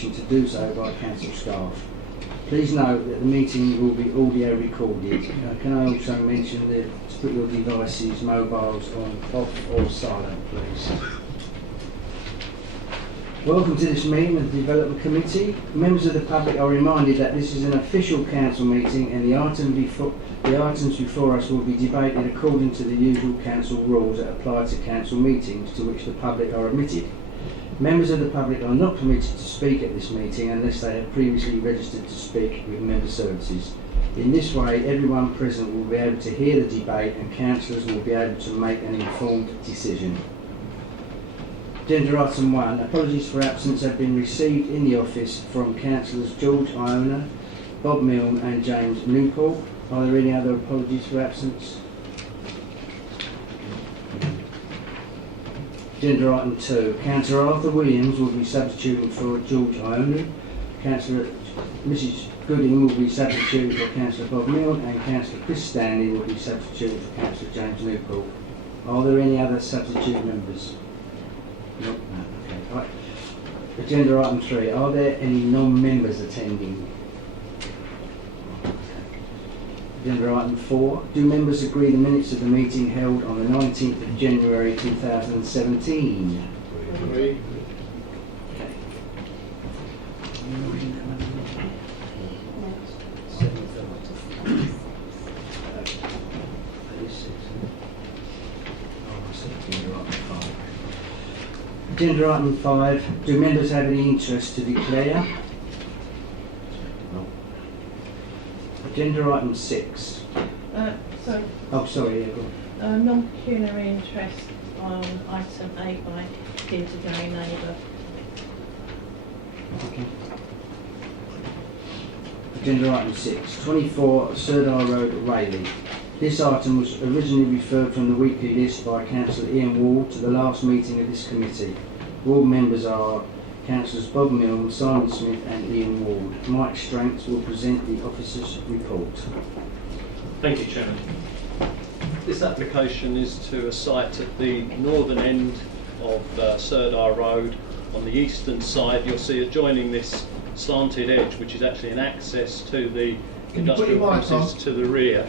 permission to do so by council staff. Please note that the meeting will be audio recorded. Can I also mention that to put your devices, mobiles on off or silent, please. Welcome to this meeting of the Development Committee. Members of the public are reminded that this is an official council meeting and the items before us will be debated according to the usual council rules that apply to council meetings to which the public are admitted. Members of the public are not permitted to speak at this meeting unless they have previously registered to speak with member services. In this way, everyone present will be able to hear the debate and councillors will be able to make an informed decision. Agenda item 1. Apologies for absence have been received in the office from councillors George Iona, Bob Milne and James Newport. Are there any other apologies for absence? Agenda item 2. Councillor Arthur Williams will be substituting for George Iona. Mrs Gooding will be substituting for Councillor Bob Milne and Councillor Chris Stanley will be substituting for Councillor James Newport. Are there any other substitute members? No. Okay. Right. Agenda item 3. Are there any non-members attending? Agenda item 4. Do members agree the minutes of the meeting held on the 19th of January 2017? Agree. Okay. Agenda item 5. Do members have any interest to declare? No. Agenda item 6. Oh, sorry, yeah, go on. Non-pecuniary interest on item 8 by Peter Gary Neighbour. Okay. Agenda item 6. 24 Sirdar Road, Rayleigh. This item was originally referred from the weekly list by Councillor Ian Ward to the last meeting of this committee. Ward members are Councillors Bob Milne, Simon Smith and Ian Ward. Mike Stranks will present the officer's report. Thank you, Chairman. This application is to a site at the northern end of Sirdar Road. On the eastern side, you'll see adjoining this slanted edge, which is actually an access to the industrial premises to the rear.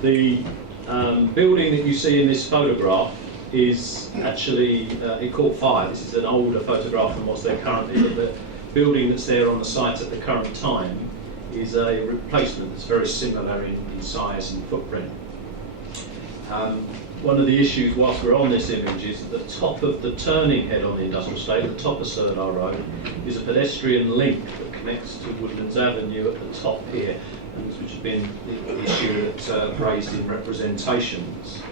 The building that you see in this photograph is actually, it caught fire. This is an older photograph than what's there currently, but the building that's there on the site at the current time is a replacement that's very similar in size and footprint. One of the issues whilst we're on this image is at the top of the turning head on the industrial estate, at the top of Sirdar Road, is a pedestrian link that connects to Woodlands Avenue at the top here, and which has been the issue that's raised in representations.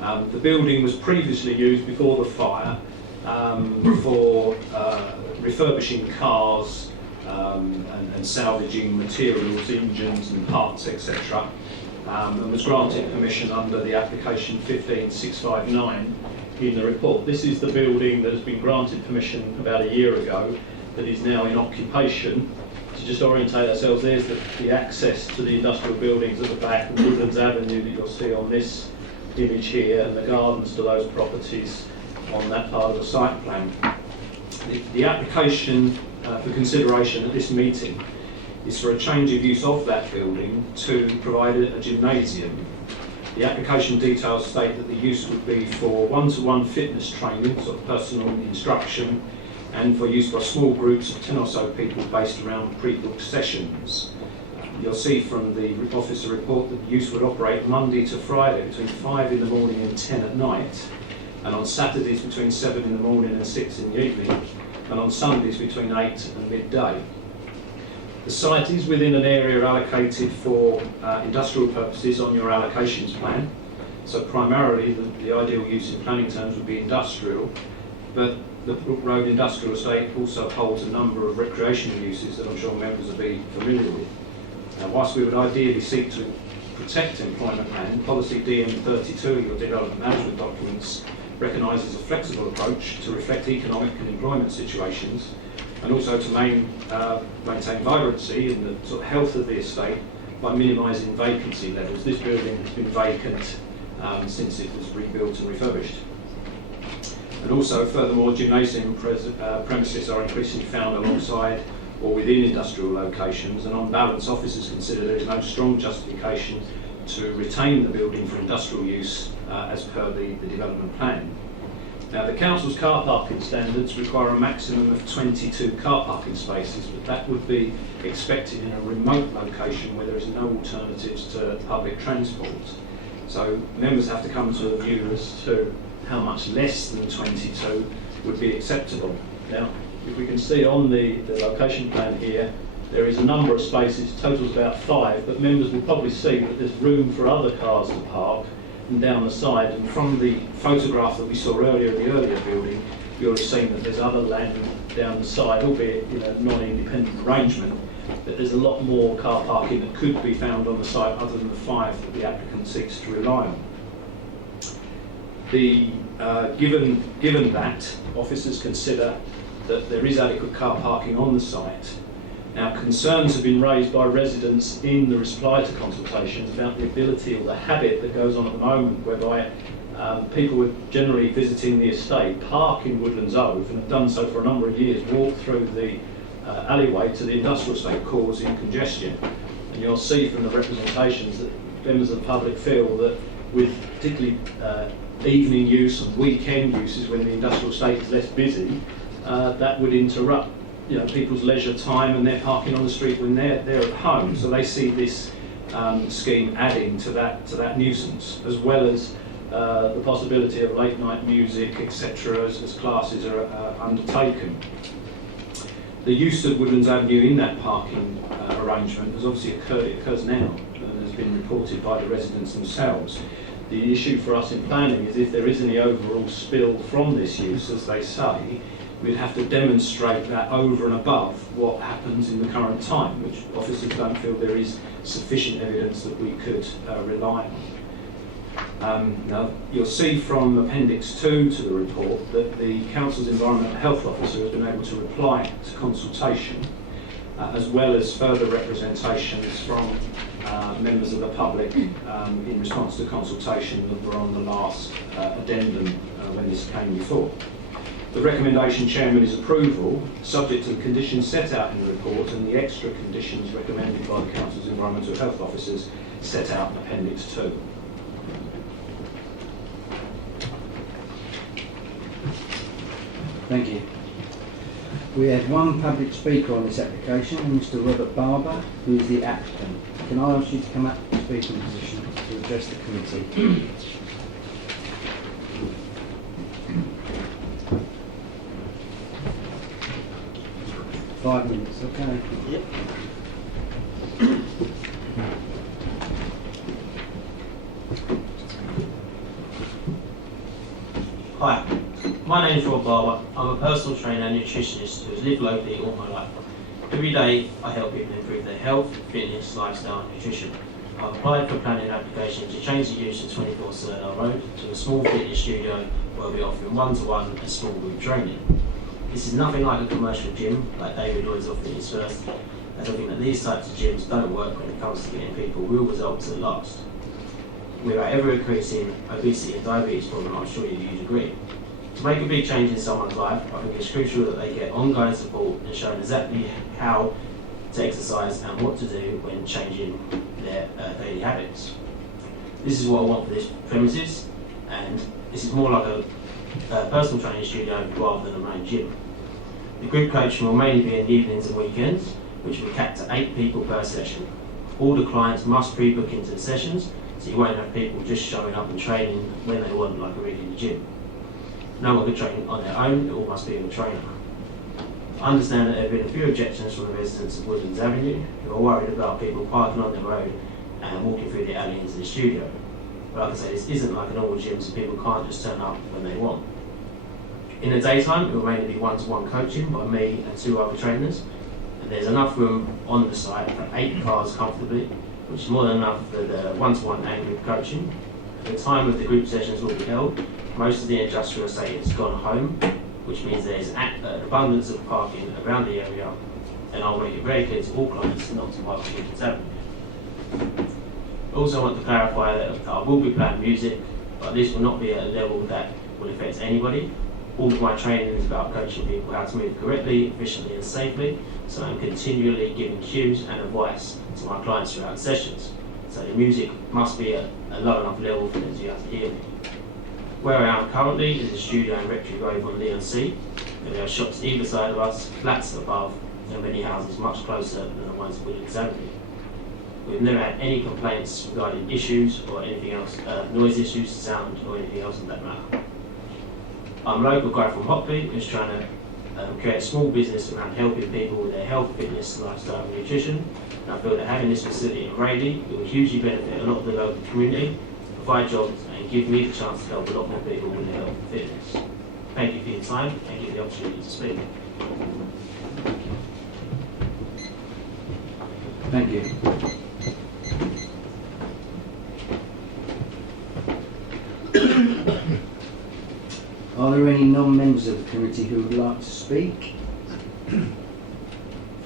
The building was previously used before the fire for refurbishing cars and salvaging materials, engines and parts, etc. And was granted permission under the application 15659 in the report. This is the building that has been granted permission about a year ago that is now in occupation. To just orientate ourselves, there's the access to the industrial buildings at the back of Woodlands Avenue that you'll see on this image here, and the gardens to those properties on that part of the site plan. The application for consideration at this meeting is for a change of use of that building to provide a gymnasium. The application details state that the use would be for one-to-one fitness training, sort of personal instruction, and for use by small groups of 10 or so people based around pre-booked sessions. You'll see from the officer report that the use would operate Monday to Friday between 5 in the morning and 10 at night, and on Saturdays between 7 in the morning and 6 in the evening, and on Sundays between 8 and midday. The site is within an area allocated for industrial purposes on your allocations plan, so primarily the ideal use in planning terms would be industrial, but the Brook Road Industrial Estate also holds a number of recreational uses that I'm sure members will be familiar with. Now, whilst we would ideally seek to protect employment land, policy DM32, your development management documents, recognises a flexible approach to reflect economic and employment situations, and also to maintain vibrancy and the sort of health of the estate by minimising vacancy levels. This building has been vacant since it was rebuilt and refurbished. And also, furthermore, gymnasium premises are increasingly found alongside or within industrial locations, and on balance, officers consider there is no strong justification to retain the building for industrial use as per the development plan. Now, the council's car parking standards require a maximum of 22 car parking spaces, but that would be expected in a remote location where there is no alternatives to public transport. So members have to come to a view as to how much less than 22 would be acceptable. Now, if we can see on the location plan here, there is a number of spaces, totals about 5, but members will probably see that there's room for other cars to park and down the side. And from the photograph that we saw earlier of the earlier building, you'll have seen that there's other land down the side, albeit in a non-independent arrangement, that there's a lot more car parking that could be found on the site other than the 5 that the applicant seeks to rely on. Given that, officers consider that there is adequate car parking on the site. Now, concerns have been raised by residents in the reply to consultations about the ability or the habit that goes on at the moment whereby people were generally visiting the estate, park in Woodlands Ove, and have done so for a number of years, walk through the alleyway to the industrial estate, causing congestion. And you'll see from the representations that members of the public feel that with particularly evening use and weekend uses when the industrial estate is less busy, that would interrupt people's leisure time and their parking on the street when they're at home. So they see this scheme adding to that nuisance, as well as the possibility of late night music, etc., as classes are undertaken. The use of Woodlands Avenue in that parking arrangement has obviously occurred. It occurs now and has been reported by the residents themselves. The issue for us in planning is if there is any overall spill from this use, as they say, we'd have to demonstrate that over and above what happens in the current time, which officers don't feel there is sufficient evidence that we could rely on. Now, you'll see from Appendix 2 to the report that the Council's Environmental Health Officer has been able to reply to consultation, as well as further representations from members of the public in response to consultation that were on the last addendum when this came before. The recommendation, Chairman, is approval, subject to the conditions set out in the report and the extra conditions recommended by the Council's Environmental Health Officers set out in Appendix 2. Thank you. We have one public speaker on this application, Mr. Robert Barber, who is the applicant. Can I ask you to come up to the speaking position to address the committee? 5 minutes, okay. Yep. Hi, my name is Rob Barber. I'm a personal trainer and nutritionist who has lived locally all my life. Every day I help people improve their health, fitness, lifestyle and nutrition. I've applied for a planning application to change the use of 24 Serdar Road to a small fitness studio where we'll be offering one-to-one and small group training. This is nothing like a commercial gym like David Lloyd's offering his first, as I think that these types of gyms don't work when it comes to getting people real results at last. With our ever-increasing obesity and diabetes problem, I'm sure you'd agree. To make a big change in someone's life, I think it's crucial that they get ongoing support and shown exactly how to exercise and what to do when changing their daily habits. This is what I want for this premises, and this is more like a personal training studio rather than a main gym. The group coaching will mainly be in the evenings and weekends, which will be capped at 8 people per session. All the clients must pre-book into the sessions, so you won't have people just showing up and training when they want, like a regular gym. No one can train on their own, it all must be with a trainer. I understand that there have been a few objections from the residents of Woodlands Avenue who are worried about people parking on the road and walking through the alley into the studio. But like I say, this isn't like a normal gym, so people can't just turn up when they want. In the daytime, it will mainly be one-to-one coaching by me and 2 other trainers, and there's enough room on the site for 8 cars comfortably, which is more than enough for the one-to-one and group coaching. At the time of the group sessions will be held, most of the industrial estate has gone home, which means there's an abundance of parking around the area, and I'll make it very clear to all clients not to park on Woodlands Avenue. I also want to clarify that I will be playing music, but this will not be at a level that will affect anybody. All of my training is about coaching people how to move correctly, efficiently and safely, so I'm continually giving cues and advice to my clients throughout sessions. So the music must be at a low enough level for them to be able to hear me. Where I am currently is a studio in Rectory Grove on Leon C. There are shops either side of us, flats above, and many houses much closer than the ones at Woodlands Avenue. We've never had any complaints regarding issues or anything else, noise issues, sound or anything else of that matter. I'm a local guy from Hockley who's trying to create a small business around helping people with their health, fitness, lifestyle and nutrition. And I feel that having this facility in Rayleigh will hugely benefit a lot of the local community, provide jobs and give me the chance to help a lot more people with their health and fitness. Thank you for your time and give me the opportunity to speak. Thank you. Are there any non-members of the committee who would like to speak?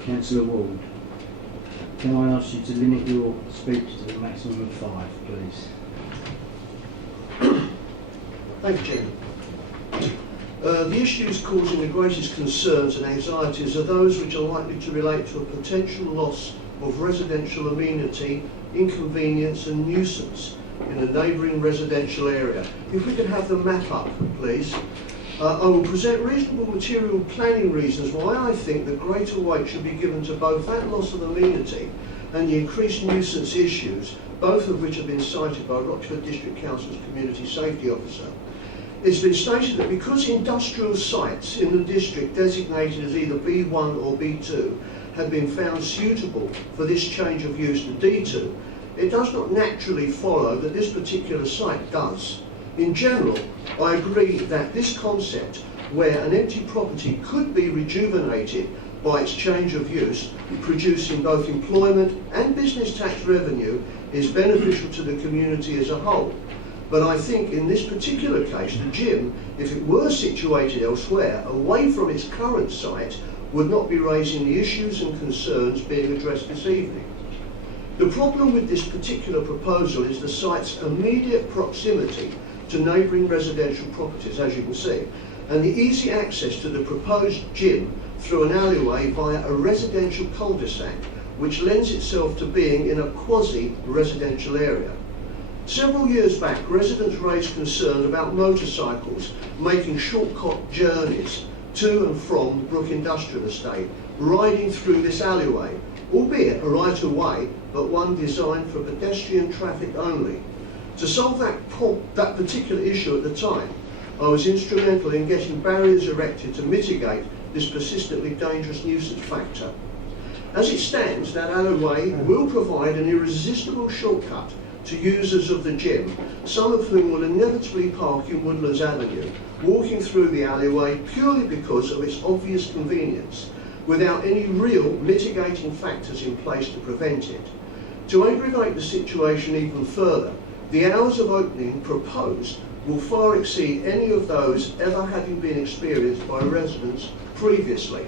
Councillor Ward, can I ask you to limit your speech to the maximum of 5, please? Thank you, Chairman. The issues causing the greatest concerns and anxieties are those which are likely to relate to a potential loss of residential amenity, inconvenience and nuisance in the neighbouring residential area. If we could have the map up, please. I will present reasonable material planning reasons why I think that greater weight should be given to both that loss of amenity and the increased nuisance issues, both of which have been cited by Rochford District Council's Community Safety Officer. It's been stated that because industrial sites in the district designated as either B1 or B2 have been found suitable for this change of use to D2, it does not naturally follow that this particular site does. In general, I agree that this concept, where an empty property could be rejuvenated by its change of use, producing both employment and business tax revenue, is beneficial to the community as a whole. But I think in this particular case, the gym, if it were situated elsewhere, away from its current site, would not be raising the issues and concerns being addressed this evening. The problem with this particular proposal is the site's immediate proximity to neighbouring residential properties, as you can see, and the easy access to the proposed gym through an alleyway via a residential cul-de-sac, which lends itself to being in a quasi-residential area. Several years back, residents raised concern about motorcycles making shortcut journeys to and from the Brook Industrial Estate, riding through this alleyway, albeit a right-of-way, but one designed for pedestrian traffic only. To solve that particular issue at the time, I was instrumental in getting barriers erected to mitigate this persistently dangerous nuisance factor. As it stands, that alleyway will provide an irresistible shortcut to users of the gym, some of whom will inevitably park in Woodlands Avenue, walking through the alleyway purely because of its obvious convenience, without any real mitigating factors in place to prevent it. To aggravate the situation even further, the hours of opening proposed will far exceed any of those ever having been experienced by residents previously.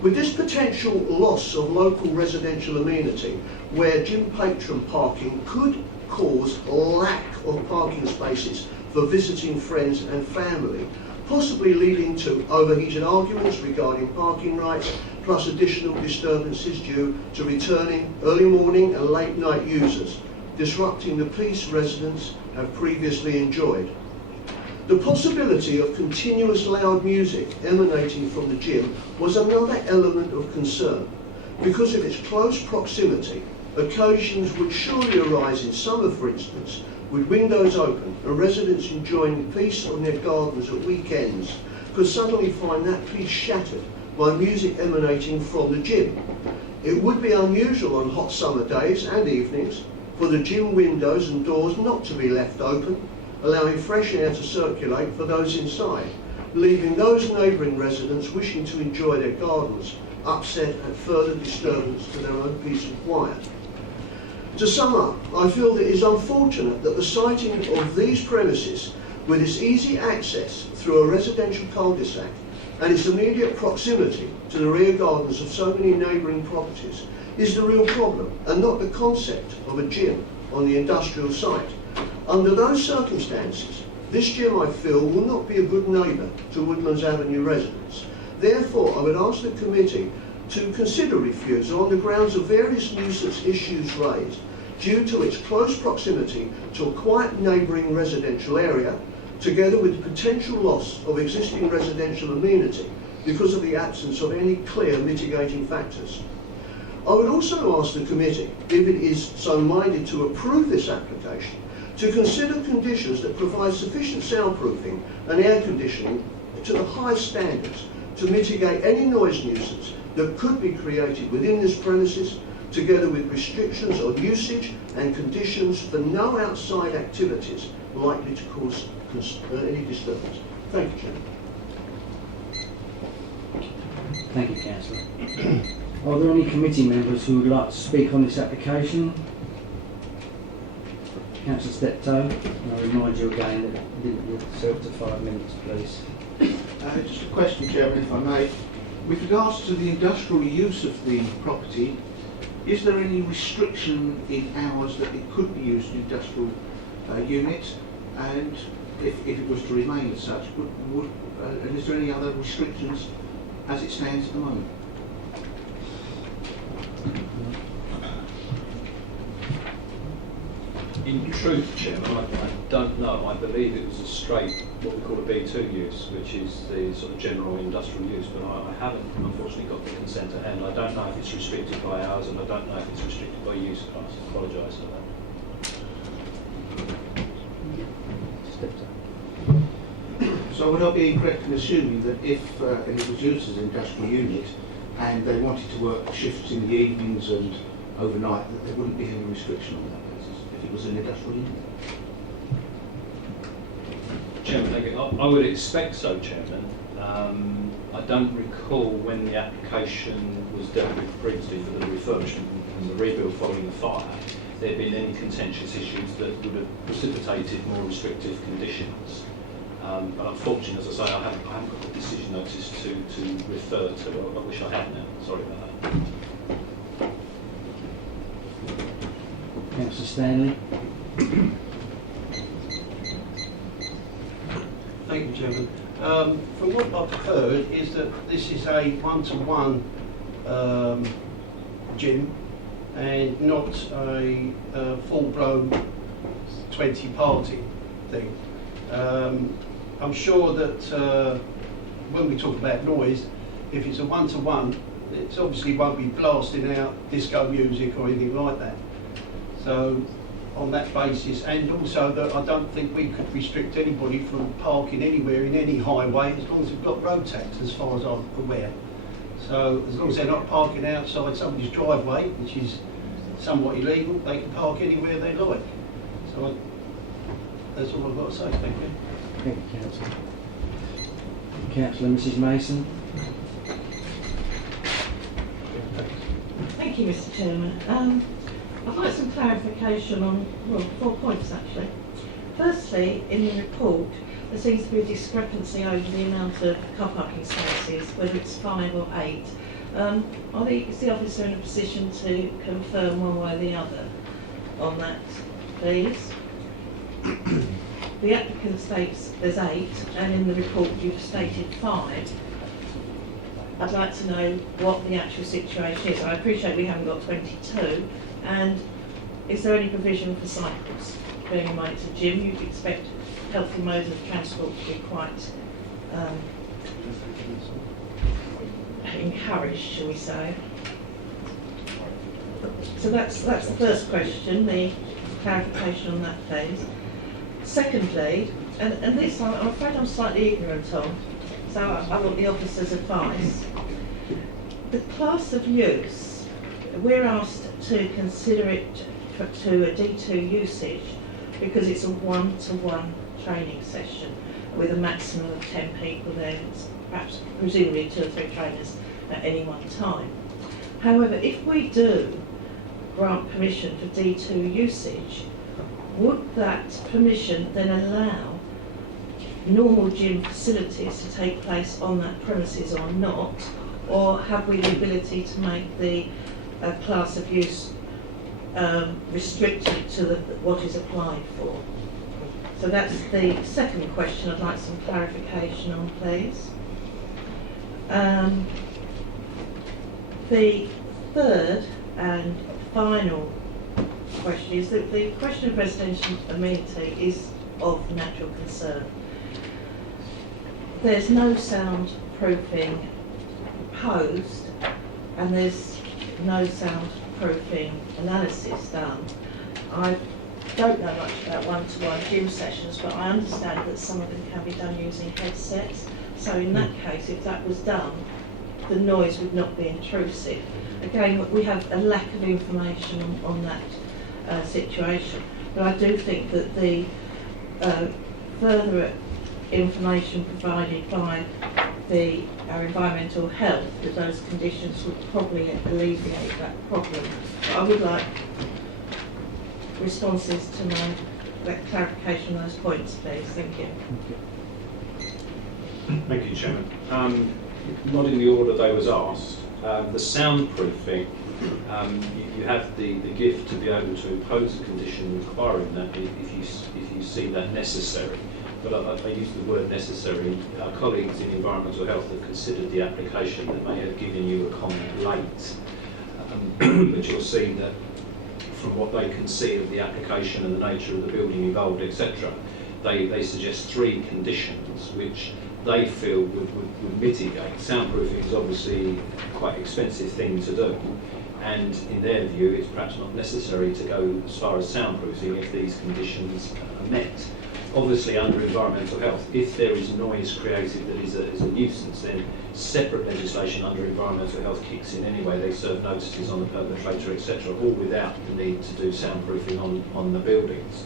With this potential loss of local residential amenity, where gym patron parking could cause lack of parking spaces for visiting friends and family, possibly leading to overheated arguments regarding parking rights, plus additional disturbances due to returning early morning and late night users, disrupting the peace residents have previously enjoyed. The possibility of continuous loud music emanating from the gym was another element of concern. Because of its close proximity, occasions would surely arise in summer, for instance, with windows open and residents enjoying the peace on their gardens at weekends could suddenly find that peace shattered by music emanating from the gym. It would be unusual on hot summer days and evenings for the gym windows and doors not to be left open, allowing fresh air to circulate for those inside, leaving those neighbouring residents wishing to enjoy their gardens upset at further disturbance to their own peace and quiet. To sum up, I feel that it is unfortunate that the siting of these premises, with its easy access through a residential cul-de-sac and its immediate proximity to the rear gardens of so many neighbouring properties, is the real problem and not the concept of a gym on the industrial site. Under those circumstances, This gym, I feel, will not be a good neighbour to Woodlands Avenue residents. Therefore, I would ask the committee to consider refusal on the grounds of various nuisance issues raised due to its close proximity to a quiet neighbouring residential area, together with the potential loss of existing residential amenity because of the absence of any clear mitigating factors. I would also ask the committee, if it is so minded to approve this application, to consider conditions that provide sufficient soundproofing and air conditioning to the highest standards to mitigate any noise nuisance that could be created within this premises, together with restrictions on usage and conditions for no outside activities likely to cause any disturbance. Thank you, Chairman. Thank you, Councillor. Are there any committee members who would like to speak on this application? Councillor Steptoe, and I remind you again that you limit yourself to 5 minutes, please. Just a question, Chairman, if I may. With regards to the industrial use of the property, is there any restriction in hours that it could be used in industrial unit? And if it was to remain as such, and is there any other restrictions as it stands at the moment? In truth, Chairman, I don't know. I believe it was a straight, what we call a B2 use, which is the sort of general industrial use, but I haven't unfortunately got the consent at hand. I don't know if it's restricted by hours, and I don't know if it's restricted by use class. I apologise for that. So would I be correct in assuming that if it was used as an industrial unit and they wanted to work shifts in the evenings and overnight, that there wouldn't be any restriction on that basis if it was an industrial unit? Chairman, thank you. I would expect so, Chairman. I don't recall when the application was dealt with previously for the refurbishment and the rebuild following the fire, there had been any contentious issues that would have precipitated more restrictive conditions. But unfortunately, as I say, I haven't got the decision notice to refer to. I wish I had now. Sorry about that. Councillor Stanley. Thank you, Chairman. From what I've heard is that this is a one-to-one gym and not a full-blown 20-party thing. I'm sure that when we talk about noise, if it's a one-to-one, it obviously won't be blasting out disco music or anything like that. So on that basis, and also that I don't think we could restrict anybody from parking anywhere in any highway as long as they've got road tax, as far as I'm aware. So as long as they're not parking outside somebody's driveway, which is somewhat illegal, they can park anywhere they like. So that's all I've got to say. Thank you. Thank you, Councillor. Councillor Mrs Mason. Thank you, Mr. Chairman. I'd like some clarification on, well, 4 points actually. Firstly, in the report, there seems to be a discrepancy over the amount of car parking spaces, whether it's 5 or 8. Is the officer in a position to confirm one way or the other on that, please? The applicant states there's 8, and in the report you've stated 5. I'd like to know what the actual situation is. I appreciate we haven't got 22, and is there any provision for cycles? Bearing in mind it's a gym, you'd expect healthy modes of transport to be quite encouraged, shall we say. So that's the first question, the clarification on that, please. Secondly, and this I'm afraid I'm slightly ignorant on, so I want the officer's advice. The class of use, we're asked to consider it to a D2 usage because it's a one-to-one training session with a maximum of 10 people there, perhaps presumably 2 or 3 trainers at any one time. However, if we do grant permission for D2 usage, would that permission then allow normal gym facilities to take place on that premises or not? Or have we the ability to make the class of use restricted to what is applied for? So that's the second question I'd like some clarification on, please. The third and final question is that the question of residential amenity is of natural concern. There's no soundproofing proposed, and there's no soundproofing analysis done. I don't know much about one-to-one gym sessions, but I understand that some of them can be done using headsets. So in that case, if that was done, the noise would not be intrusive. Again, we have a lack of information on that situation, but I do think that the further information provided by our environmental health with those conditions would probably alleviate that problem. But I would like responses to clarification on those points, please. Thank you. Thank you, Chairman. Not in the order they was asked. The soundproofing, you have the gift to be able to impose a condition requiring that if you see that necessary. But I use the word necessary. Our colleagues in environmental health have considered the application that may have given you a comment late. But you'll see that from what they can see of the application and the nature of the building involved, etc., they suggest 3 conditions which they feel would mitigate. Soundproofing is obviously quite an expensive thing to do, and in their view it's perhaps not necessary to go as far as soundproofing if these conditions are met. Obviously under environmental health, if there is noise created that is a nuisance, then separate legislation under environmental health kicks in anyway. They serve notices on the perpetrator, etc., all without the need to do soundproofing on the buildings.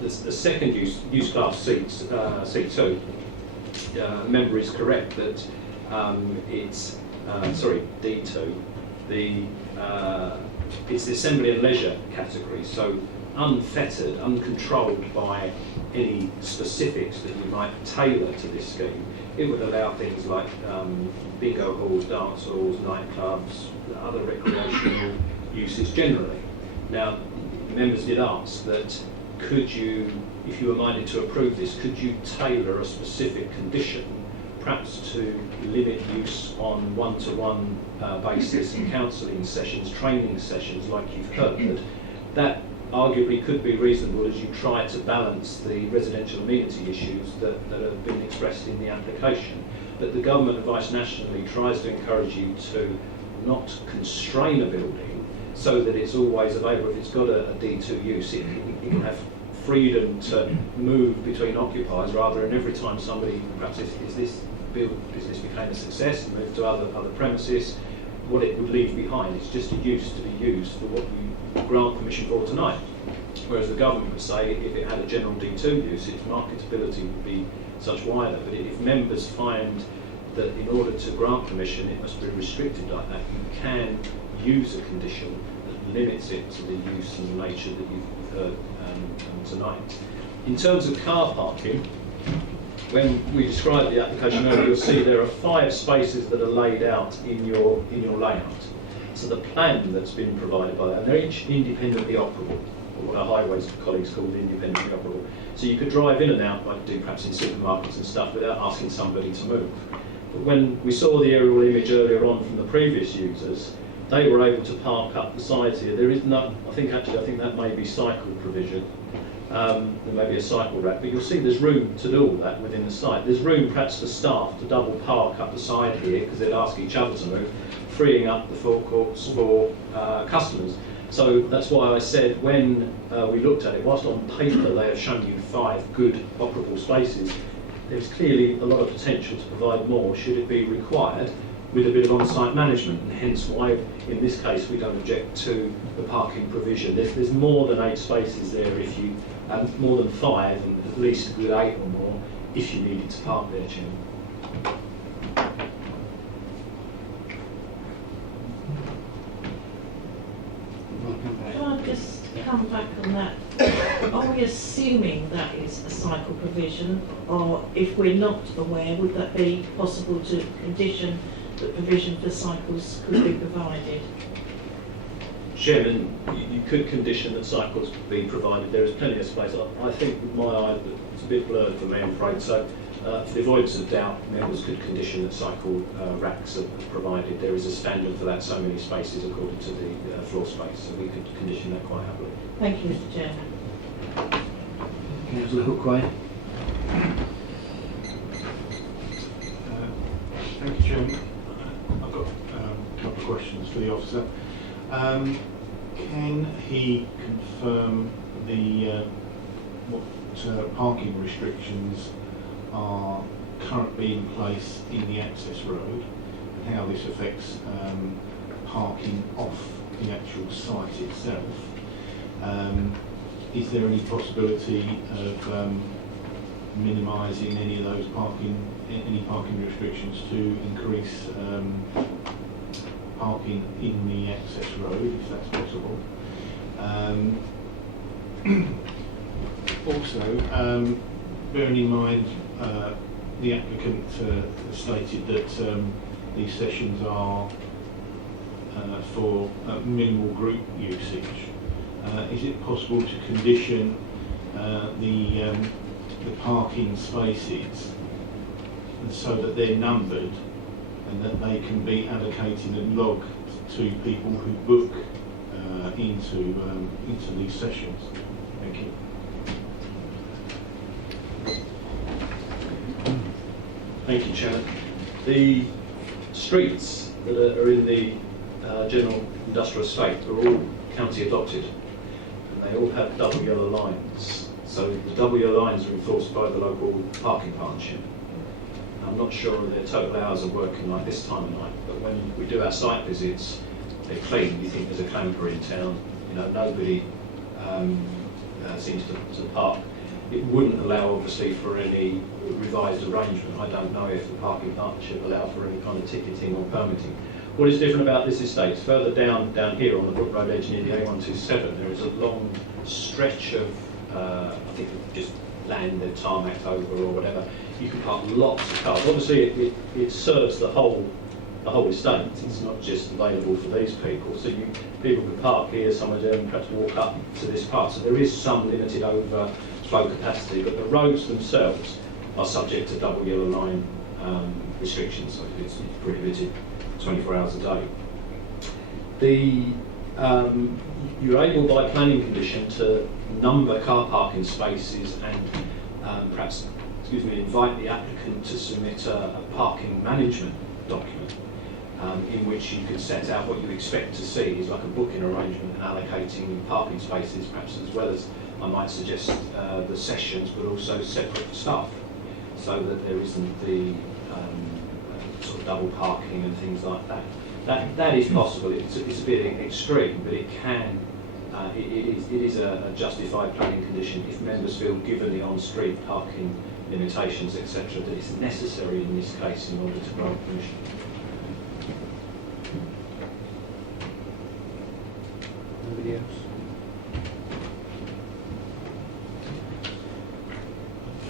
The second use class C2, member is correct that it's D2. It's the assembly and leisure category, so unfettered, uncontrolled by any specifics that you might tailor to this scheme. It would allow things like bingo halls, dance halls, nightclubs, other recreational uses generally. Now, members did ask that could you, if you were minded to approve this, could you tailor a specific condition, perhaps to limit use on one-to-one basis in counselling sessions, training sessions like you've heard. That arguably could be reasonable as you try to balance the residential amenity issues that have been expressed in the application. But the government advice nationally tries to encourage you to not constrain a building so that it's always available. If it's got a D2 use, it can have freedom to move between occupiers rather than every time somebody, perhaps if this business became a success and moved to other premises, what it would leave behind is just a use to be used for what you grant permission for tonight. Whereas the government would say if it had a general D2 use, its marketability would be such wider. But if members find that in order to grant permission it must be restricted like that, you can use a condition that limits it to the use and the nature that you've heard tonight. In terms of car parking, when we described the application earlier, you'll see there are 5 spaces that are laid out in your layout. So the plan that's been provided by that, and they're each independently operable, or what our highways colleagues call independently operable. So you could drive in and out, like you do perhaps in supermarkets and stuff, without asking somebody to move. But when we saw the aerial image earlier on from the previous users, they were able to park up the sides here. There is no, I think that may be cycle provision. There may be a cycle rack, but you'll see there's room to do all that within the site. There's room perhaps for staff to double park up the side here because they'd ask each other to move, freeing up the forecourts for customers. So that's why I said when we looked at it, whilst on paper they have shown you 5 good operable spaces, there's clearly a lot of potential to provide more should it be required with a bit of on-site management, and hence why in this case we don't object to the parking provision. There's more than 8 spaces there if you, more than 5 and at least a good 8 or more if you needed to park there, Chairman. Can I just come back on that? Are we assuming that is a cycle provision, or if we're not aware, would that be possible to condition that provision for cycles could be provided? Chairman, you could condition that cycles be provided. There is plenty of space. I think with my eye, it's a bit blurred for me, I'm afraid. So, for the avoidance of doubt, members could condition that cycle racks are provided. There is a standard for that, so many spaces according to the floor space. So we could condition that quite happily. Thank you, Mr. Chairman. Councillor Hookway. Thank you, Chairman. I've got a couple of questions for the officer. Can he confirm what parking restrictions are currently in place in the access road and how this affects parking off the actual site itself? Is there any possibility of minimising any of those parking restrictions to increase parking in the access road, if that's possible? Also, bearing in mind the applicant stated that these sessions are for minimal group usage, is it possible to condition the parking spaces so that they're numbered and that they can be allocated and logged to people who book into these sessions? Thank you. Thank you, Chairman. The streets that are in the general industrial estate are all county adopted, and they all have double yellow lines. So the double yellow lines are enforced by the local parking partnership. I'm not sure of their total hours of working like this time of night, but when we do our site visits, they're clean. You think there's a clamper in town. You know, nobody seems to park. It wouldn't allow, obviously, for any revised arrangement. I don't know if the parking partnership allow for any kind of ticketing or permitting. What is different about this estate? Further down here on the Brook Road edge near the A127, there is a long stretch of, I think just land they've tarmacked over or whatever. You can park lots of cars. Obviously, it serves the whole estate. It's not just available for these people. So people can park here, somewhere there, and perhaps walk up to this part. So there is some limited overflow capacity, but the roads themselves are subject to double yellow line restrictions. So it's prohibited 24 hours a day. You're able by planning condition to number car parking spaces and perhaps, invite the applicant to submit a parking management document in which you can set out what you expect to see. It's like a booking arrangement allocating parking spaces, perhaps as well as, I might suggest, the sessions, but also separate for staff, so that there isn't the sort of double parking and things like that. That is possible. It's a bit extreme, but it can. It is a justified planning condition if members feel, given the on-street parking limitations, etc., that it's necessary in this case in order to grant permission. Anybody else?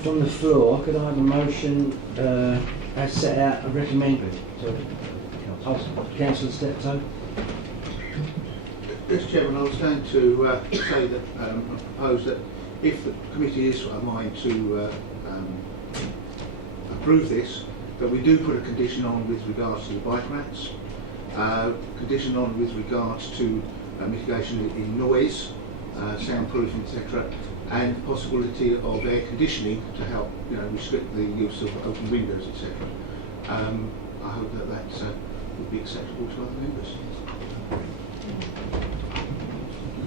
From the floor, could I have a motion as set out and recommended? Councillor Steptoe. Yes, Chairman, I was going to say that I propose that if the committee is of a mind to approve this, that we do put a condition on with regards to the bike racks, condition on with regards to mitigation in noise, soundproofing, etc., and possibility of air conditioning to help, restrict the use of open windows, etc. I hope that would be acceptable to other members.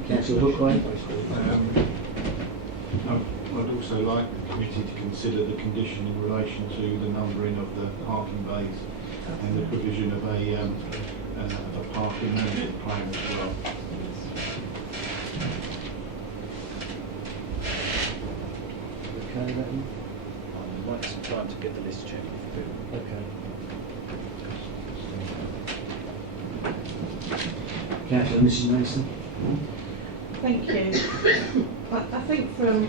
Councillor Hookway. I'd also like the committee to consider the condition in relation to the numbering of the parking bays and the provision of a parking management plan as well. Okay, that one? I'd like some time to get the list checked if you do. Okay. Councillor Mrs Mason. Thank you. I think from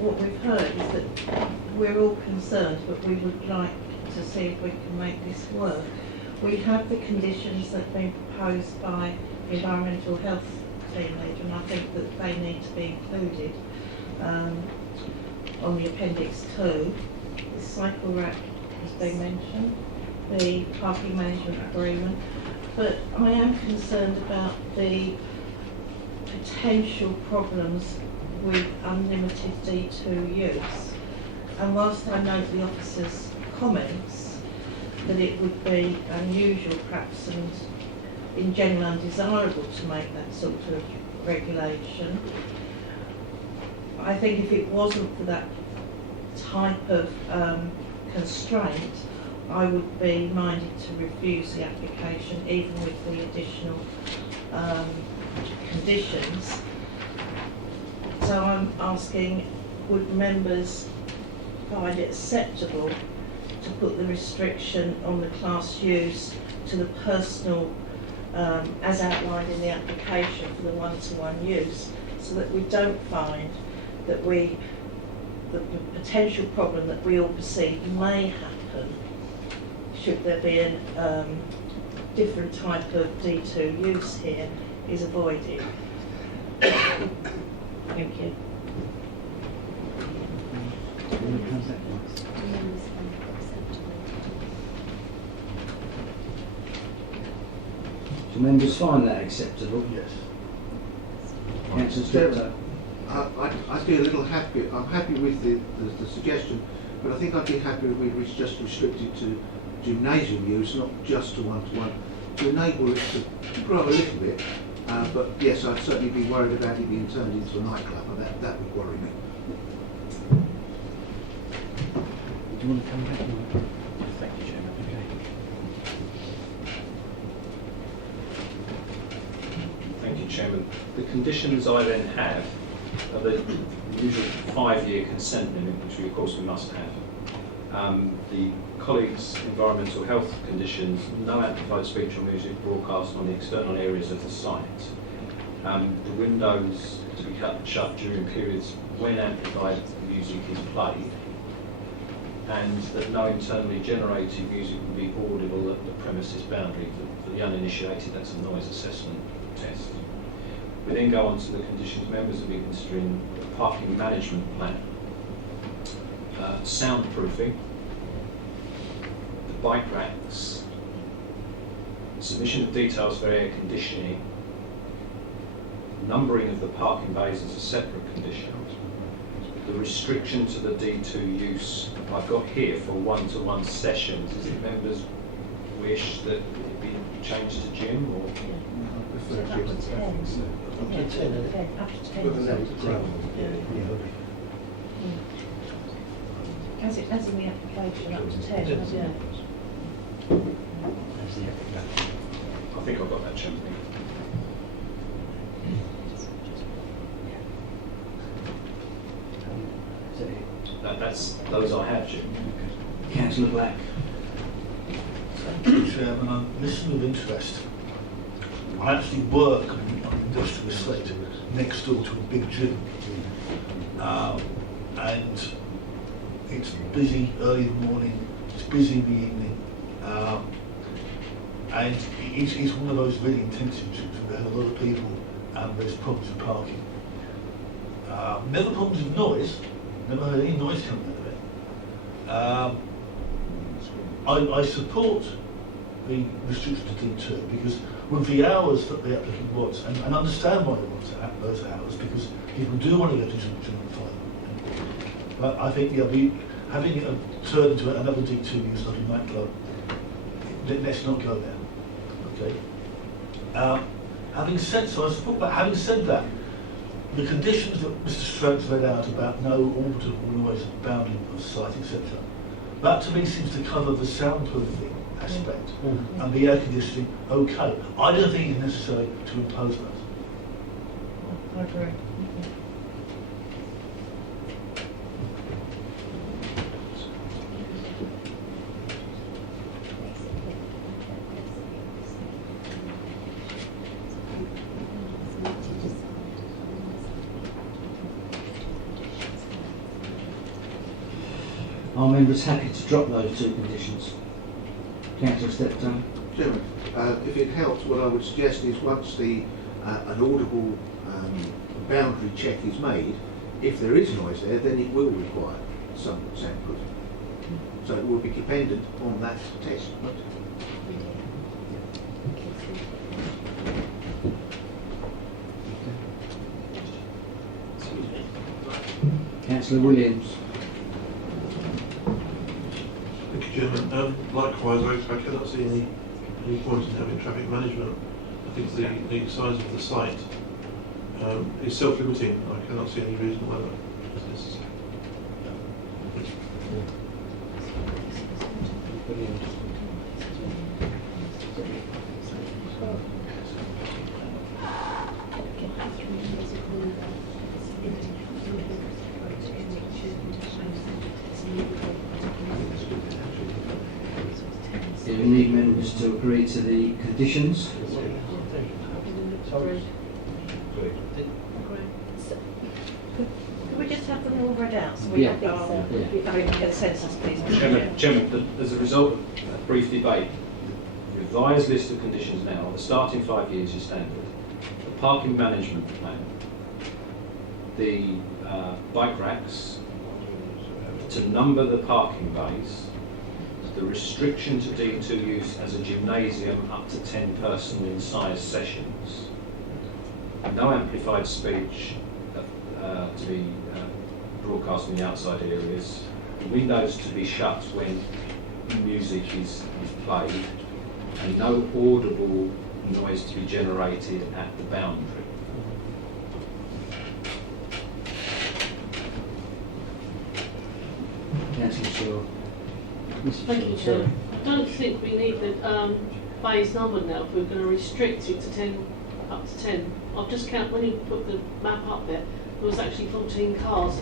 what we've heard is that we're all concerned, but we would like to see if we can make this work. We have the conditions that have been proposed by the Environmental Health team leader, and I think that they need to be included on the Appendix 2. The cycle rack has been mentioned, the parking management agreement, but I am concerned about the potential problems with unlimited D2 use. And whilst I note the officer's comments that it would be unusual perhaps and in general undesirable to make that sort of regulation, I think if it wasn't for that type of constraint, I would be minded to refuse the application even with the additional conditions. So I'm asking, would members find it acceptable to put the restriction on the class use to the personal, as outlined in the application for the one-to-one use, so that we don't find that the potential problem that we all perceive may happen should there be a different type of D2 use here is avoided. Thank you. Do members find that acceptable? Yes. Councillor Steptoe. I'd be a little happy. I'm happy with the suggestion, but I think I'd be happy if it's just restricted to gymnasium use, not just to one-to-one, to enable it to grow a little bit. But yes, I'd certainly be worried about it being turned into a nightclub, and that would worry me. Do you want to come back? Thank you, Chairman. Okay. Thank you, Chairman. The conditions I then have are the usual 5-year consent limit, which of course we must have. The colleagues' environmental health conditions, no amplified speech or music broadcast on the external areas of the site. The windows to be cut and shut during periods when amplified music is played, and that no internally generated music will be audible at the premises boundary. For the uninitiated, that's a noise assessment test. We then go on to the conditions members will be considering the parking management plan, soundproofing, the bike racks, submission of details for air conditioning, numbering of the parking bays as a separate condition, the restriction to the D2 use I've got here for one-to-one sessions. Is it members' wish that it be changed to gym or? Up to 10. Up to 10. Up to 10. As in the application, up to 10. Yeah. I think I've got that, Chairman. Those I have, Jim. Councillor Black. Thank you, Chairman. I'm listening with interest. I actually work on an industrial estate next door to a big gym. And it's busy early in the morning, it's busy in the evening. And it's one of those really intensive gyms where there are a lot of people and there's problems with parking. Never problems with noise, never heard any noise coming out of it. I support the restriction to D2 because with the hours that the applicant wants, and understand why they want those hours, because people do want to go to gym and find. But I think having it turned into another D2 use like a nightclub, let's not go there. Okay. Having said so, I support that. Having said that, the conditions that Mr. Stokes read out about no audible noise at the boundary of the site, etc., that to me seems to cover the soundproofing aspect and the air conditioning. Okay, I don't think it's necessary to impose that. I agree. Are members happy to drop those two conditions? Councillor Steptoe. Chairman, if it helps, what I would suggest is once the an audible boundary check is made, if there is noise there, then it will require some soundproofing. So it will be dependent on that test. Councillor Williams. Thank you, Chairman. Likewise, I cannot see any point in having traffic management. I think the size of the site is self-limiting. I cannot see any reason why that is necessary. Do we need members to agree to the conditions? Sorry. Could we just have them all read out so we Yeah. have our consensus, please? Chairman, as a result of a brief debate, the revised list of conditions now, the starting 5 years is standard, the parking management plan, the bike racks, to number the parking bays, the restriction to D2 use as a gymnasium up to 10 person in size sessions, no amplified speech to be broadcast in the outside areas, windows to be shut when music is played, and no audible noise to be generated at the boundary. Councillor Shaw. Thank you, Chair. I don't think we need the bays numbered now if we're going to restrict it to 10, up to 10. I've just counted, when you put the map up there was actually 14 cars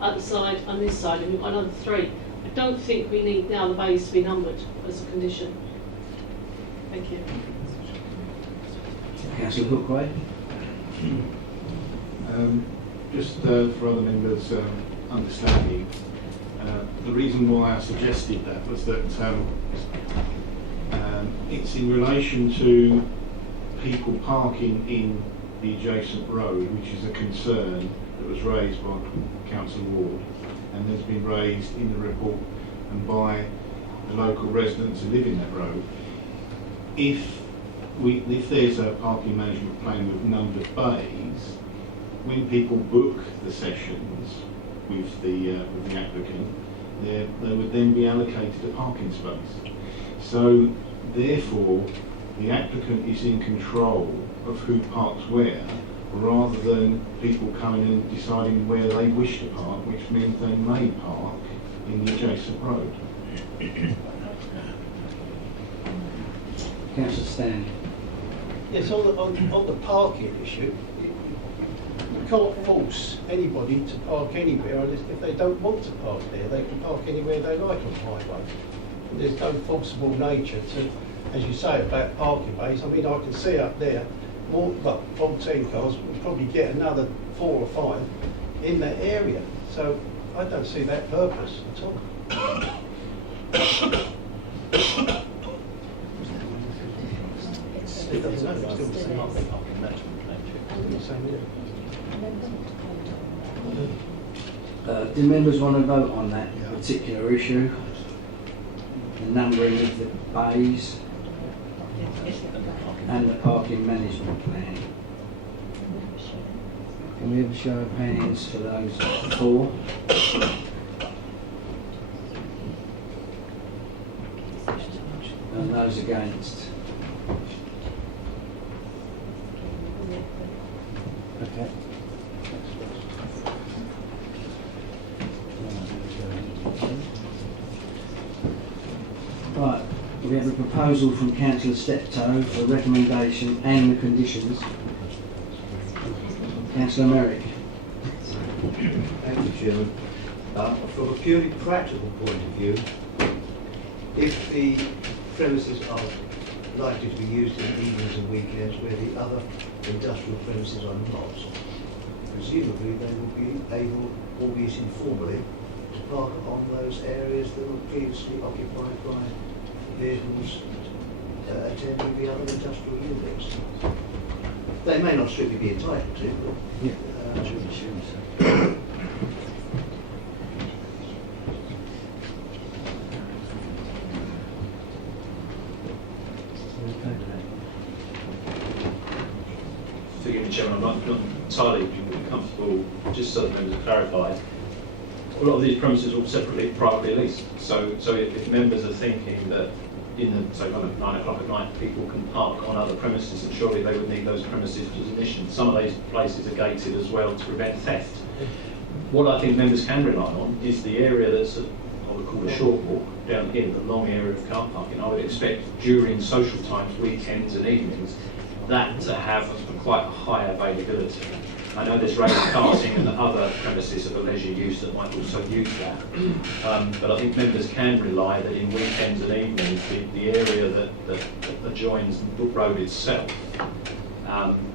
at the side and this side, and we've got another 3. I don't think we need now the bays to be numbered as a condition. Thank you. Councillor Hookway. Just for other members' understanding, the reason why I suggested that was that it's in relation to people parking in the adjacent road, which is a concern that was raised by Councillor Ward and has been raised in the report and by the local residents who live in that road. If there's a parking management plan with numbered bays, when people book the sessions with the applicant, they would then be allocated a parking space. So therefore, the applicant is in control of who parks where, rather than people coming and deciding where they wish to park, which means they may park in the adjacent road. Councillor Stan. Yes, on the parking issue, you can't force anybody to park anywhere, and if they don't want to park there, they can park anywhere they like on the highway. And there's no forcible nature to, as you say, about parking bays. I mean, I can see up there, 14 cars, we'll probably get another 4 or 5 in that area. So I don't see that purpose at all. It doesn't matter, it's still the same. Do members want to vote on that particular issue? The numbering of the bays and the parking management plan. Can we have a show of hands for those for? And those against? Okay. Right, we have a proposal from Councillor Steptoe for recommendation and the conditions. Councillor Merrick. Thank you, Chairman. From a purely practical point of view, if the premises are likely to be used in evenings and weekends where the other industrial premises are not, presumably they will be able, albeit informally, to park on those areas that were previously occupied by vehicles attending the other industrial units. They may not strictly be entitled to, but Yeah. Forgive me, Chairman, I'm not entirely comfortable, just so the members are clarified. A lot of these premises are all separately, privately leased. So if members are thinking that in the, say, 9 o'clock at night, people can park on other premises, and surely they would need those premises as admission. Some of these places are gated as well to prevent theft. What I think members can rely on is the area that's, I would call a short walk, down here, the long area of car parking. I would expect during social times, weekends and evenings, that to have quite a high availability. I know there's railway karting and other premises of a leisure use that might also use that. But I think members can rely that in weekends and evenings, the area that adjoins Brook Road itself,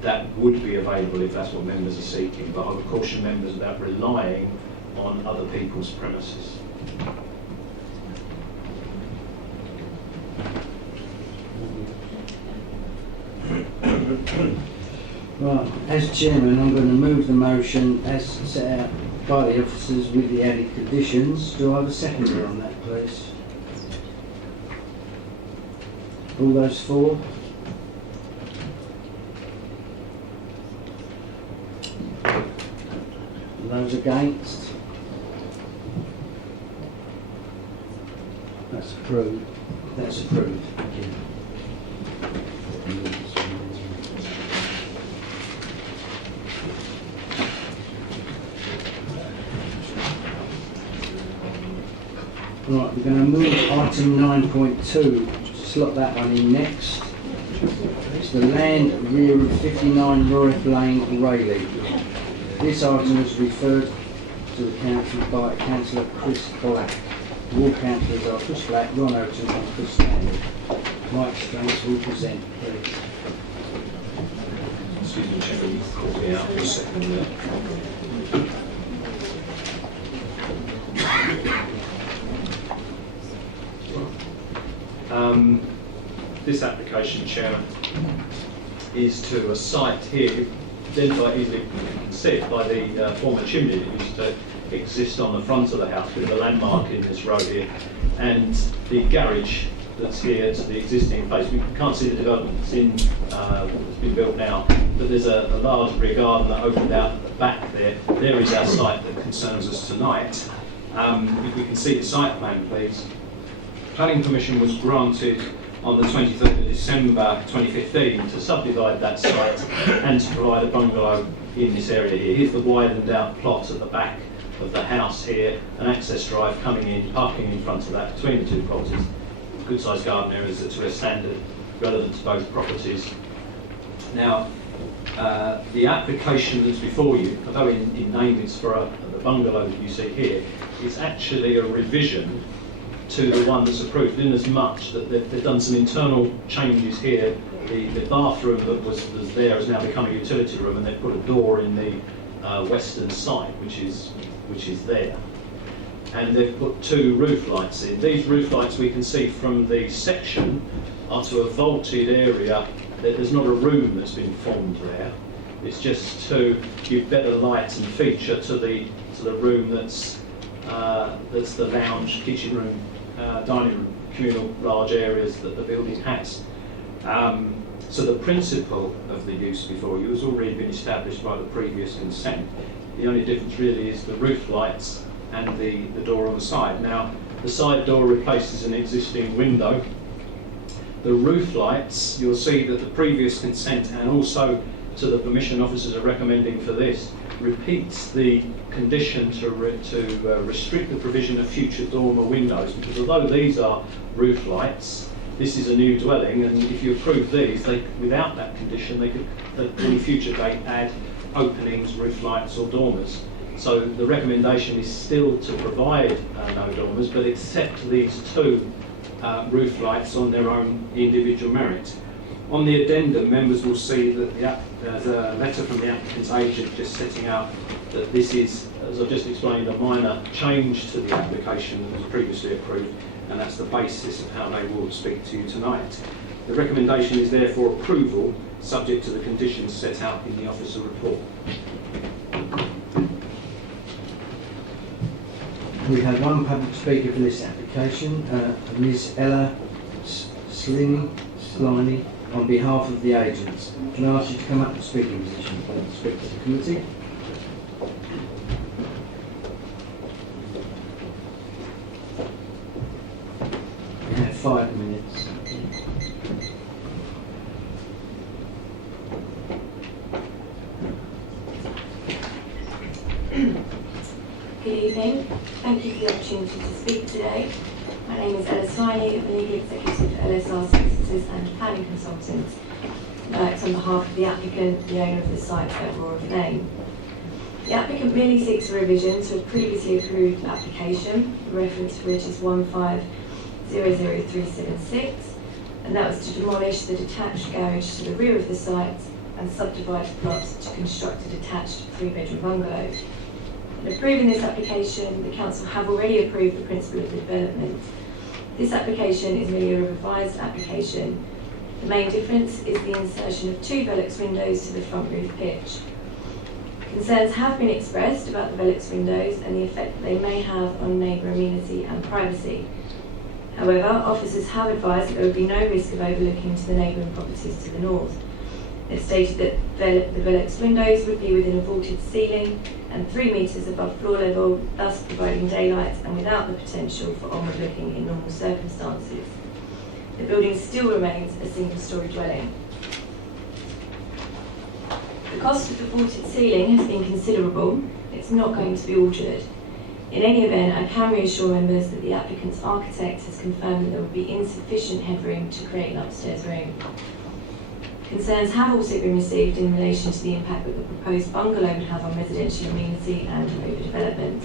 that would be available if that's what members are seeking. But I would caution members about relying on other people's premises. Right, as chairman, I'm going to move the motion as set out by the officers with the added conditions. Do I have a seconder on that, please? All those for? Those against? That's approved. That's approved. Thank you. Right, we're going to move item 9.2, slot that one in next. It's the land rear of 59 Royal Lane, Rayleigh. This item was referred to the council by Councillor Chris Black. Ward councillors are Chris Black, Ron Overton and Chris Stanley. Mike Stranks will present, please. Excuse me, Chairman, you called me out for a second there. This application, Chairman, is to a site here, identified easily, you can see it, by the former chimney that used to exist on the front of the house, with a landmark in this road here, and the garage that's here to the existing place. We can't see the development that's been built now, but there's a large rear garden that opened out at the back there. There is our site that concerns us tonight. If we can see the site plan, please. Planning permission was granted on the 23rd of December 2015 to subdivide that site and to provide a bungalow in this area here. Here's the widened out plot at the back of the house here, an access drive coming in, parking in front of that between the two properties, good sized garden areas that to a standard relevant to both properties. Now, the application that's before you, although in name it's for the bungalow that you see here, is actually a revision to the one that's approved, in as much that they've done some internal changes here. The bathroom that was there has now become a utility room, and they've put a door in the western side, which is there. And they've put 2 roof lights in. These roof lights we can see from the section are to a vaulted area. There's not a room that's been formed there. It's just to give better light and feature to the room that's the lounge, kitchen room, dining room, communal large areas that the building has. So the principle of the use before you has already been established by the previous consent. The only difference really is the roof lights and the door on the side. Now, the side door replaces an existing window. The roof lights, you'll see that the previous consent and also to the permission officers are recommending for this, repeats the condition to restrict the provision of future dormer windows, because although these are roof lights, this is a new dwelling, and if you approve these, without that condition, they could at any future date add openings, roof lights or dormers. So the recommendation is still to provide no dormers, but accept these 2 roof lights on their own individual merit. On the addendum, members will see that there's a letter from the applicant's agent just setting out that this is, as I've just explained, a minor change to the application that was previously approved, and that's the basis of how they will speak to you tonight. The recommendation is therefore approval subject to the conditions set out in the officer report. We have one public speaker for this application, Ms. Ella Sliney, on behalf of the agents. Can I ask you to come up to speaking position, speak to the committee? We have 5 minutes. Good evening. Thank you for the opportunity to speak today. My name is Ella Swiney, I'm the legal executive for LSR Solicitors and Planning Consultants. I act on behalf of the applicant, the owner of the site at Roar of Name. The applicant merely seeks a revision to a previously approved application, the reference for which is 1500376, and that was to demolish the detached garage to the rear of the site and subdivide the plot to construct a detached 3-bedroom bungalow. In approving this application, the Council have already approved the principle of the development. This application is merely a revised application. The main difference is the insertion of 2 Velux windows to the front roof pitch. Concerns have been expressed about the Velux windows and the effect that they may have on neighbour amenity and privacy. However, officers have advised that there would be no risk of overlooking to the neighbouring properties to the north. They've stated that the Velux windows would be within a vaulted ceiling and 3 metres above floor level, thus providing daylight and without the potential for onward looking in normal circumstances. The building still remains a single-storey dwelling. The cost of the vaulted ceiling has been considerable. It's not going to be altered. In any event, I can reassure members that the applicant's architect has confirmed that there will be insufficient headroom to create an upstairs room. Concerns have also been received in relation to the impact that the proposed bungalow would have on residential amenity and overdevelopment.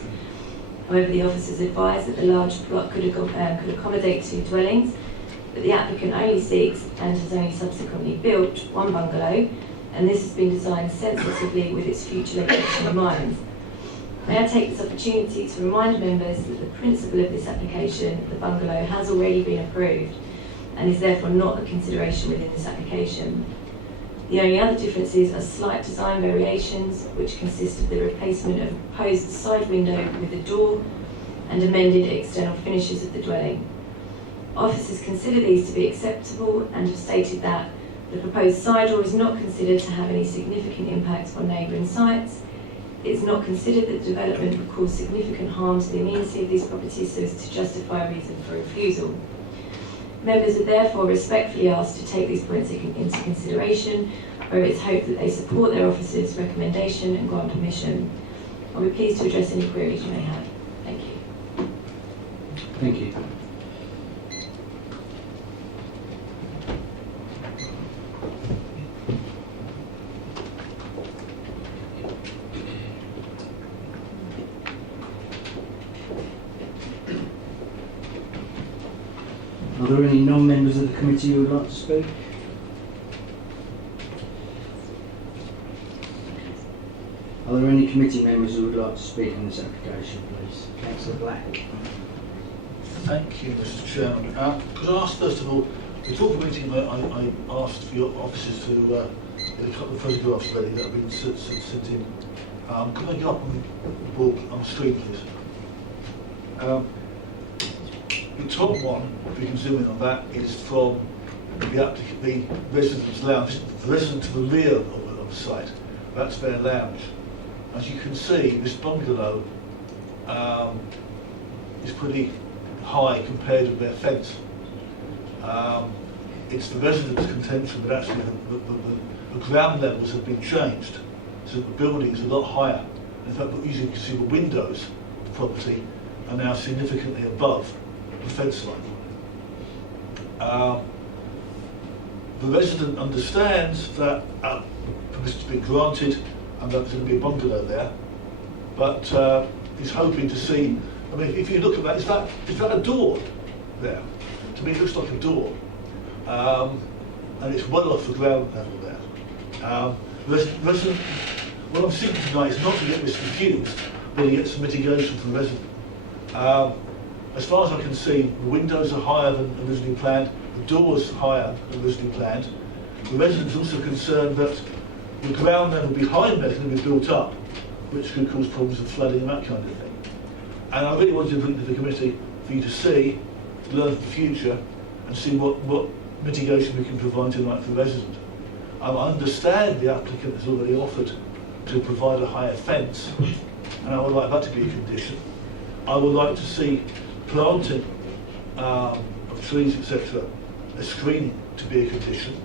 However, the officers advised that the large plot could accommodate 2 dwellings, but the applicant only seeks and has only subsequently built 1 bungalow, and this has been designed sensitively with its future location in mind. May I take this opportunity to remind members that the principle of this application, the bungalow, has already been approved and is therefore not a consideration within this application. The only other differences are slight design variations, which consist of the replacement of a proposed side window with a door and amended external finishes of the dwelling. Officers consider these to be acceptable and have stated that the proposed side door is not considered to have any significant impacts on neighbouring sites. It's not considered that development would cause significant harm to the amenity of these properties so as to justify a reason for refusal. Members are therefore respectfully asked to take these points into consideration, where it's hoped that they support their officer's recommendation and grant permission. I'll be pleased to address any queries you may have. Thank you. Thank you. Are there any non-members of the committee who would like to speak? Are there any committee members who would like to speak on this application, please? Councillor Black. Thank you, Mr. Chairman. Could I ask, first of all, before the meeting, I asked for your officers to get a couple of photographs ready that have been sent in. Could I go up on the screen, please? The top one, if you can zoom in on that, is from the residence lounge, the resident to the rear of the site. That's their lounge. As you can see, this bungalow is pretty high compared with their fence. It's the residents' contention that actually the ground levels have been changed, so that the building is a lot higher. In fact, as you can see, the windows of the property are now significantly above the fence line. The resident understands that permission has been granted and that there's going to be a bungalow there, but he's hoping to see. I mean, if you look at that, is that a door there? To me, it looks like a door, and it's well off the ground level there. Resident, what I'm seeking tonight is not to get this confused, but to get some mitigation from the resident. As far as I can see, the windows are higher than originally planned, the doors are higher than originally planned, The residents are also concerned that the ground level behind there's going to be built up, which could cause problems of flooding and that kind of thing. And I really wanted to bring to the committee for you to see, learn for the future, and see what mitigation we can provide tonight for the resident. I understand the applicant has already offered to provide a higher fence, and I would like that to be a condition. I would like to see planting of trees, etc., a screening to be a condition.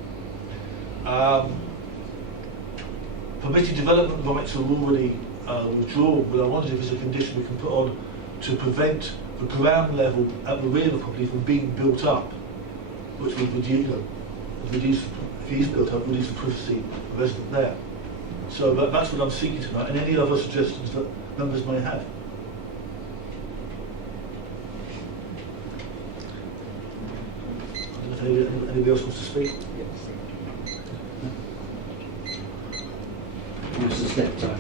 Permitted development rights are already withdrawn, but I wondered if there's a condition we can put on to prevent the ground level at the rear of the property from being built up, which would reduce, if it is built up, reduce the privacy of the resident there. So that's what I'm seeking tonight, and any other suggestions that members may have. I don't know if anybody else wants to speak? Mr. Steptoe.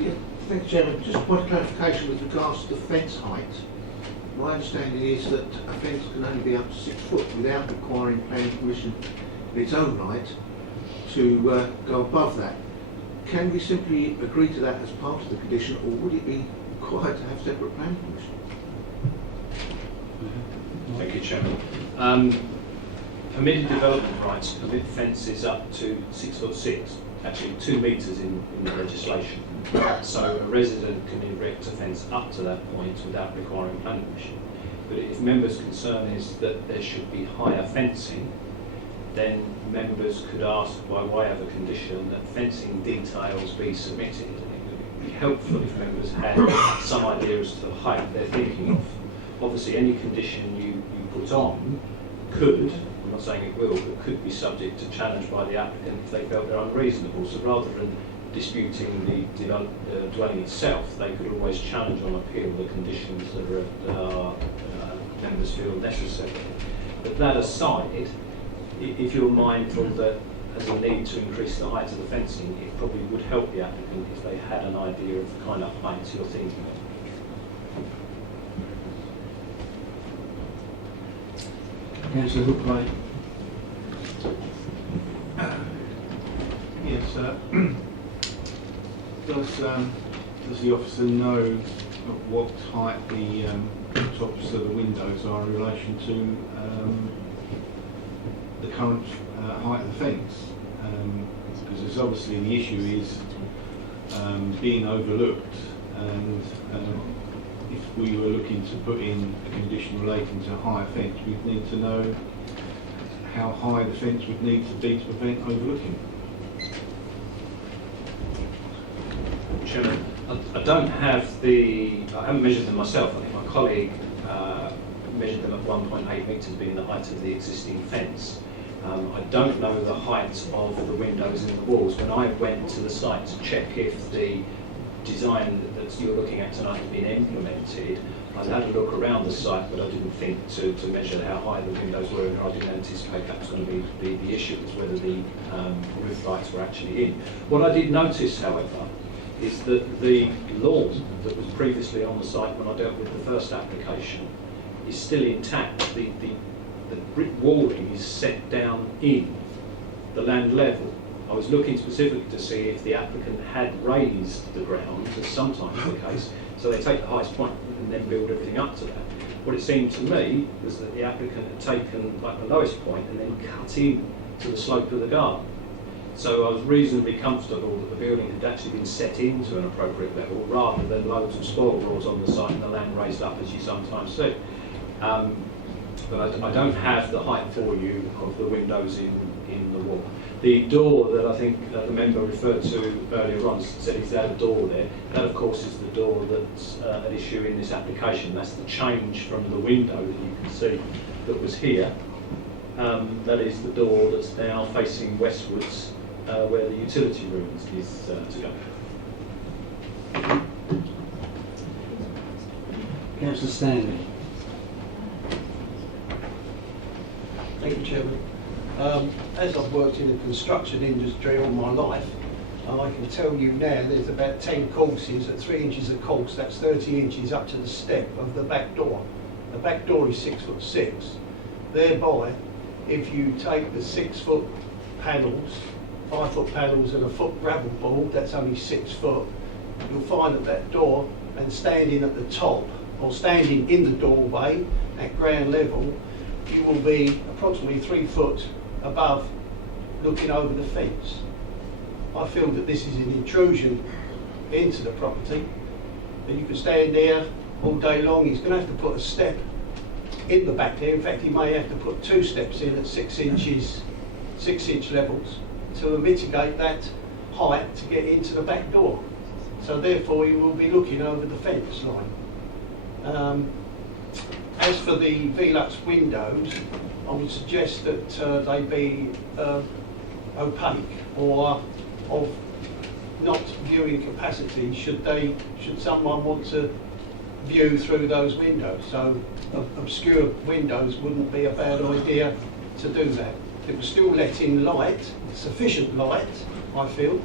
Yeah, thank you, Chairman. Just a point of clarification with regards to the fence height. My understanding is that a fence can only be up to 6 foot without requiring planning permission in its own right to go above that. Can we simply agree to that as part of the condition, or would it be required to have separate planning permission? Thank you, Chairman. Permitted development rights permit fences up to 6'6", actually 2 metres in the legislation. So a resident can erect a fence up to that point without requiring planning permission. But if members' concern is that there should be higher fencing, then members could ask by way of a condition that fencing details be submitted. And it would be helpful if members had some idea as to the height they're thinking of. Obviously, any condition you put on could, I'm not saying it will, but could be subject to challenge by the applicant if they felt they're unreasonable. So rather than disputing the dwelling itself, they could always challenge on appeal the conditions that are members feel necessary. But that aside, if you're mindful that there's a need to increase the height of the fencing, it probably would help the applicant if they had an idea of the kind of heights you're thinking of. Councillor Hook-White. Yes, does the officer know what height the tops of the windows are in relation to the current height of the fence? Because there's obviously the issue is being overlooked, and if we were looking to put in a condition relating to higher fence, we'd need to know how high the fence would need to be to prevent overlooking. Chairman, I haven't measured them myself. I think my colleague measured them at 1.8 metres being the height of the existing fence. I don't know the height of the windows in the walls. When I went to the site to check if the design that you're looking at tonight had been implemented, I had a look around the site, but I didn't think to measure how high the windows were, and I didn't anticipate that was going to be the issue, was whether the roof lights were actually in. What I did notice, however, is that the lawn that was previously on the site when I dealt with the first application is still intact. The brick walling is set down in the land level. I was looking specifically to see if the applicant had raised the ground, as sometimes the case, so they take the highest point and then build everything up to that. What it seemed to me was that the applicant had taken like the lowest point and then cut in to the slope of the garden. So I was reasonably comfortable that the building had actually been set into an appropriate level rather than loads of spoil boards on the site and the land raised up, as you sometimes see. But I don't have the height for you of the windows in the wall. The door that I think the member referred to earlier on said, is there a door there? That, of course, is the door that's at issue in this application. That's the change from the window that you can see that was here. That is the door that's now facing westwards, where the utility room is to go. Councillor Stanley. Thank you, Chairman. As I've worked in the construction industry all my life, I can tell you now there's about 10 courses at 3 inches of course, that's 30 inches up to the step of the back door. The back door is 6'6". Thereby, if you take the 6 foot panels, 5 foot panels and a foot gravel board, that's only 6 foot. You'll find that door, and standing at the top, or standing in the doorway at ground level, you will be approximately 3 foot above, looking over the fence. I feel that this is an intrusion into the property, and you can stand there all day long. He's going to have to put a step in the back there. In fact, he may have to put 2 steps in at 6 inch levels to mitigate that height to get into the back door. So therefore, you will be looking over the fence line. As for the Velux windows, I would suggest that they be opaque or of not viewing capacity should someone want to view through those windows. So obscure windows wouldn't be a bad idea to do that. It will still let in light, sufficient light, I feel,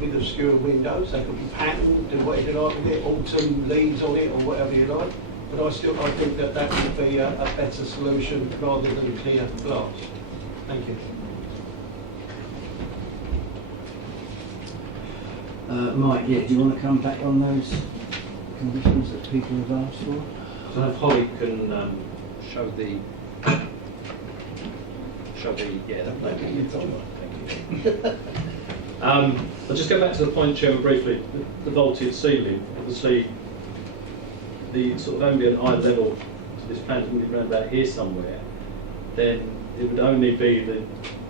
with obscure windows. They could be patterned, do whatever you like with it, autumn leaves on it or whatever you like. But I think that would be a better solution rather than clear glass. Thank you. Mike, yeah, do you want to come back on those conditions that people have asked for? So if Holly can show the I'll just go back to the point, Chairman, briefly. The vaulted ceiling, obviously, the sort of ambient eye level to this plant would be around about here somewhere. Then it would only be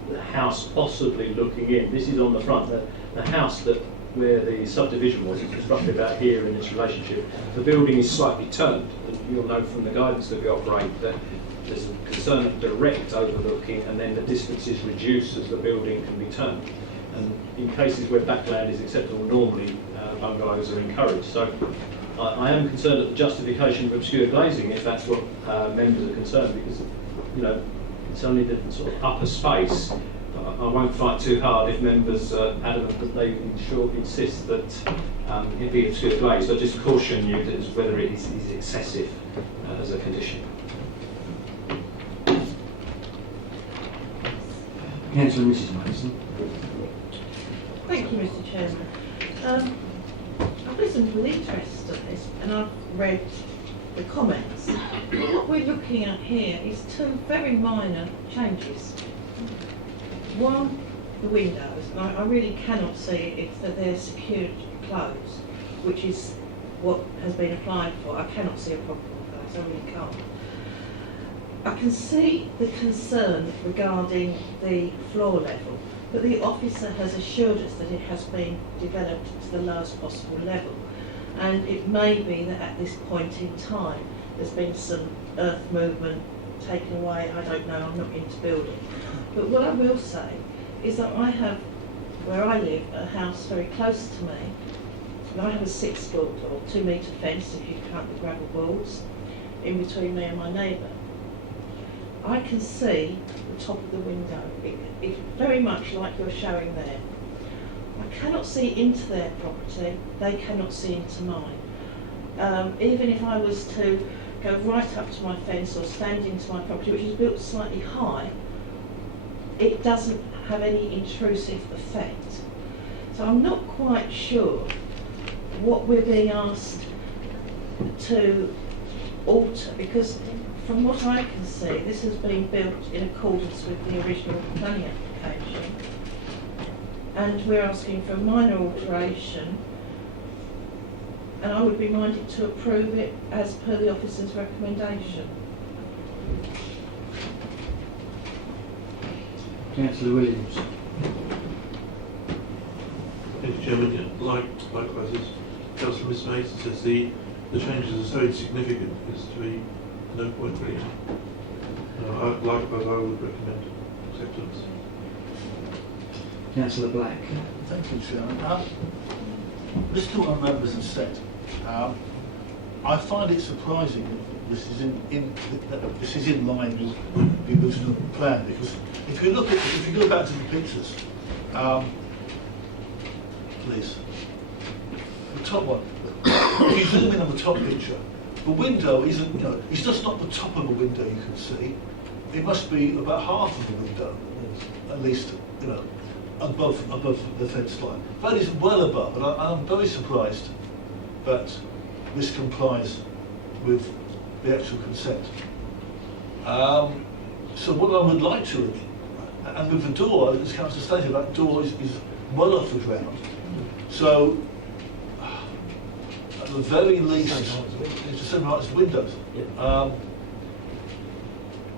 the house possibly looking in. This is on the front. The house where the subdivision was roughly about here in this relationship. The building is slightly turned, and you'll know from the guidance that we operate that there's a concern of direct overlooking, and then the distance is reduced as the building can be turned. And in cases where backland is acceptable, normally bungalows are encouraged. So I am concerned at the justification of obscure glazing, if that's what members are concerned, because it's only the sort of upper space. I won't fight too hard if members are adamant that they insist that it be obscure glazed. I just caution you that whether it is excessive as a condition. Councillor Mrs. Mason. Thank you, Mr. Chairman. I've listened with interest to this, and I've read the comments. But what we're looking at here is 2 very minor changes. One, the windows, and I really cannot see if they're secured closed, which is what has been applied for. I cannot see a problem with that, I really can't. I can see the concern regarding the floor level, but the officer has assured us that it has been developed to the lowest possible level, and it may be that at this point in time there's been some earth movement taken away. I don't know, I'm not into building. But what I will say is that I have, where I live, a house very close to me, and I have a 6 foot or 2 metre fence, if you count the gravel walls, in between me and my neighbour. I can see the top of the window. It's very much like you're showing there. I cannot see into their property, they cannot see into mine. Even if I was to go right up to my fence or stand into my property, which is built slightly high, it doesn't have any intrusive effect. So I'm not quite sure what we're being asked to alter, because from what I can see, this has been built in accordance with the original planning application, and we're asking for a minor alteration, and I would be minded to approve it as per the officer's recommendation. Councillor Williams. Thank you, Chairman. Likewise, as Councillor Miss Mason says, the changes are so insignificant as to be no point really. Likewise, I would recommend acceptance. Councillor Black. Thank you, Chairman. Listen to what our members have said. I find it surprising that this is in line with the original plan, because if you go back to the pictures, please, the top one. If you zoom in on the top picture, the window isn't. It's just not the top of the window you can see. It must be about half of the window. at least, above the fence line. That is well above, and I'm very surprised that this complies with the actual consent. So what I would like to, and with the door, as Councillor stated, that door is well off the ground. So, at the very least, it's the same height as the windows.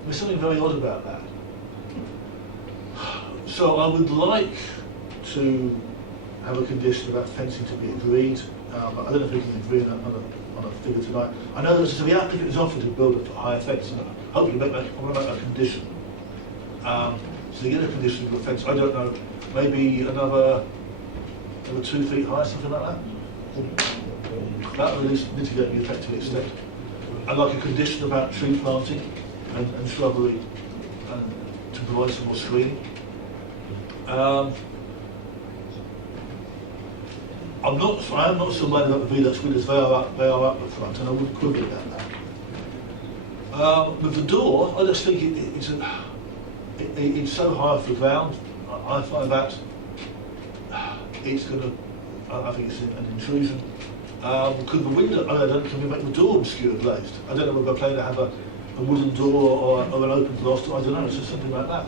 There's something very odd about that. So I would like to have a condition about fencing to be agreed. I don't know if we can agree on a figure tonight. I know that so the applicant is offered to build a higher fence, and hopefully I'm going to make that a condition. So they get a condition for the fence. I don't know, maybe another 2 feet high, something like that. That will at least mitigate the effect to an extent. I'd like a condition about tree planting and shrubbery to provide some more screening. I am not so worried about the VLEX windows. They are up the front, and I wouldn't quibble about that. With the door, I just think it's so high off the ground. I find that it's going to. I think it's an intrusion. Could the window? Can we make the door obscure glazed? I don't know whether we're planning to have a wooden door or an open glass door. I don't know. It's just something like that.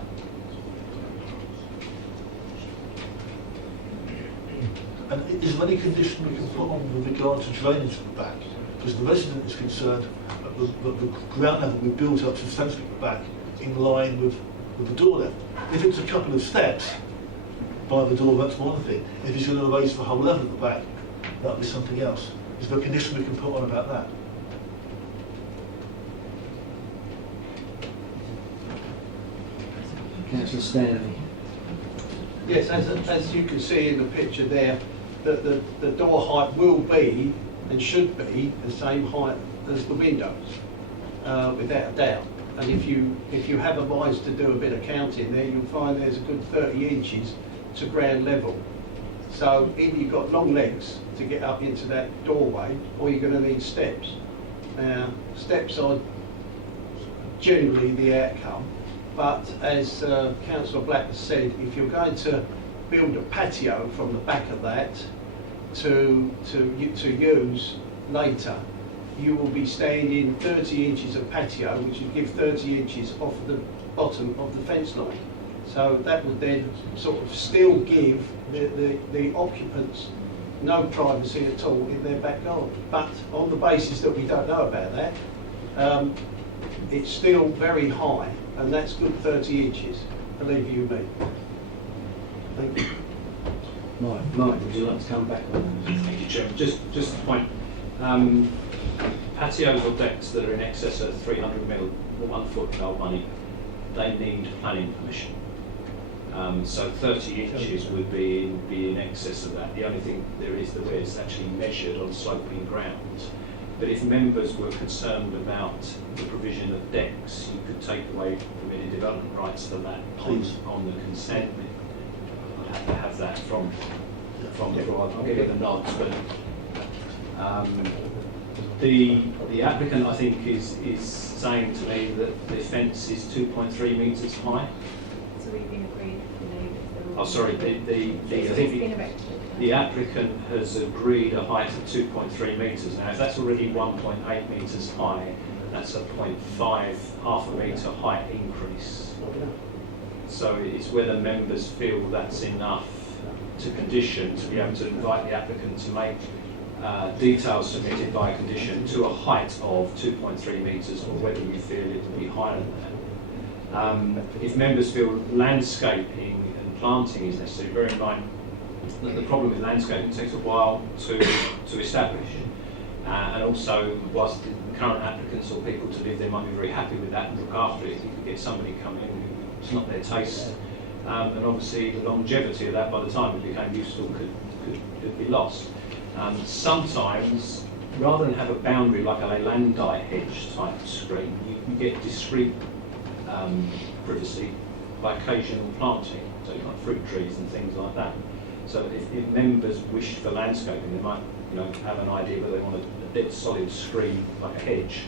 And is there any condition we can put on with regard to drainage at the back? Because the resident is concerned that the ground level we built up substantially at the back in line with the door level. If it's a couple of steps by the door, that's one thing. If he's going to raise the whole level at the back, that'll be something else. Is there a condition we can put on about that? Councillor Stanley. Yes, as you can see in the picture there, the door height will be and should be the same height as the windows, without a doubt. And if you have a mind to do a bit of counting there, you'll find there's a good 30 inches to ground level. So either you've got long legs to get up into that doorway, or you're going to need steps. Now, steps are generally the outcome, but as Councillor Black has said, if you're going to build a patio from the back of that to use later, you will be standing 30 inches of patio, which would give 30 inches off the bottom of the fence line. So that would then sort of still give the occupants no privacy at all in their back garden. But on the basis that we don't know about that, it's still very high, and that's good 30 inches, believe you me. Thank you. Mike, would you like to come back on that? Thank you, Chairman. Just a point. Patios or decks that are in excess of 300 mil, 1 foot old money, they need planning permission. So 30 inches would be in excess of that. The only thing there is the way it's actually measured on sloping ground. But if members were concerned about the provision of decks, you could take away permitted development rights for that on the consent. I'd have to have that from the floor. I'll give you the nods, but the applicant, I think, is saying to me that the fence is 2.3 metres high. So we've been agreed. Oh, sorry. I think the applicant has agreed a height of 2.3 metres. Now, if that's already 1.8 metres high, that's a 0.5, half a metre height increase. So it's whether members feel that's enough to condition to be able to invite the applicant to make details submitted by condition to a height of 2.3 metres, or whether we feel it would be higher than that. If members feel landscaping and planting is necessary, bear in mind that the problem with landscaping takes a while to establish. And also, whilst the current applicants or people to live there might be very happy with that and look after it, you could get somebody come in who's not their taste. And obviously the longevity of that by the time it became useful could be lost. Sometimes, rather than have a boundary like a landai hedge type screen, you get discrete privacy by occasional planting, so you've got fruit trees and things like that. So if members wish for landscaping, they might have an idea whether they want a dead solid screen like a hedge,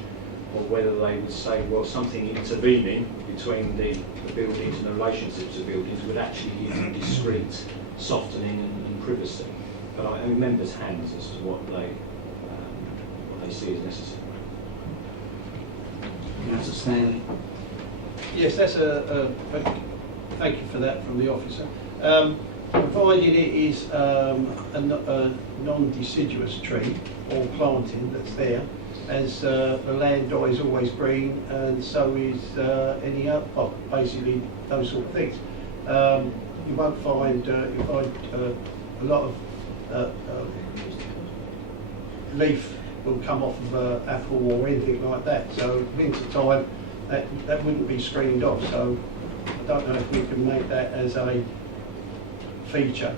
or whether they would say, well, something intervening between the buildings and the relationships of buildings would actually give you discrete softening and privacy. But I'm in members' hands as to what they see as necessary. Councillor Stanley. Yes, that's thank you for that from the officer. Provided it is a non-deciduous tree or planting that's there, as the land dies always green, and so is any other, basically those sort of things. You won't find a lot of leaf will come off of an apple or anything like that. So winter time, that wouldn't be screened off. So I don't know if we can make that as a feature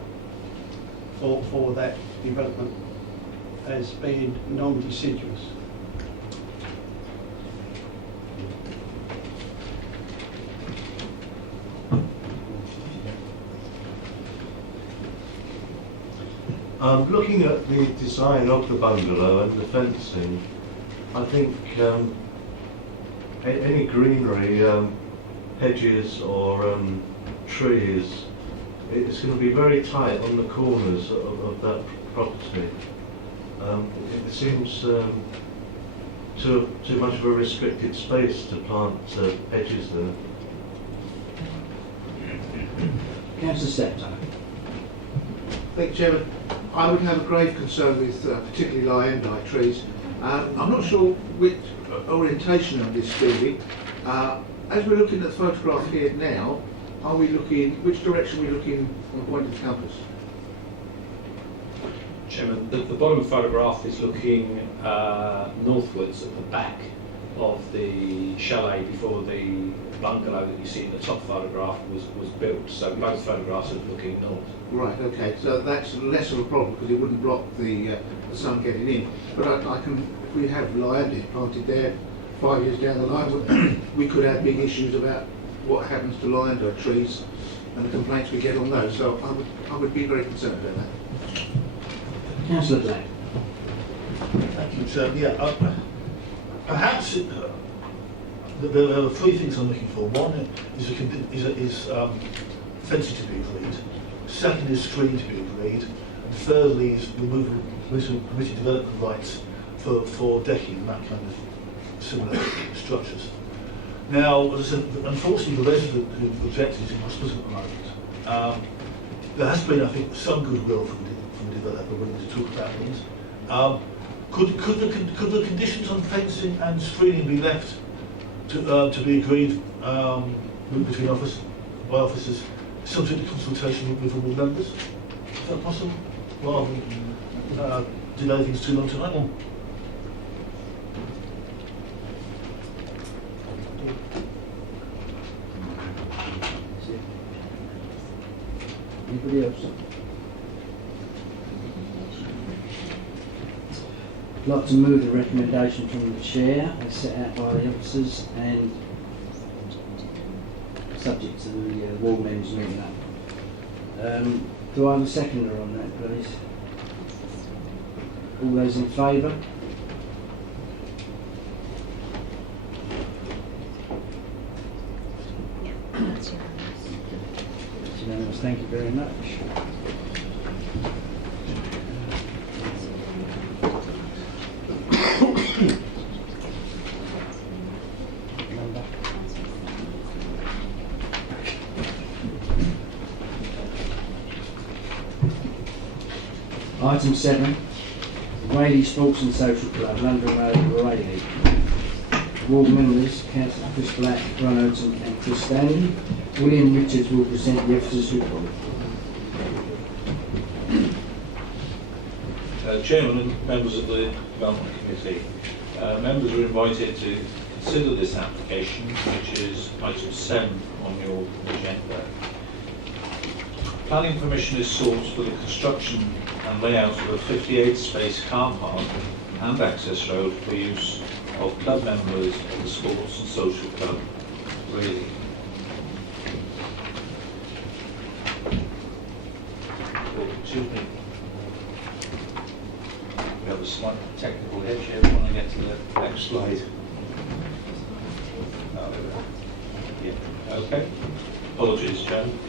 for that development as being non-deciduous. Looking at the design of the bungalow and the fencing, I think any greenery, hedges or trees, it's going to be very tight on the corners of that property. It seems too much of a restricted space to plant hedges there. Councillor Septo. Thank you, Chairman. I would have a grave concern with particularly liandite trees. I'm not sure which orientation of this building. As we're looking at the photograph here now, are we looking, which direction are we looking on the point of the compass? Chairman, the bottom photograph is looking northwards at the back of the chalet before the bungalow that you see in the top photograph was built. So both photographs are looking north. Right, okay, so that's less of a problem because it wouldn't block the sun getting in. But I can, if we have liandate planted there 5 years down the line, we could have big issues about what happens to liandate trees and the complaints we get on those. So I would be very concerned about that. Councillor Black. Thank you, sir. Yeah, perhaps there are three things I'm looking for. One is fencing to be agreed. Second is screening to be agreed. And thirdly is removal of permitted development rights for decking and that kind of similar structures. Now, as I said, unfortunately, the resident who objected is in hospital at the moment. There has been, I think, some goodwill from the developer willing to talk about things. Could the conditions on fencing and screening be left to be agreed between officers, subject to consultation with all members? Is that possible? Rather than delay things too long tonight? Anybody else? I'd like to move the recommendation from the chair as set out by the officers and subject to the ward members meeting up. Do I have a seconder on that, please? All those in favour? That's unanimous. Thank you very much. Item 7, Whaley Sports and Social Club, London Road, Rayleigh. Ward members, Councillor Chris Black, Ron Oaten and Chris Stanley. William Richards will present the officer's report. Chairman and members of the Development Committee, members are invited to consider this application, which is item 7 on your agenda. Planning permission is sought for the construction and layout of a 58-space car park and access road for use of club members of the Sports and Social Club, Rayleigh. Excuse me. We have a slight technical hitch here when I get to the next slide. Okay. Apologies, Chairman.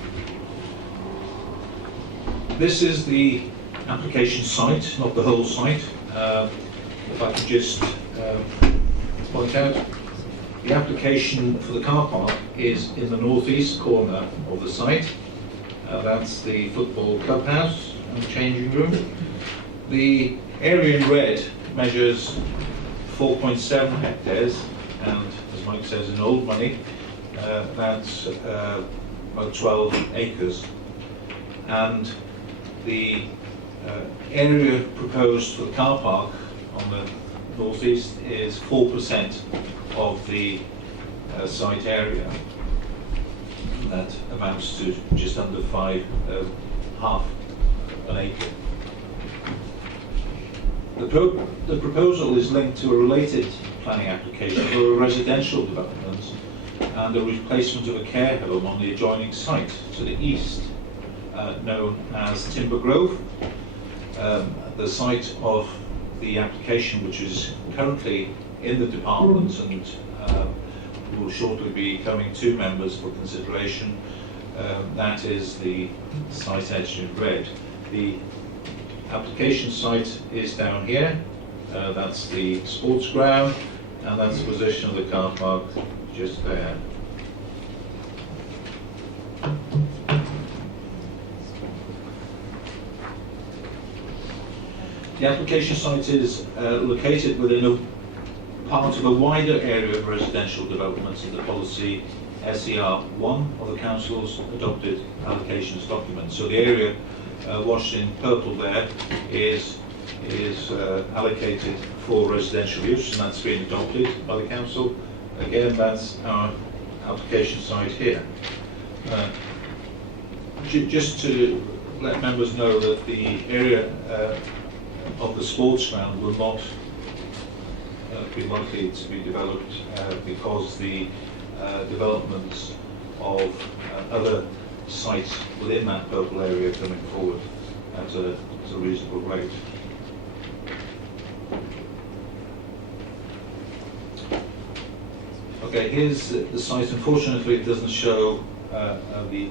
This is the application site, not the whole site. If I could just point out, the application for the car park is in the northeast corner of the site. That's the football clubhouse and changing room. The area in red measures 4.7 hectares, and as Mike says, in old money, that's about 12 acres. And the area proposed for the car park on the northeast is 4% of the site area. That amounts to just under half an acre. The proposal is linked to a related planning application for a residential development and the replacement of a care home on the adjoining site to the east, known as Timber Grove. The site of the application, which is currently in the department and will shortly be coming to members for consideration, that is the site edged in red. The application site is down here. That's the sports ground, and that's the position of the car park just there. The application site is located within a part of a wider area of residential developments in the policy SER1 of the Council's adopted allocations document. So the area washed in purple there is allocated for residential use, and that's been adopted by the Council. Again, that's our application site here. Just to let members know that the area of the sports ground will not be likely to be developed because the developments of other sites within that purple area coming forward at a reasonable rate. Okay, here's the site. Unfortunately, it doesn't show the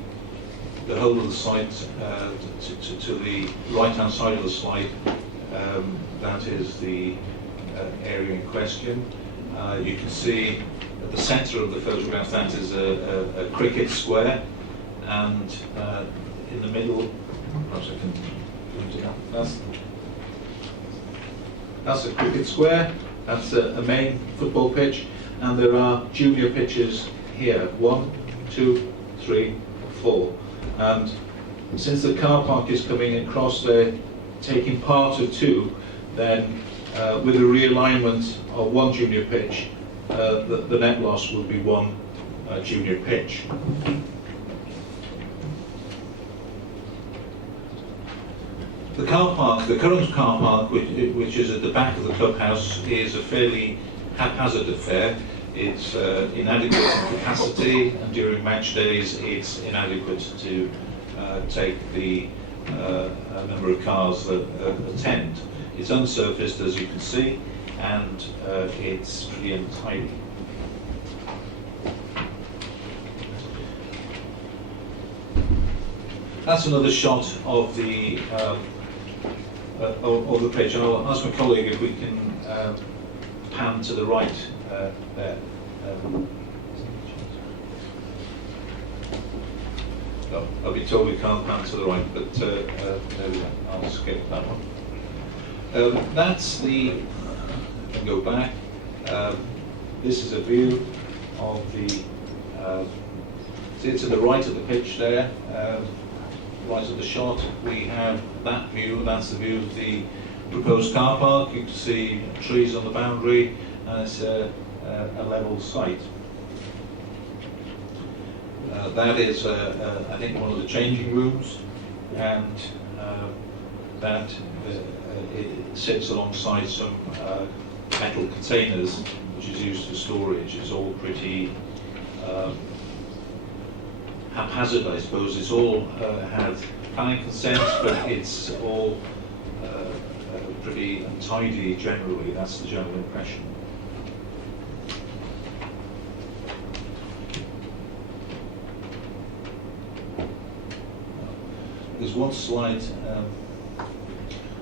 whole of the site to the right-hand side of the slide. That is the area in question. You can see at the centre of the photograph that is a cricket square, and in the middle, perhaps I can point it out. That's a cricket square. That's a main football pitch, and there are junior pitches here. 1, 2, 3, 4. And since the car park is coming across there, taking part of 2, then with a realignment of 1 junior pitch, the net loss would be 1 junior pitch. The car park, the current car park, which is at the back of the clubhouse, is a fairly haphazard affair. It's inadequate in capacity, and during match days it's inadequate to take the number of cars that attend. It's unsurfaced, as you can see, and it's pretty untidy. That's another shot of the page. I'll ask my colleague if we can pan to the right there. No, I'll be told we can't pan to the right, but there we go. I'll skip that one. That's the. I can go back. This is a view of the. See, to the right of the pitch there. Right of the shot, we have that view. That's the view of the proposed car park. You can see trees on the boundary, and it's a level site. That is, I think, one of the changing rooms, and that it sits alongside some metal containers, which is used for storage. It's all pretty haphazard, I suppose. It's all had planning consent, but it's all pretty untidy generally. That's the general impression. there's one slide.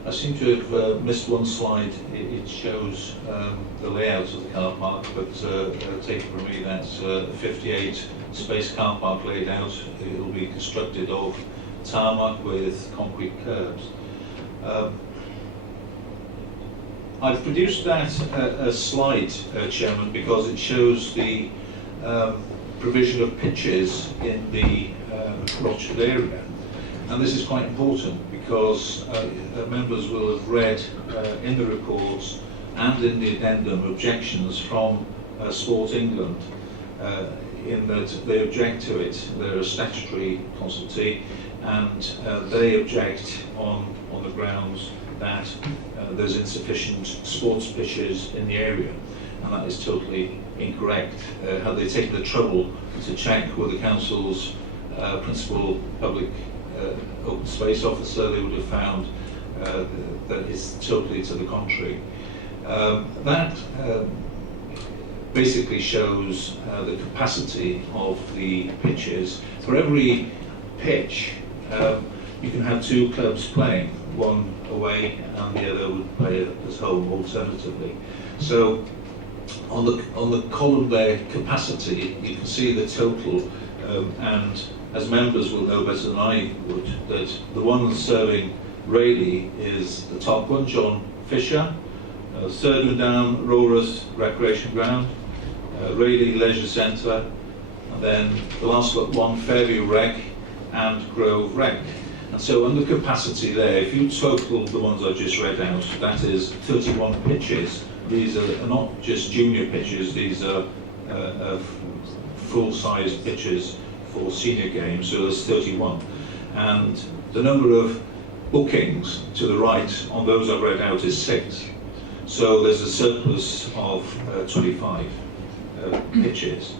I seem to have missed one slide. It shows the layout of the car park, but taken from me, that's a 58 space car park laid out. It will be constructed of tarmac with concrete curbs. I've produced that a slide, Chairman, because it shows the provision of pitches in the Rochford area. And this is quite important because members will have read in the reports and in the addendum objections from Sport England in that they object to it. They're a statutory consultee and they object on the grounds that there's insufficient sports pitches in the area, and that is totally incorrect. Had they taken the trouble to check with the council's principal public open space officer, they would have found that it's totally to the contrary. That basically shows the capacity of the pitches. For every pitch, you can have two clubs playing, one away and the other would play at home alternatively. So on the column there, capacity, you can see the total, and as members will know better than I would, that the one serving Rayleigh is the top one, John Fisher, third one down, Roras Recreation Ground, Rayleigh Leisure Centre, and then the last one, Fairview Rec and Grove Rec. And so under capacity there, if you total the ones I just read out, that is 31 pitches. These are not just junior pitches, these are full-size pitches for senior games, so there's 31. And the number of bookings to the right on those I've read out is 6. So there's a surplus of 25 pitches.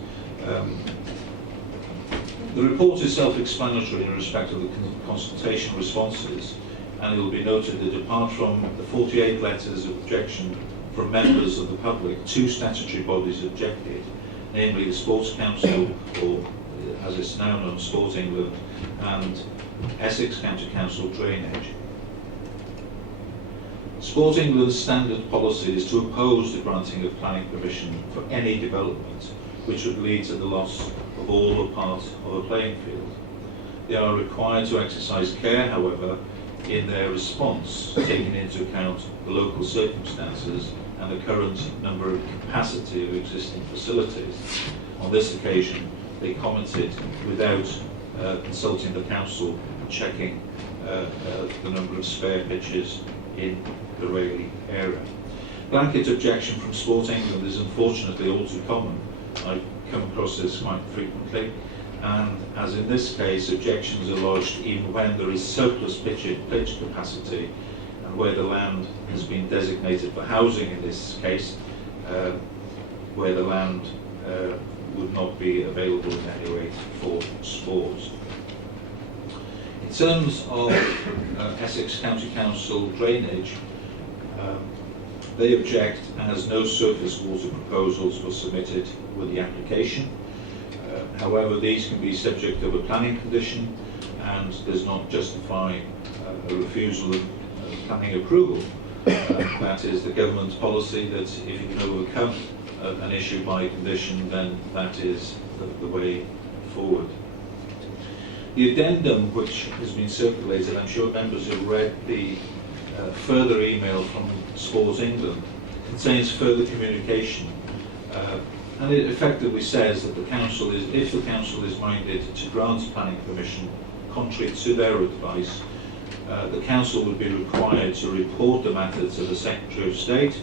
The report is self-explanatory in respect of the consultation responses, and it will be noted that apart from the 48 letters of objection from members of the public, 2 statutory bodies objected, namely the Sports Council, or as it's now known, Sport England, and Essex County Council Drainage. Sport England's standard policy is to oppose the granting of planning permission for any development which would lead to the loss of all or part of a playing field. They are required to exercise care, however, in their response, taking into account the local circumstances and the current number and capacity of existing facilities. On this occasion, they commented without consulting the council, checking the number of spare pitches in the Rayleigh area. Blanket objection from Sport England is unfortunately all too common. I come across this quite frequently, and as in this case, objections are lodged even when there is surplus pitch capacity and where the land has been designated for housing in this case, where the land would not be available in any way for sports. In terms of Essex County Council drainage, they object as no surface water proposals were submitted with the application. However, these can be subject of a planning condition and does not justify a refusal of planning approval. That is the government's policy that if you can overcome an issue by condition, then that is the way forward. The addendum, which has been circulated, I'm sure members have read the further email from Sport England, contains further communication, and it effectively says that the council is, if the council is minded to grant planning permission contrary to their advice, the council would be required to report the matter to the Secretary of State,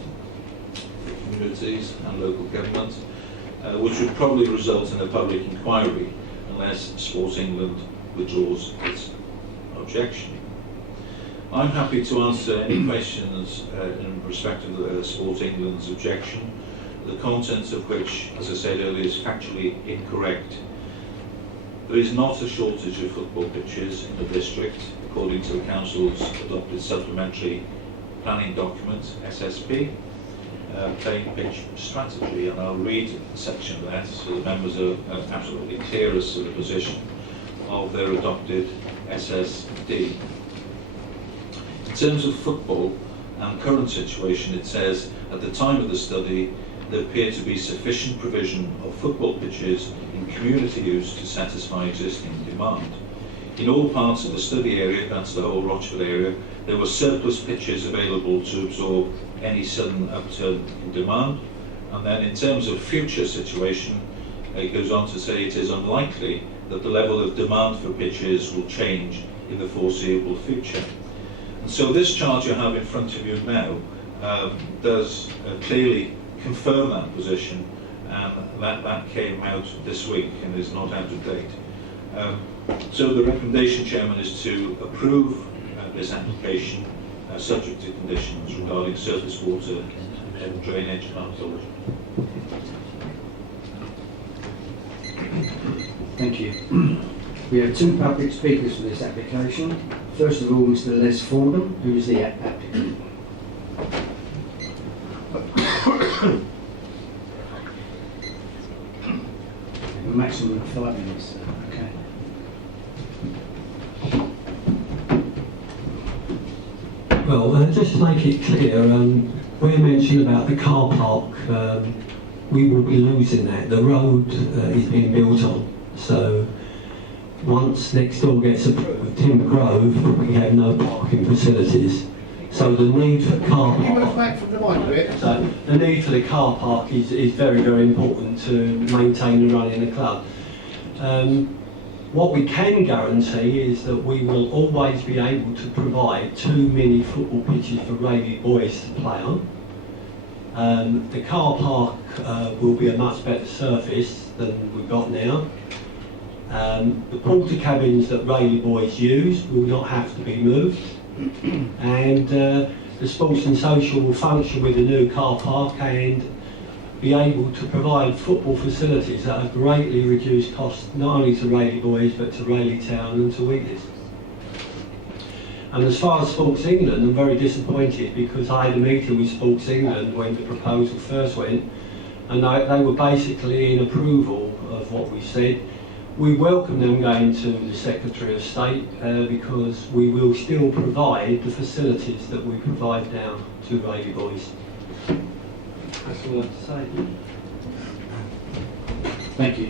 communities and local government, which would probably result in a public inquiry unless Sport England withdraws its objection. I'm happy to answer any questions in respect of Sport England's objection, the contents of which, as I said earlier, is factually incorrect. There is not a shortage of football pitches in the district, according to the Council's adopted supplementary planning document, SSP, playing pitch strategy, and I'll read a section of that so the members are absolutely clear as to the position of their adopted SSD. In terms of football and current situation, it says, at the time of the study, there appeared to be sufficient provision of football pitches in community use to satisfy existing demand. In all parts of the study area, that's the whole Rochford area, there were surplus pitches available to absorb any sudden upturn in demand. And then in terms of future situation, it goes on to say it is unlikely that the level of demand for pitches will change in the foreseeable future. And so this chart you have in front of you now does clearly confirm that position, and that came out this week and is not out of date. So the recommendation, Chairman, is to approve this application subject to conditions regarding surface water and drainage and archaeology. Thank you. We have two public speakers for this application. First of all, Mr. Les Fordham, who is the applicant. A maximum of 5 minutes. Okay. Well, just to make it clear, we mentioned about the car park. We will be losing that. The road is being built on, so once next door gets approved, Timber Grove, we have no parking facilities. So the need for car park. So the need for the car park is very, very important to maintain and running the club. What we can guarantee is that we will always be able to provide 2 mini football pitches for Rayleigh boys to play on. The car park will be a much better surface than we've got now. The porta cabins that Rayleigh boys use will not have to be moved. And the sports and social will function with the new car park and be able to provide football facilities at a greatly reduced cost, not only to Rayleigh boys but to Rayleigh Town and to Wheatley's. And as far as Sports England, I'm very disappointed because I had a meeting with Sports England when the proposal first went, and they were basically in approval of what we said. We welcome them going to the Secretary of State because we will still provide the facilities that we provide down to Rayleigh boys. That's all I have to say. Thank you.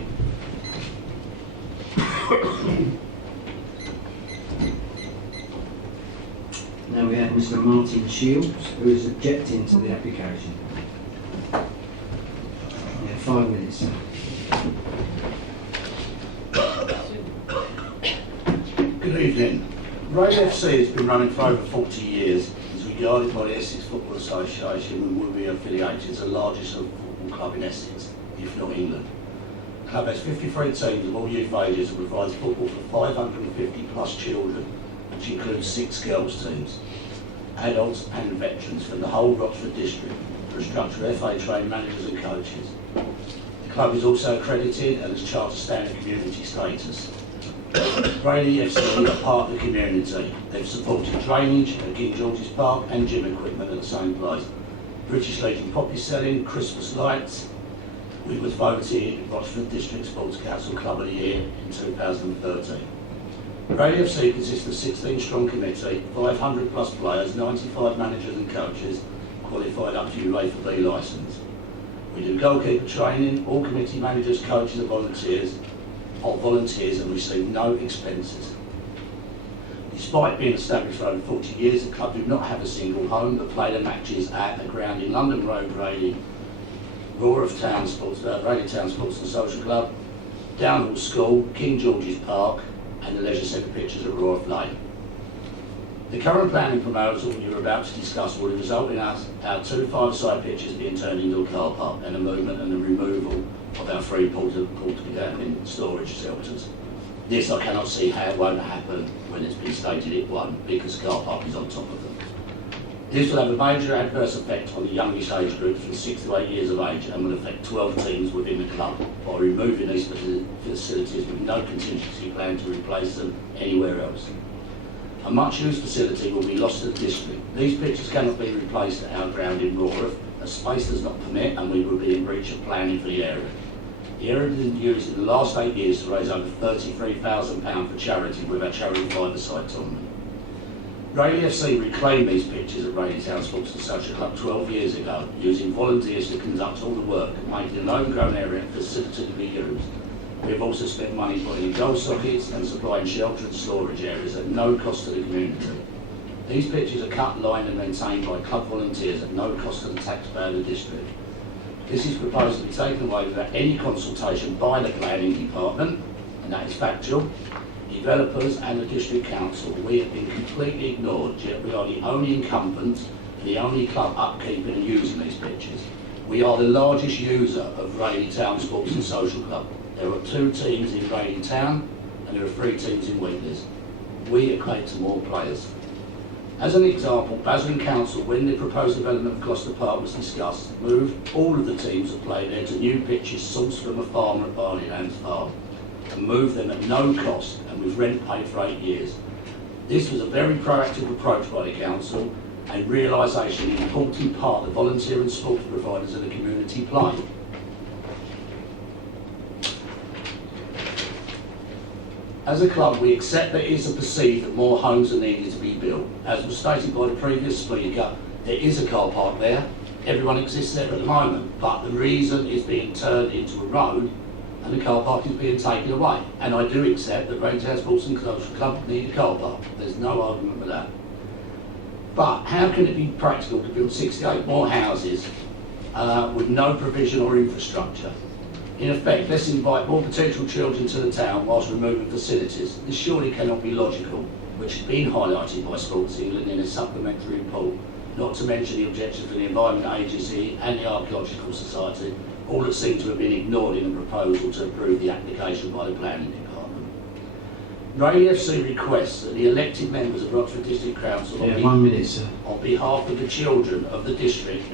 Now we have Mr. Martin Shields, who is objecting to the application. Yeah, 5 minutes. Good evening. Rayleigh FC has been running for over 40 years. Is regarded by the Essex Football Association and will be affiliated as the largest football club in Essex, if not England. The club has 53 teams of all youth ages and provides football for 550 plus children, which includes 6 girls teams, adults and veterans from the whole Rochford district, for a structure of FA trained managers and coaches. The club is also accredited and has chartered standard community status. Rayleigh FC are part of the community. They've supported drainage at King George's Park and gym equipment at the same place. British Legion poppy selling, Christmas lights. We was voted Rochford District Sports Council Club of the Year in 2013. Rayleigh FC consists of a 16 strong committee, 500 plus players, 95 managers and coaches, qualified up to UEFA B licence. We do goalkeeper training, all committee managers, coaches and volunteers and receive no expenses. Despite being established for over 40 years, the club do not have a single home but play their matches at a ground in London Road, Rayleigh, Rayleigh Town Sports and Social Club, Downhall School, King George's Park and the leisure centre pitches at Royal Lane. The current planning proposal you're about to discuss will result in our 2 5-side pitches being turned into a car park and the movement and the removal of our 3 portable storage shelters. This I cannot see how it won't happen when it's been stated it won't, because the car park is on top of them. This will have a major adverse effect on the youngest age groups from 6 to 8 years of age and will affect 12 teams within the club by removing these facilities with no contingency plan to replace them anywhere else. A much used facility will be lost to the district. These pitches cannot be replaced at our ground in Rawcliffe, as space does not permit and we will be in breach of planning for the area. The area has been used in the last 8 years to raise over £33,000 for charity with our charity five-a-side tournament. Rayleigh FC reclaimed these pitches at Rayleigh Town Sports and Social Club 12 years ago, using volunteers to conduct all the work and making an homegrown area a facility to be used. We have also spent money putting in goal sockets and supplying shelter and storage areas at no cost to the community. These pitches are cut, lined and maintained by club volunteers at no cost to the taxpayer of the district. This is proposed to be taken away without any consultation by the planning department, and that is factual, developers and the district council. We have been completely ignored, yet we are the only incumbent and the only club upkeeping and using these pitches. We are the largest user of Rayleigh Town Sports and Social Club. There are 2 teams in Rayleigh Town and there are 3 teams in Wheatley's. We equate to more players. As an example, Basildon Council, when the proposed development of Gloucester Park was discussed, moved all of the teams that play there to new pitches sourced from a farmer at Barleylands Farm and moved them at no cost and with rent paid for 8 years. This was a very proactive approach by the council and realisation of the important part that volunteer and sports providers in the community play. As a club, we accept that it is perceived that more homes are needed to be built. As was stated by the previous speaker, there is a car park there. Everyone exists there at the moment, but the reason is being turned into a road and the car park is being taken away. And I do accept that Rayleigh Town Sports and Social Club need a car park. There's no argument with that. But how can it be practical to build 68 more houses with no provision or infrastructure? In effect, let's invite more potential children to the town whilst removing facilities. This surely cannot be logical, which has been highlighted by Sports England in a supplementary report, not to mention the objections from the Environment Agency and the Archaeological Society, all that seem to have been ignored in the proposal to approve the application by the Planning Department. Rayleigh FC requests that the elected members of Roxford District Council on behalf of the children of the district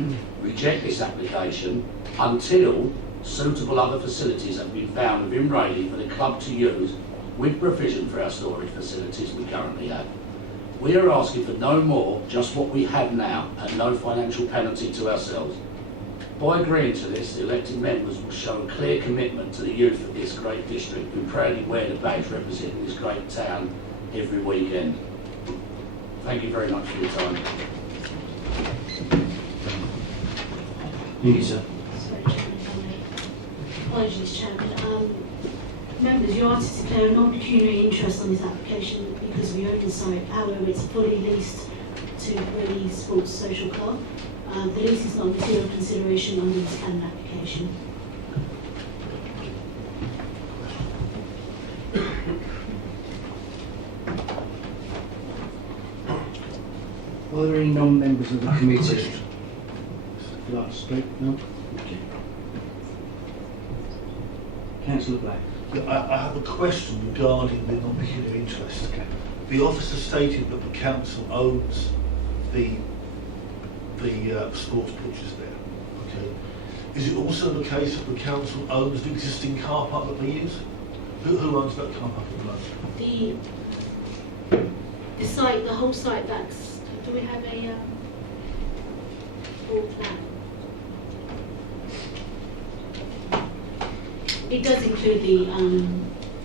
reject this application until suitable other facilities have been found within Rayleigh for the club to use with provision for our storage facilities we currently have. We are asking for no more, just what we have now, and no financial penalty to ourselves. By agreeing to this, the elected members will show a clear commitment to the youth of this great district who proudly wear the badge representing this great town every weekend. Thank you very much for your time. Thank you, sir. Apologies, Chairman. Members, you are to declare a non-pecuniary interest on this application because we own the site. However, it's fully leased to Rayleigh Sports Social Club. The lease is not a material consideration under this planning application. Are there any non-members of the committee who'd like to speak? No? Councillor Black. I have a question regarding the non-pecuniary interest. Okay. The officer stated that the council owns the sports pitches there. Okay. Is it also the case that the council owns the existing car park that they use? Who owns that car park at the moment? The site, the whole site. That's. Do we have a full plan? It does include the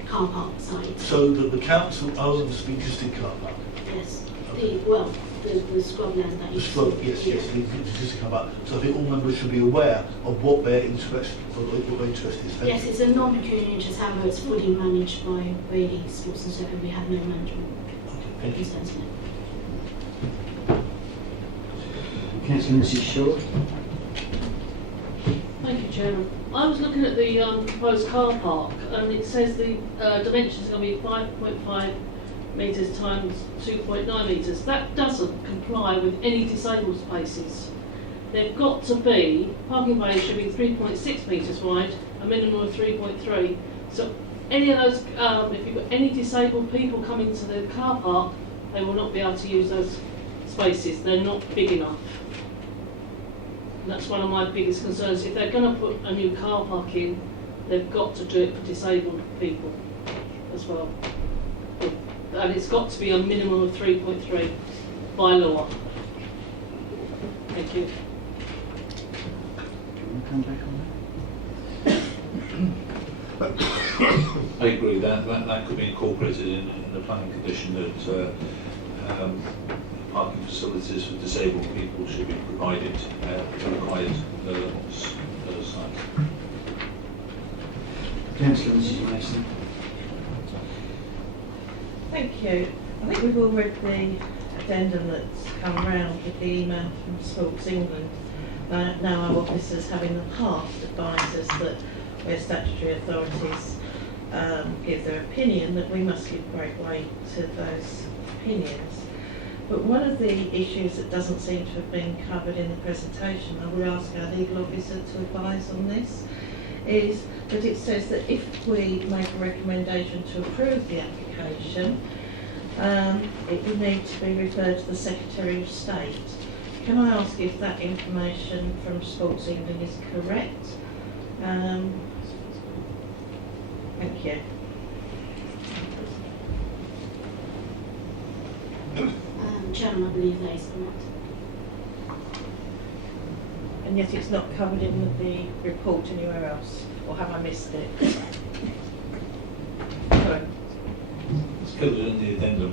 car park site. So that the council owns the existing car park? Yes. Okay. The scrubland that The is. scrub, yes, the existing car park. So I think all members should be aware of what their interest, is. Thank Yes, you. it's a non-pecuniary interest, however, it's fully managed by Rayleigh Sports and Social. We have no management concerns in it. Councillor Mrs. Shaw. Thank you, Chairman. I was looking at the proposed car park, and it says the dimensions are going to be 5.5 metres times 2.9 metres. That doesn't comply with any disabled spaces. They've got to be, parking bays should be 3.6 metres wide, a minimum of 3.3. So any of those, if you've got any disabled people coming to the car park, they will not be able to use those spaces. They're not big enough. And that's one of my biggest concerns. If they're going to put a new car park in, they've got to do it for disabled people as well. And it's got to be a minimum of 3.3 by law. Thank you. Can we come back on that? I agree that could be incorporated in the planning condition that parking facilities for disabled people should be provided to required site. Councillor Mrs Mason. Thank you. I think we've all read the addendum that's come round with the email from Sports England. Now our officers have in the past advised us that where statutory authorities give their opinion, that we must give great weight to those opinions. But one of the issues that doesn't seem to have been covered in the presentation, I will ask our legal officer to advise on this, is that it says that if we make a recommendation to approve the application, it would need to be referred to the Secretary of State. Can I ask if that information from Sports England is correct? Thank you. Chairman, I believe that is correct. And yet it's not covered in the report anywhere else, or have I missed it? Sorry. It's covered in the addendum.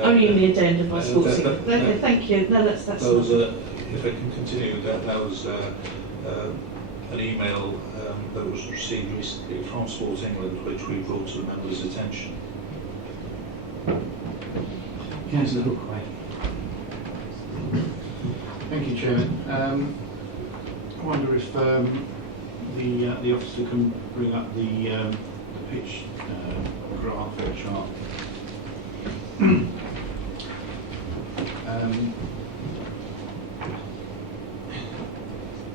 Only in the addendum by Sports England. Okay, thank you. No, that's if I can continue, that was an email that was received recently from Sports England, which we brought to the members' attention. Councillor Hookway. Thank you, Chairman. I wonder if the officer can bring up the pitch graph or chart.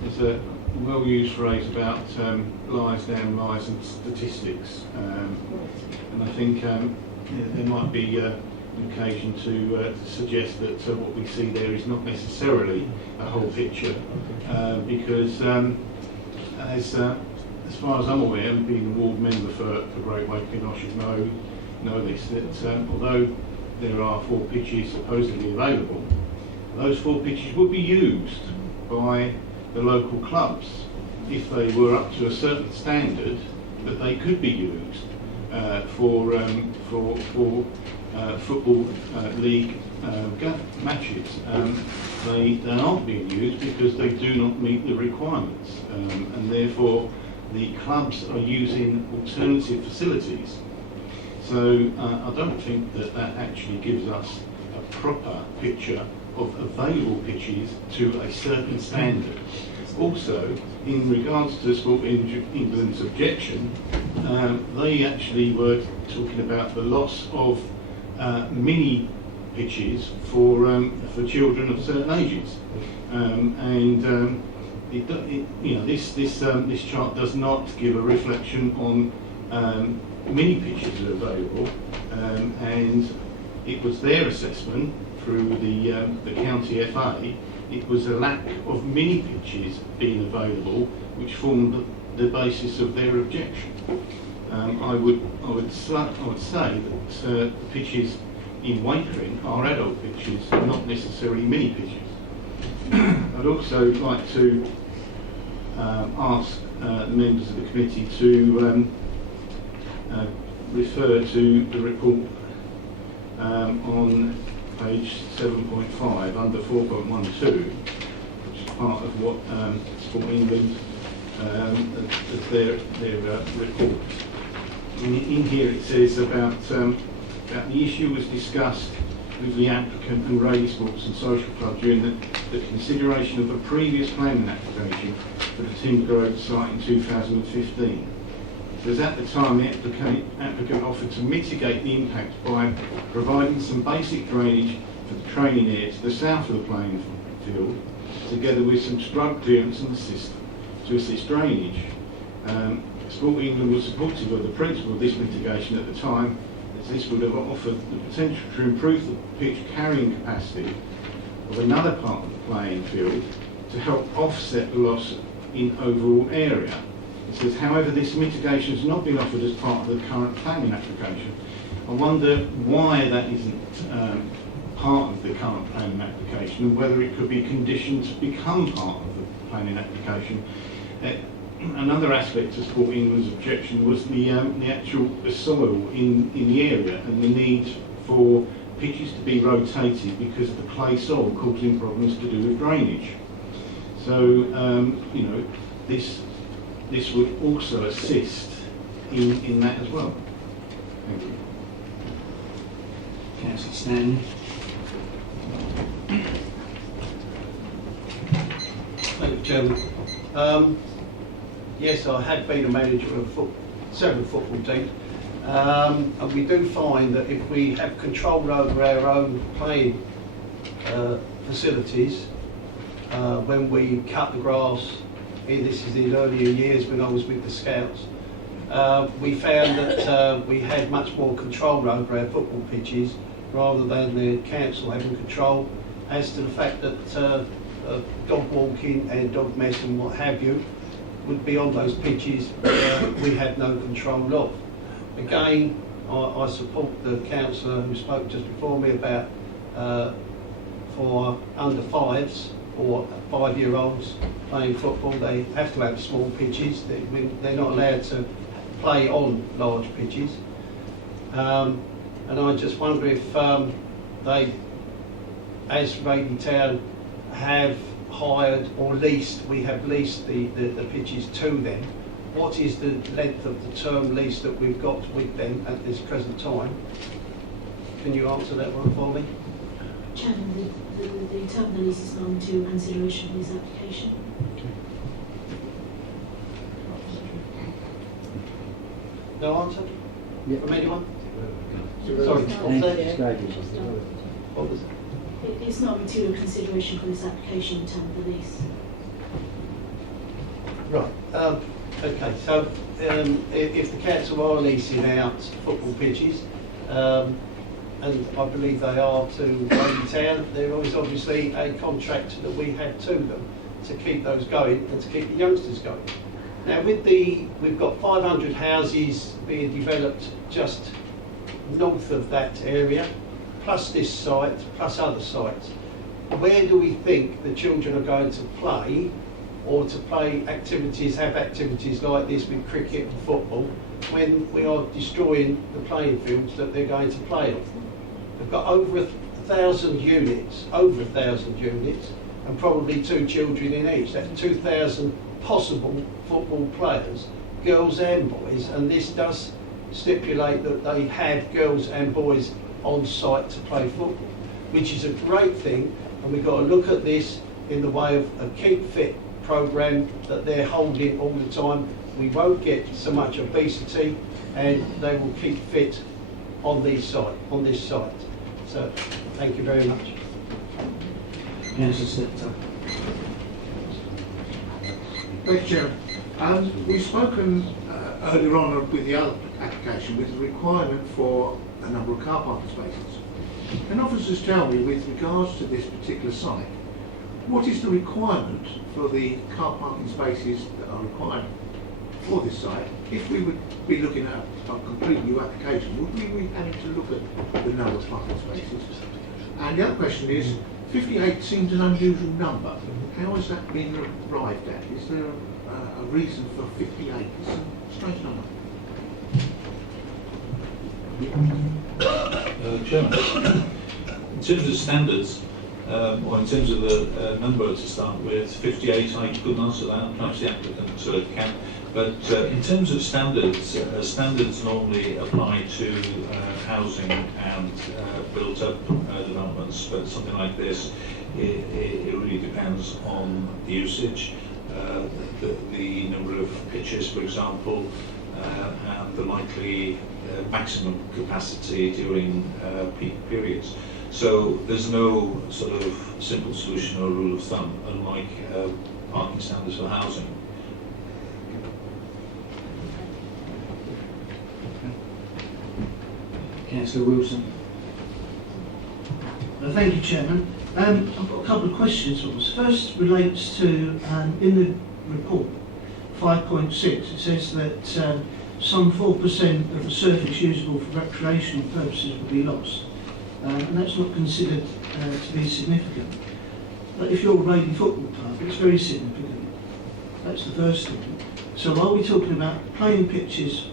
There's a well-used phrase about lies down lies and statistics, and I think there might be an occasion to suggest that what we see there is not necessarily a whole picture, because as far as I'm aware, being a ward member for Great Wakefield, I should know this, that although there are 4 pitches supposedly available, those 4 pitches would be used by the local clubs if they were up to a certain standard that they could be used for football league matches. They aren't being used because they do not meet the requirements, and therefore the clubs are using alternative facilities. So I don't think that actually gives us a proper picture of available pitches to a certain standard. Also, in regards to Sport England's objection, they actually were talking about the loss of mini pitches for children of certain ages, this chart does not give a reflection on mini pitches that are available, and it was their assessment through the county FA. It was a lack of mini pitches being available which formed the basis of their objection. I would say that the pitches in Wakering are adult pitches, not necessarily mini pitches. I'd also like to ask members of the committee to refer to the report on page 7.5 under 4.12, which is part of what Sport England as their report. In here it says about the issue was discussed with the applicant and Raleigh Sports and Social Club during the consideration of a previous planning application for the Timber Grove site in 2015. Because at the time the applicant offered to mitigate the impact by providing some basic drainage for the training area to the south of the playing field, together with some scrub clearance and to assist drainage. Sport England was supportive of the principle of this mitigation at the time, as this would have offered the potential to improve the pitch carrying capacity of another part of the playing field to help offset the loss in overall area. It says, however, this mitigation has not been offered as part of the current planning application. I wonder why that isn't part of the current planning application, and whether it could be conditioned to become part of the planning application. another aspect of Sport England's objection was the actual soil in the area and the need for pitches to be rotated because of the clay soil causing problems to do with drainage. So, you know, this would also assist in that as well. Thank you. Councillor Stanley. Thank you, Chairman. Yes, I have been a manager of several football teams, and we do find that if we have control over our own playing facilities, when we cut the grass, this is in earlier years when I was with the Scouts, we found that we had much more control over our football pitches rather than the council having control, as to the fact that dog walking and dog mess and what have you would be on those pitches we had no control of. Again, I support the councillor who spoke just before me about for under fives or 5-year-olds playing football, they have to have small pitches. They're not allowed to play on large pitches. And I just wonder if they, as Radley Town, have hired or leased, we have leased the pitches to them. What is the length of the term lease that we've got with them at this present time? Can you answer that one for me? Chairman, the term of the lease is not into consideration for this application. No answer? Yeah. From anyone? Sorry. What was it? It's not material consideration for this application in terms of the lease. Right. Okay. So if the council are leasing out football pitches, and I believe they are to Radley Town, there is obviously a contract that we have to them to keep those going and to keep the youngsters going. Now, we've got 500 houses being developed just north of that area, plus this site, plus other sites. Where do we think the children are going to play, or to play activities, have activities like this with cricket and football, when we are destroying the playing fields that they're going to play on? We've got over 1,000 units, and probably 2 children in each. That's 2,000 possible football players, girls and boys, and this does stipulate that they have girls and boys on site to play football, which is a great thing, and we've got to look at this in the way of a Keep Fit programme that they're holding all the time. We won't get so much obesity, and they will keep fit on this site. So, thank you very much. Councillor Slipton. Thank you, Chairman. We've spoken earlier on with the other application with the requirement for a number of car parking spaces. Can officers tell me, with regards to this particular site, what is the requirement for the car parking spaces that are required for this site? If we would be looking at a complete new application, would we be having to look at the number of parking spaces? And the other question is, 58 seems an unusual number. How has that been arrived at? Is there a reason for 58? It's a strange number. Chairman, in terms of standards, or in terms of the number to start with, 58, I couldn't answer that, perhaps the applicant can. But in terms of standards, standards normally apply to housing and built-up developments, but something like this, it really depends on the usage, the number of pitches, for example, and the likely maximum capacity during peak periods. So there's no sort of simple solution or rule of thumb, unlike parking standards for housing. Councillor Wilson. Thank you, Chairman. I've got a couple of questions. First relates to, in the report, 5.6, it says that some 4% of the surface usable for recreational purposes will be lost. And that's not considered to be significant. But if you're a Radley Football Club, it's very significant. That's the first thing. So are we talking about playing pitches,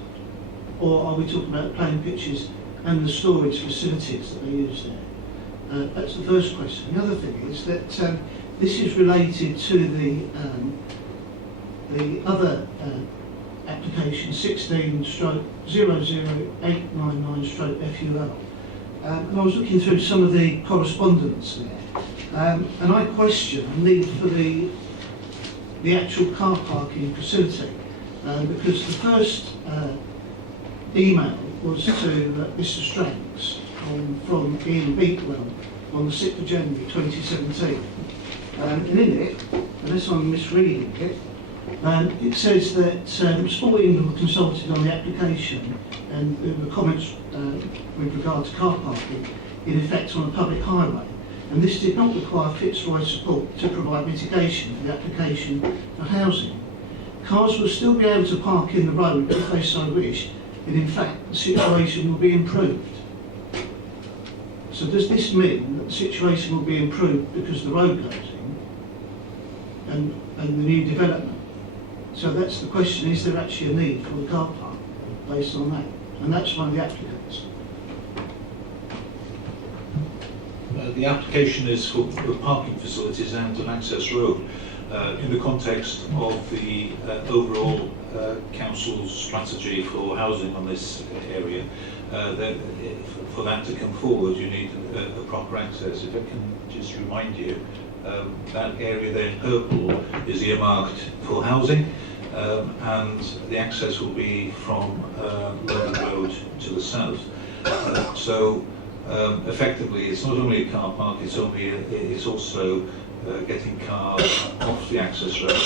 or are we talking about playing pitches and the storage facilities that they use there? That's the first question. The other thing is that this is related to the other application 16/00899/FUL. And I was looking through some of the correspondence there, and I question the need for the actual car parking facility, because the first email was to Mr. Stranks from Ian Beatwell on the 6th of January 2017. And in it, unless I'm misreading it, it says that Sport England were consulted on the application and there were comments with regard to car parking in effect on a public highway. And this did not require Fitzroy support to provide mitigation for the application for housing. Cars will still be able to park in the road if they so wish, and in fact the situation will be improved. So does this mean that the situation will be improved because the road goes in and the new development? So that's the question, is there actually a need for the car park based on that? And that's one of the applicants. The application is for parking facilities and an access road. In the context of the overall council's strategy for housing on this area, for that to come forward, you need a proper access. If I can just remind you, that area there in purple is earmarked for housing, and the access will be from London Road to the south. Effectively, it's not only a car park; it's also getting cars off the access road.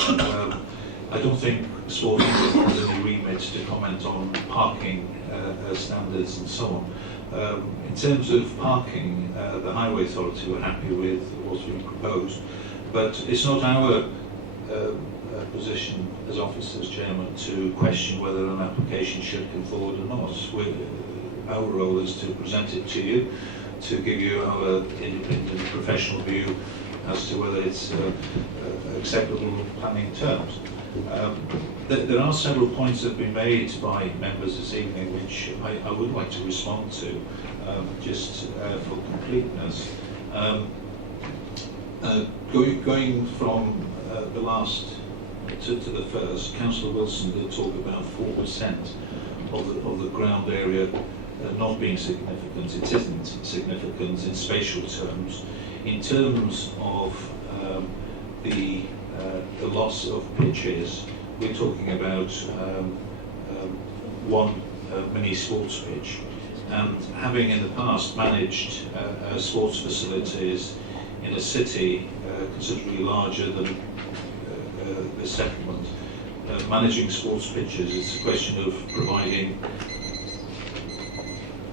I don't think Sport England has any remit to comment on parking standards and so on. In terms of parking, the Highway Authority were happy with what's been proposed, but it's not our position as officers, Chairman, to question whether an application should come forward or not. Our role is to present it to you, to give you our independent professional view as to whether it's acceptable planning terms. There are several points that have been made by members this evening which I would like to respond to, just for completeness. Going from the last to the first, Councillor Wilson did talk about 4% of the ground area not being significant. It isn't significant in spatial terms. In terms of the loss of pitches, we're talking about one mini sports pitch, and having in the past managed sports facilities in a city considerably larger than the settlement, managing sports pitches, it's a question of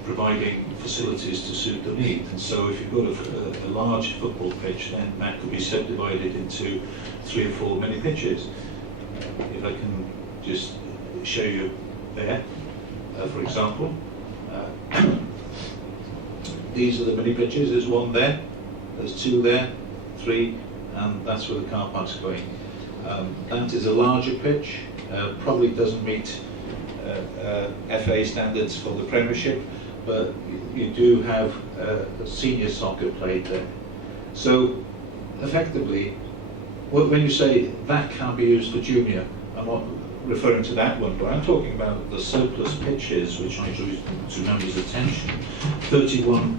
providing facilities to suit the need. And so if you've got a large football pitch, then that could be subdivided into 3 or 4 mini pitches. If I can just show you there, for example, these are the mini pitches. There's one there, there's 2 there, 3, and that's where the car park's going. That is a larger pitch, probably doesn't meet FA standards for the Premiership, but you do have a senior soccer played there. So effectively, when you say that can't be used for junior, I'm not referring to that one, but I'm talking about the surplus pitches which I drew to members' attention, 31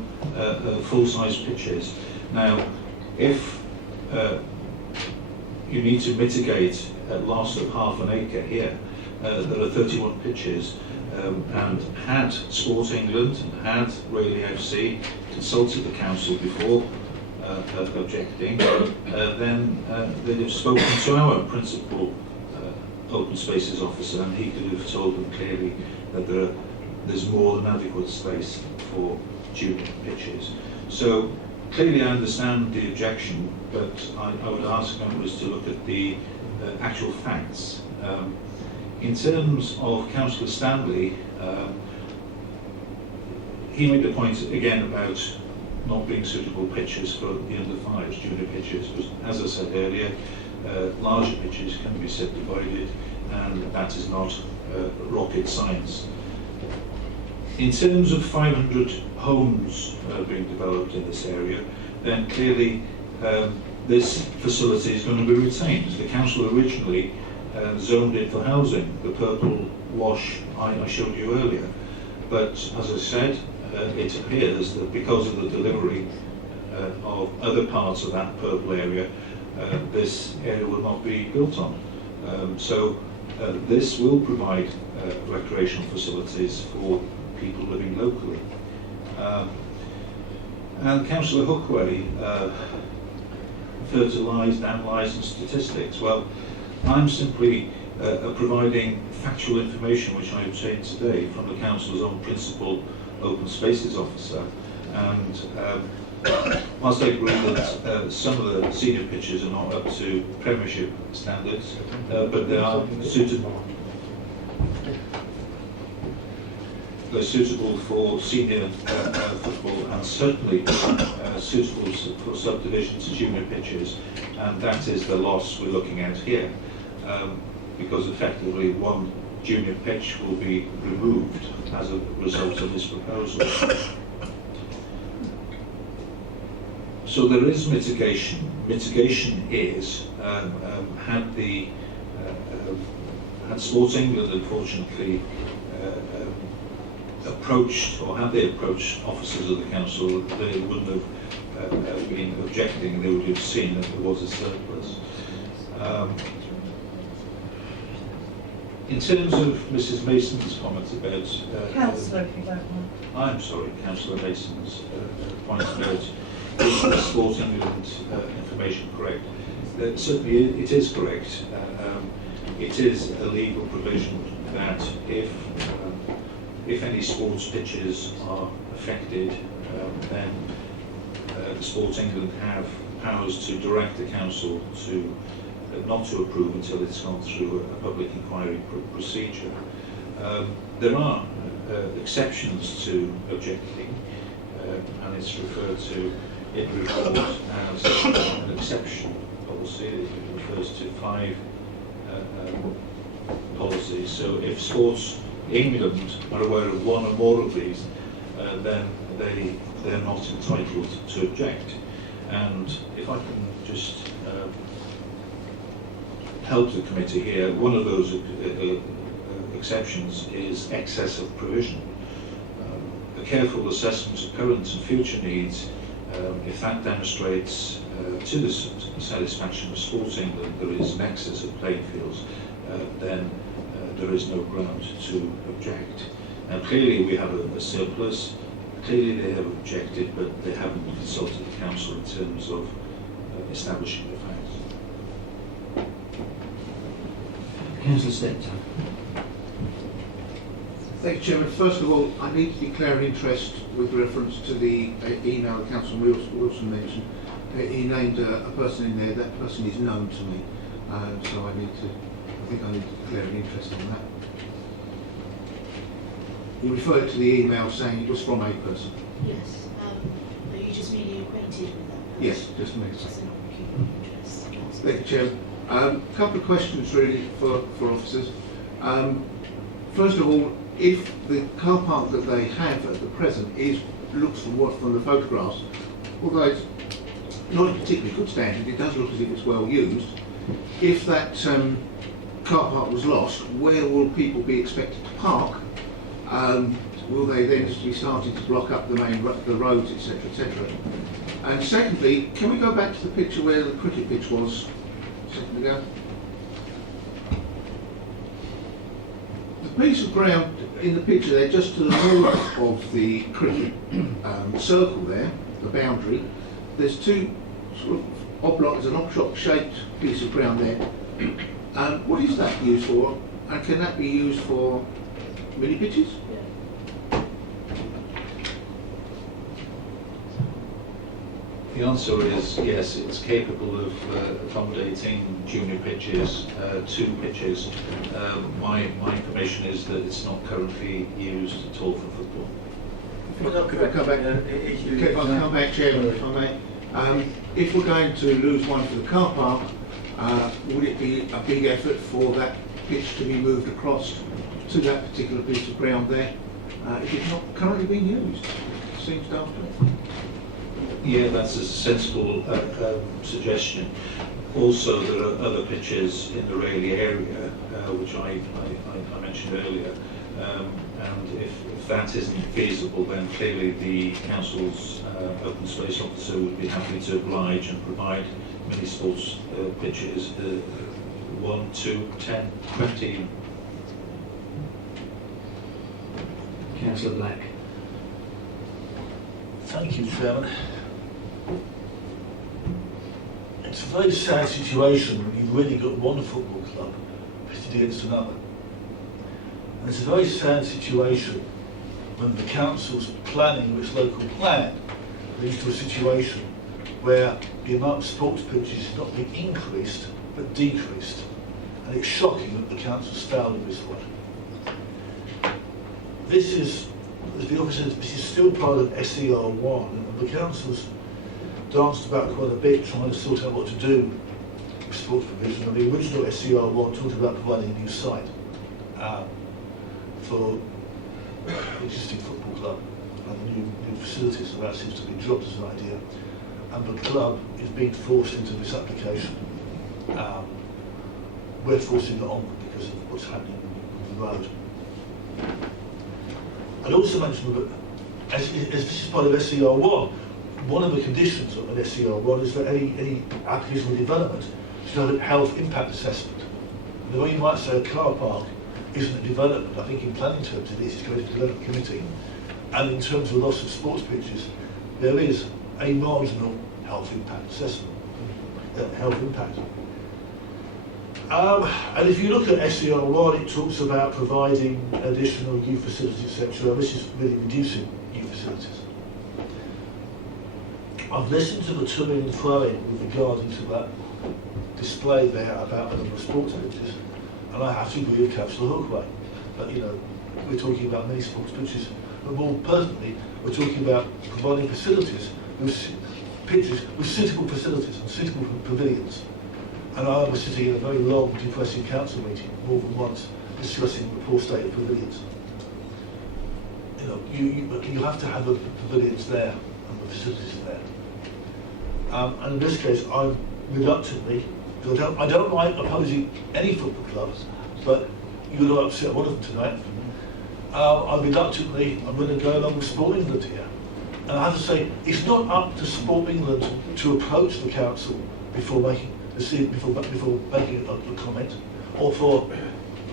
full-size pitches. Now, if you need to mitigate a loss of half an acre here, there are 31 pitches, and had Sport England and had Rayleigh FC consulted the council before objecting, then they'd have spoken to our principal open spaces officer, and he could have told them clearly that there's more than adequate space for junior pitches. So clearly I understand the objection, but I would ask members to look at the actual facts. In terms of Councillor Stanley, he made the point again about not being suitable pitches for the under-5s, junior pitches. As I said earlier, larger pitches can be subdivided, and that is not rocket science. In terms of 500 homes being developed in this area, then clearly this facility is going to be retained. The council originally zoned it for housing, the purple wash I showed you earlier. But as I said, it appears that because of the delivery of other parts of that purple area, this area will not be built on. So this will provide recreational facilities for people living locally. And Councillor Hookway fertilised, analysed and statistics. Well, I'm simply providing factual information which I obtained today from the Council's own principal Open Spaces Officer. And whilst I agree that some of the senior pitches are not up to Premiership standards, but they are suitable. They're suitable for senior football and certainly suitable for subdivision to junior pitches, and that is the loss we're looking at here, because effectively one junior pitch will be removed as a result of this proposal. So there is mitigation. Mitigation is, had Sports England unfortunately had they approached officers of the council, they wouldn't have been objecting, they would have seen that there was a surplus. In terms of Mrs Mason's comment about... Councillor, if you don't mind. I'm sorry, Councillor Mason's point about is the Sports England information correct? Certainly it is correct. It is a legal provision that if any sports pitches are affected, then the Sports England have powers to direct the council to not to approve until it's gone through a public inquiry procedure. There are exceptions to objecting, and it's referred to in the report as an exception policy. It refers to 5 policies. So if Sports England are aware of one or more of these, then they're not entitled to object. And if I can just help the committee here, one of those exceptions is excess of provision. A careful assessment of current and future needs, if that demonstrates to the satisfaction of Sports England there is an excess of playing fields, then there is no ground to object. Now clearly we have a surplus, clearly they have objected, but they haven't consulted the council in terms of establishing the facts. Councillor Stepton. Thank you, Chairman. First of all, I need to declare an interest with reference to the email that Councillor Wilson mentioned. He named a person in there. That person is known to me, so I think I need to declare an interest on that. He referred to the email saying it was from a person. Yes. Are you just merely acquainted with that person? Yes, just me. Just an interest. Thank you, Chairman. A couple of questions really for officers. First of all, if the car park that they have at the present looks from the photographs, although it's not in particularly good standard, it does look as if it's well used. If that car park was lost, where will people be expected to park? Will they then just be starting to block up the roads, etc., etc.? And secondly, can we go back to the picture where the cricket pitch was a second ago? The piece of ground in the picture there, just to the north of the cricket circle there, the boundary, there's two sort of oblong, there's an oblong-shaped piece of ground there. What is that used for? And can that be used for mini pitches? The answer is yes, it's capable of accommodating junior pitches, 2 pitches. My information is that it's not currently used at all for football. Could I come back? If I come back, Chairman, if I may. If we're going to lose one for the car park, Would it be a big effort for that pitch to be moved across to that particular piece of ground there? If it's not currently being used, it seems daft. Yeah, that's a sensible suggestion. Also, there are other pitches in the Rayleigh area, which I mentioned earlier, and if that isn't feasible, then clearly the council's open space officer would be happy to oblige and provide mini sports pitches, 1, 2, 10, 20. Councillor Black. Thank you, Chairman. It's a very sad situation when you've really got one football club pitted against another. And it's a very sad situation when the council's planning of its local plan leads to a situation where the amount of sports pitches is not being increased but decreased. And it's shocking that the council's failed in this way. This is, as the officer said, this is still part of SER1, and the council's danced about quite a bit trying to sort out what to do with sports provision. And the original SER1 talked about providing a new site for the existing football club and new facilities, so that seems to be dropped as an idea. And the club is being forced into this application. We're forcing it on because of what's happening with the road. I'd also mention that as this is part of SER1, one of the conditions of an SER1 is that any application or development should have a health impact assessment. And the way you might say a car park isn't a development, I think in planning terms it is, it's going to the development committee. And in terms of the loss of sports pitches, there is a marginal health impact assessment, health impact. And if you look at SER1, it talks about providing additional youth facilities, etc. This is really reducing youth facilities. I've listened to the to and fro-in with regard to that display there about the number of sports pitches, and I have to agree with Councillor Hookway. But we're talking about many sports pitches, but more pertinently, we're talking about providing facilities with pitches with suitable facilities and suitable pavilions. And I was sitting in a very long, depressing council meeting more than once discussing the poor state of pavilions. You have to have the pavilions there and the facilities there. And in this case, I'm reluctantly, because I don't like opposing any football clubs, but you're going to upset one of them tonight. I'm going to go along with Sport England here. And I have to say, it's not up to Sport England to approach the council before making a comment, or for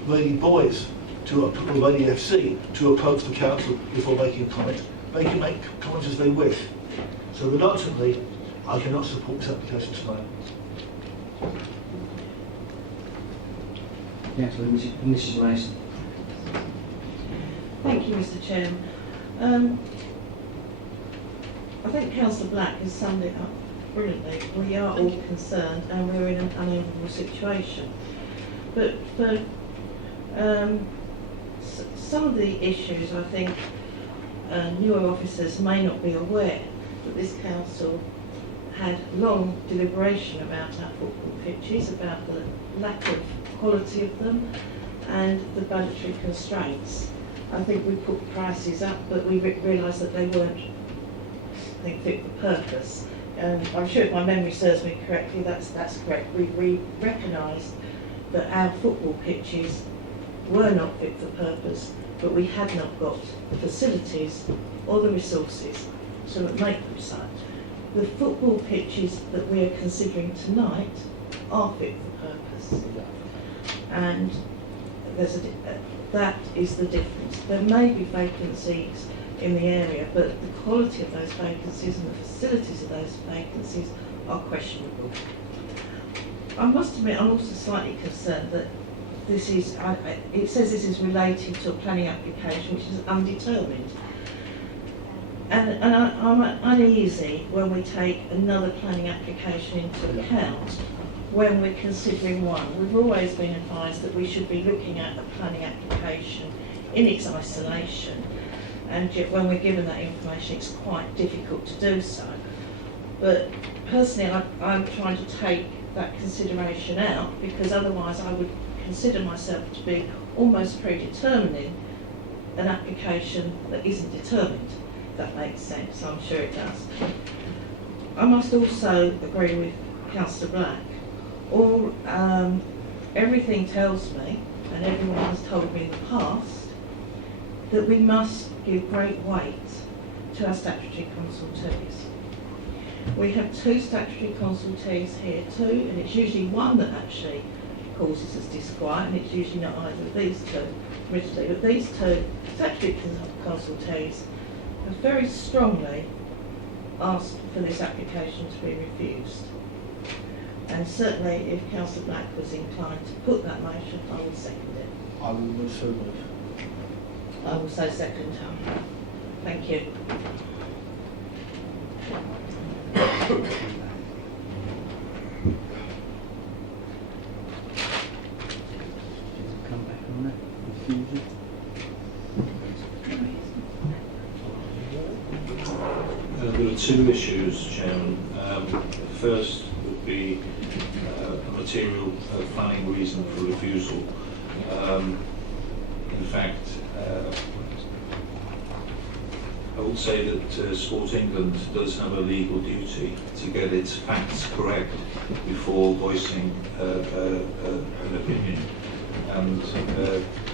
Rayleigh Boys or Rayleigh FC to approach the council before making a comment. They can make comments as they wish. So reluctantly, I cannot support this application tonight. Councillor Mrs. Mason. Thank you, Mr. Chairman. I think Councillor Black has summed it up brilliantly. We are all concerned and we're in an unenviable situation. But for some of the issues, I think newer officers may not be aware that this council had long deliberation about our football pitches, about the lack of quality of them and the budgetary constraints. I think we put prices up, but we realised that they weren't, I think, fit for purpose. I'm sure if my memory serves me correctly, that's correct. We recognised that our football pitches were not fit for purpose, but we had not got the facilities or the resources to make them so. The football pitches that we are considering tonight are fit for purpose, and that is the difference. There may be vacancies in the area, but the quality of those vacancies and the facilities of those vacancies are questionable. I must admit, I'm also slightly concerned that this is, it says this is related to a planning application which is undetermined. And I'm uneasy when we take another planning application into account when we're considering one. We've always been advised that we should be looking at a planning application in its isolation, and yet when we're given that information it's quite difficult to do so. But personally I'm trying to take that consideration out, because otherwise I would consider myself to be almost predetermining an application that isn't determined, if that makes sense. I'm sure it does. I must also agree with Councillor Black. Everything tells me, and everyone has told me in the past, that we must give great weight to our statutory consultees. We have 2 statutory consultees here too, and it's usually one that actually causes us disquiet, and it's usually not either of these 2, admittedly, but these 2 statutory consultees have very strongly asked for this application to be refused. And certainly if Councillor Black was inclined to put that motion, I would second it. I will move so move. I will say second. Thank you. Come back on that. Refuse it. There are 2 issues, Chairman. First would be a material planning reason for refusal. In fact, I would say that Sport England does have a legal duty to get its facts correct before voicing an opinion. And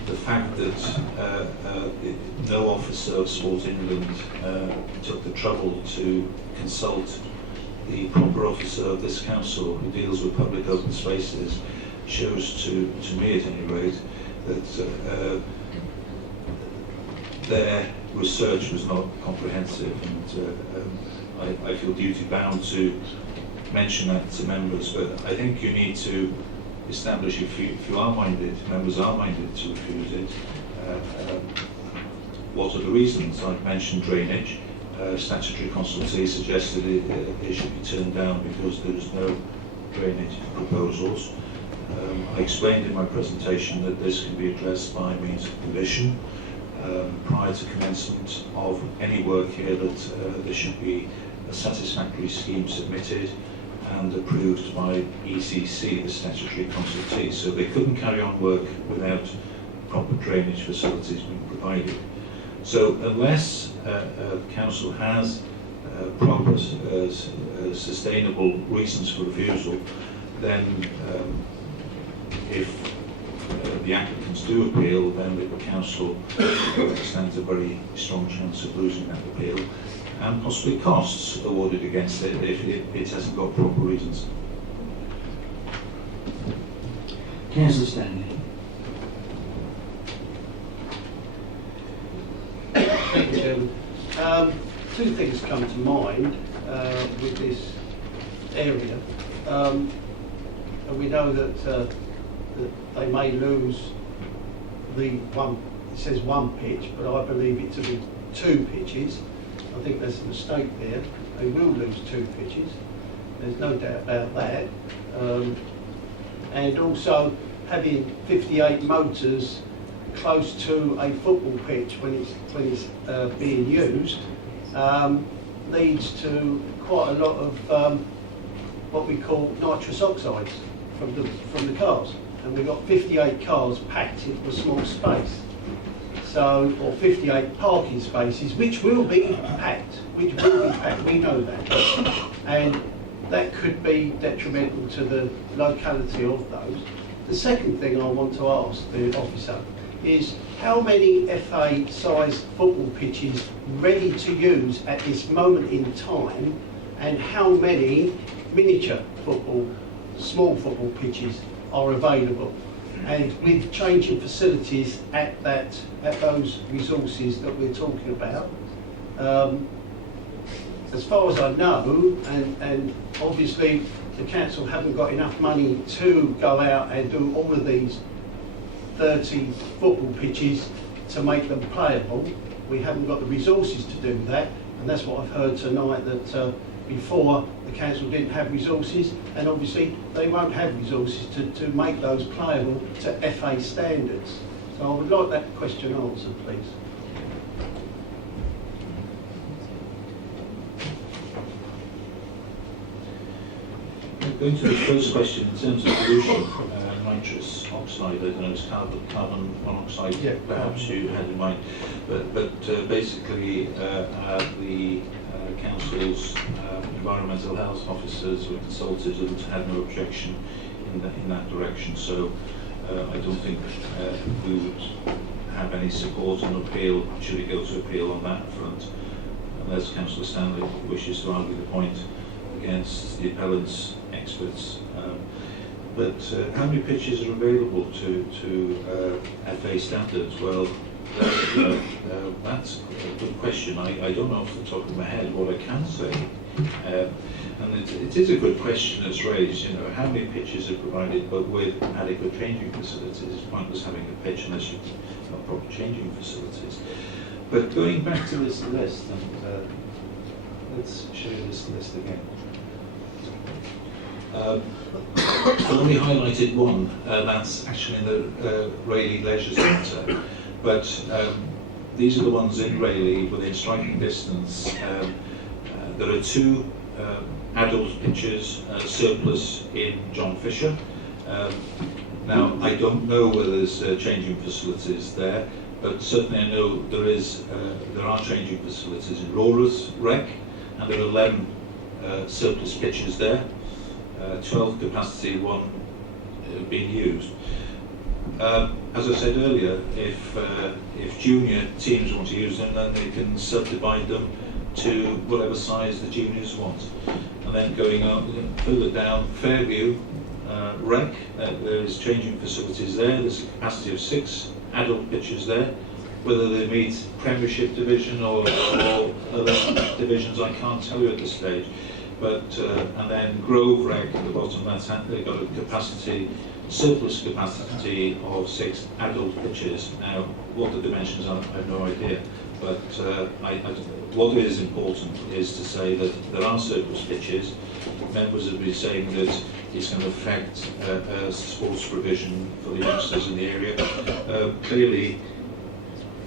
the fact that no officer of Sport England took the trouble to consult the proper officer of this council who deals with public open spaces shows to me at any rate that their research was not comprehensive, and I feel duty bound to mention that to members. But I think you need to establish, if you are minded, members are minded to refuse it, what are the reasons? I've mentioned drainage. Statutory consultee suggested it should be turned down because there is no drainage proposals. I explained in my presentation that this can be addressed by means of condition. Prior to commencement of any work here, that there should be a satisfactory scheme submitted and approved by ECC, the statutory consultee. So they couldn't carry on work without proper drainage facilities being provided. So unless council has proper sustainable reasons for refusal, then if the applicants do appeal, then the council stands a very strong chance of losing that appeal, and possibly costs awarded against it if it hasn't got proper reasons. Councillor Stanley. Thank you, Chairman. 2 things come to mind with this area. And we know that they may lose the one, it says 1 pitch, but I believe it to be 2 pitches. I think there's a mistake there. They will lose 2 pitches. There's no doubt about that. And also having 58 motors close to a football pitch when it's being used leads to quite a lot of what we call nitrous oxides from the cars. And we've got 58 cars packed into a small space. So, or 58 parking spaces, which will be packed, we know that. And that could be detrimental to the locality of those. The second thing I want to ask the officer is how many FA-sized football pitches ready to use at this moment in time, and how many miniature football, small football pitches are available, and with changing facilities at those resources that we're talking about. As far as I know, and obviously the council haven't got enough money to go out and do all of these 30 football pitches to make them playable. We haven't got the resources to do that, and that's what I've heard tonight, that before the council didn't have resources, and obviously they won't have resources to make those playable to FA standards. So I would like that question answered, please. going to the first question, in terms of pollution, nitrous oxide, I don't know, it's carbon monoxide, perhaps you had in mind, but basically the council's environmental health officers were consulted and had no objection in that direction. So I don't think we would have any support on appeal, should it go to appeal on that front, unless Councillor Stanley wishes to argue the point against the appellant's experts. But how many pitches are available to FA standards? Well, that's a good question. I don't know off the top of my head. What I can say, and it is a good question that's raised, you know, how many pitches are provided but with adequate changing facilities? It's pointless having a pitch unless you've got proper changing facilities. But going back to this list, and let's show you this list again. I've only highlighted one, that's actually in the Rayleigh Leisure Centre, but these are the ones in Rayleigh within striking distance. There are two adult pitches surplus in John Fisher. Now, I don't know whether there's changing facilities there, but certainly I know there are changing facilities in Rora's Rec, and there are 11 surplus pitches there. 12 capacity, one being used. As I said earlier, if junior teams want to use them, then they can subdivide them to whatever size the juniors want. And then going on further down, Fairview Rec, there is changing facilities there. There's a capacity of 6 adult pitches there. Whether they meet Premiership division or other divisions, I can't tell you at this stage. But and then Grove Rec at the bottom, they've got a capacity, surplus capacity of 6 adult pitches. Now, what the dimensions are, I have no idea. But what is important is to say that there are surplus pitches. Members have been saying that it's going to affect sports provision for the youngsters in the area. Clearly,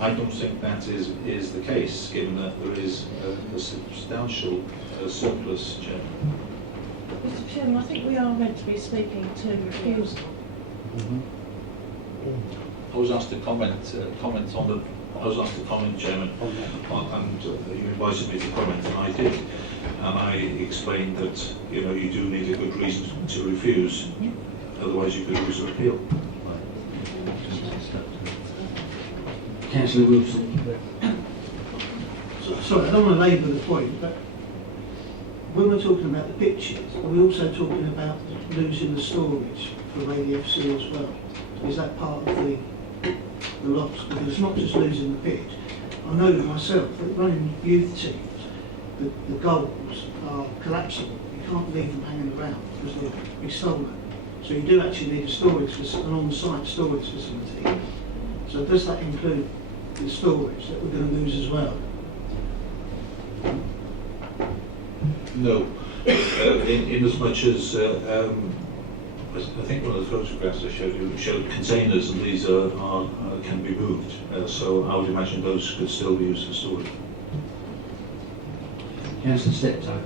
I don't think that is the case, given that there is a substantial surplus, Chairman. Mr. Chairman, I think we are meant to be speaking to refusal. I was asked to comment on the. I was asked to comment, Chairman, and you invited me to comment, and I did. And I explained that you do need a good reason to refuse, otherwise you could lose an appeal. Councillor Wilson. Sorry, I don't want to labour the point, but when we're talking about the pitches, are we also talking about losing the storage for Rayleigh FC as well? Is that part of the loss? Because it's not just losing the pitch. I know myself that running youth teams, the goals are collapsible. You can't leave them hanging around because they'll be stolen. So you do actually need an on-site storage facility. So does that include the storage that we're going to lose as well? No. In as much as I think one of the photographs I showed you showed containers, and these can be moved. So I would imagine those could still be used for storage. Councillor Steptoe.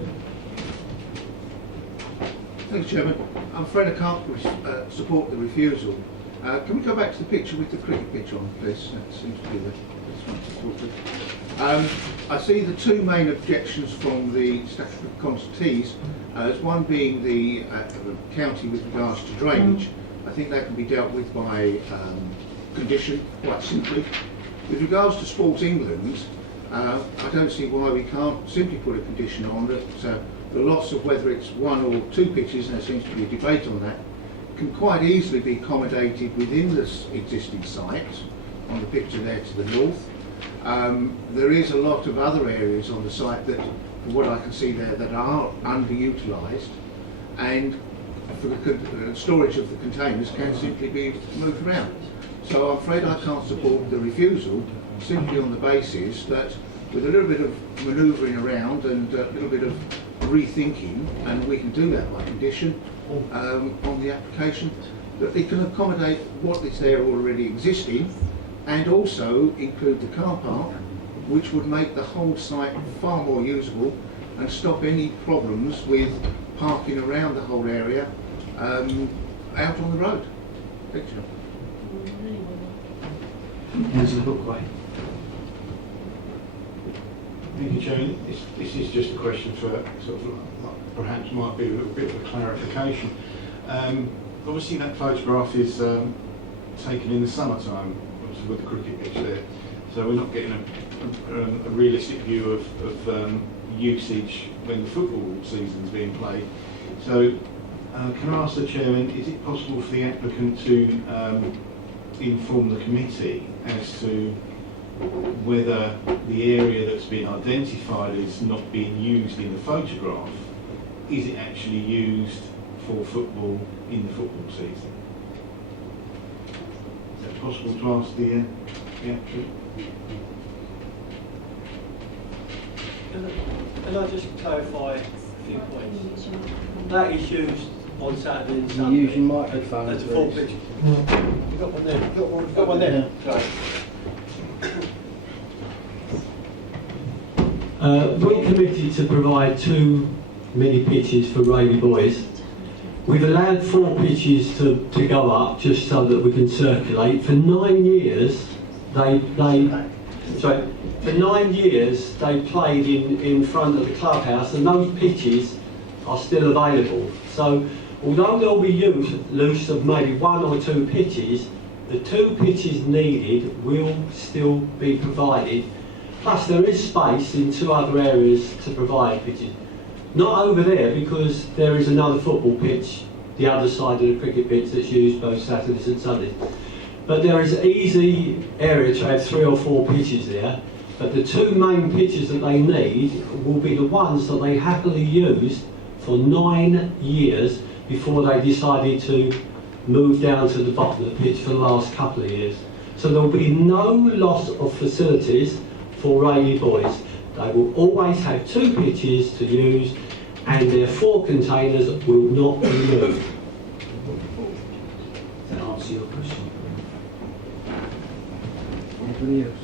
Thanks, Chairman. I'm afraid I can't support the refusal. Can we go back to the picture with the cricket pitch on, please? That seems to be the best one to talk to. I see the two main objections from the statutory consultees, as one being the county with regards to drainage. I think that can be dealt with by condition, quite simply. With regards to Sport England, I don't see why we can't simply put a condition on that the loss of whether it's 1 or 2 pitches, and there seems to be a debate on that, can quite easily be accommodated within this existing site, on the picture there to the north. There is a lot of other areas on the site that, from what I can see there, that are underutilised, and for the storage of the containers can simply be moved around. So I'm afraid I can't support the refusal, simply on the basis that with a little bit of manoeuvring around and a little bit of rethinking, and we can do that by condition on the application, that it can accommodate what is there already existing, and also include the car park, which would make the whole site far more usable and stop any problems with parking around the whole area out on the road. Thank you. Councillor Hookway. Thank you, Chairman. This is just a question for sort of perhaps might be a little bit of a clarification. Obviously that photograph is taken in the summertime, obviously with the cricket pitch there. So we're not getting a realistic view of usage when the football season's being played. So can I ask the Chairman, is it possible for the applicant to inform the committee as to whether the area that's been identified as not being used in the photograph, is it actually used for football in the football season? Is that possible to ask the applicant? Can I just clarify a few points? That is used on Saturday and You Sunday. use your microphone. That's a full please. pitch. You've got one there. You've got one there. Sorry. We're committed to provide 2 mini pitches for Rayleigh boys. We've allowed 4 pitches to go up just so that we can circulate. For 9 years, they played in front of the clubhouse, and those pitches are still available. So although there'll be use of maybe 1 or 2 pitches, the 2 pitches needed will still be provided. Plus there is space in 2 other areas to provide pitches. Not over there, because there is another football pitch, the other side of the cricket pitch, that's used both Saturdays and Sundays. But there is an easy area to have 3 or 4 pitches there. But the 2 main pitches that they need will be the ones that they happily used for 9 years before they decided to move down to the bottom of the pitch for the last couple of years. So there will be no loss of facilities for Rayleigh boys. They will always have 2 pitches to use, and their 4 containers will not be moved. Does that answer your question? Anybody else?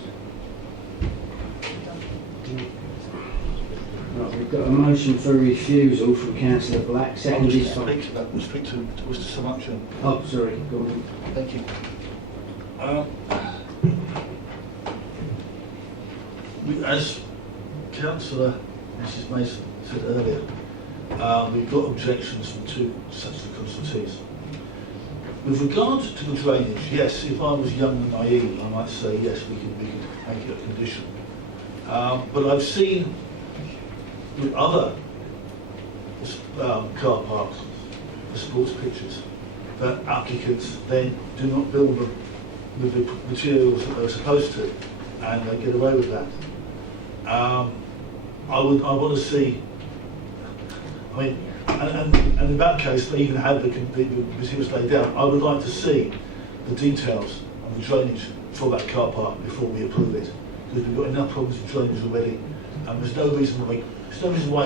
Right, we've got a motion for refusal from Councillor Black, seconded by... Speak to Mr. Samacho. Oh, sorry, go on. Thank you. As Councillor Mrs Mason said earlier, we've got objections from 2 sets of consultees. With regard to the drainage, yes, if I was young and naive, I might say yes, we could make it a condition. But I've seen with other car parks for sports pitches that applicants then do not build them with the materials that they're supposed to, and they get away with that. I want to see. I mean, and in that case, they even had the materials laid down. I would like to see the details of the drainage for that car park before we approve it, because we've got enough problems with drainage already, and there's no reason why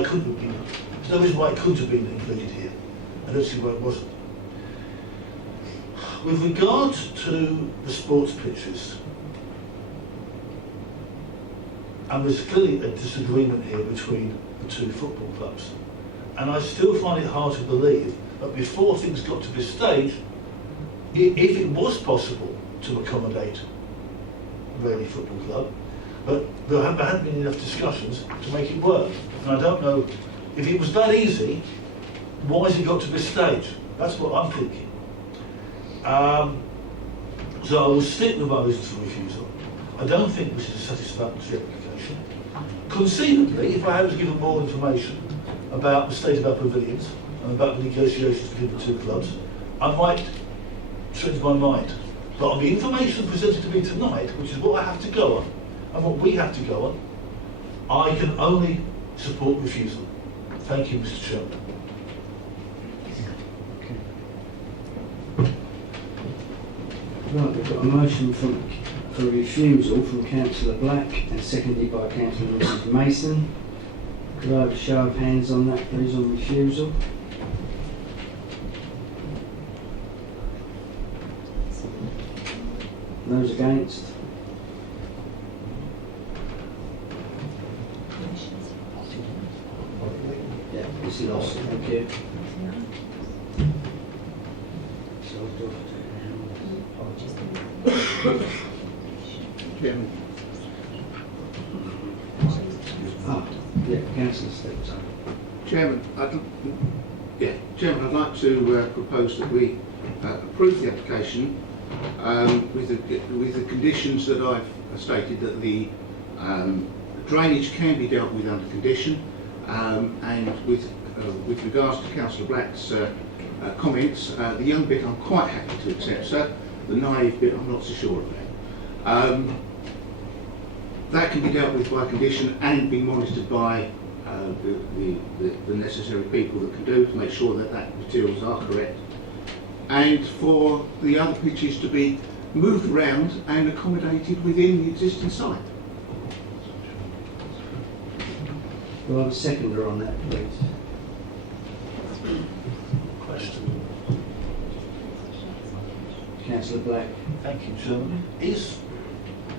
it couldn't have been. There's no reason why it couldn't have been included here. I don't see why it wasn't. With regard to the sports pitches, and there's clearly a disagreement here between the 2 football clubs, and I still find it hard to believe that before things got to this stage, if it was possible to accommodate Rayleigh Football Club, but there hadn't been enough discussions to make it work. And I don't know, if it was that easy, why has it got to this stage? That's what I'm thinking. So I will stick with my reasons for refusal. I don't think this is a satisfactory application. Conceivably, if I was given more information about the state of our pavilions and about the negotiations between the 2 clubs, I might change my mind. But on the information presented to me tonight, which is what I have to go on, and what we have to go on, I can only support refusal. Thank you, Mr. Chairman. Right, we've got a motion for refusal from Councillor Black and seconded by Councillor Mrs Mason. Could I have a show of hands on that, please, on refusal? Those against? Yeah, it's lost. Thank you. Chairman. Yeah, Councillor Steptoe. Chairman, I'd like to propose that we approve the application with the conditions that I've stated, that the drainage can be dealt with under condition, and with regards to Councillor Black's comments, the young bit I'm quite happy to accept, sir. The naive bit I'm not so sure about. That can be dealt with by condition and be monitored by the necessary people that can do to make sure that materials are correct, and for the other pitches to be moved around and accommodated within the existing site. Do I have a seconder on that, please? Question. Councillor Black. Thank you, Chairman. Is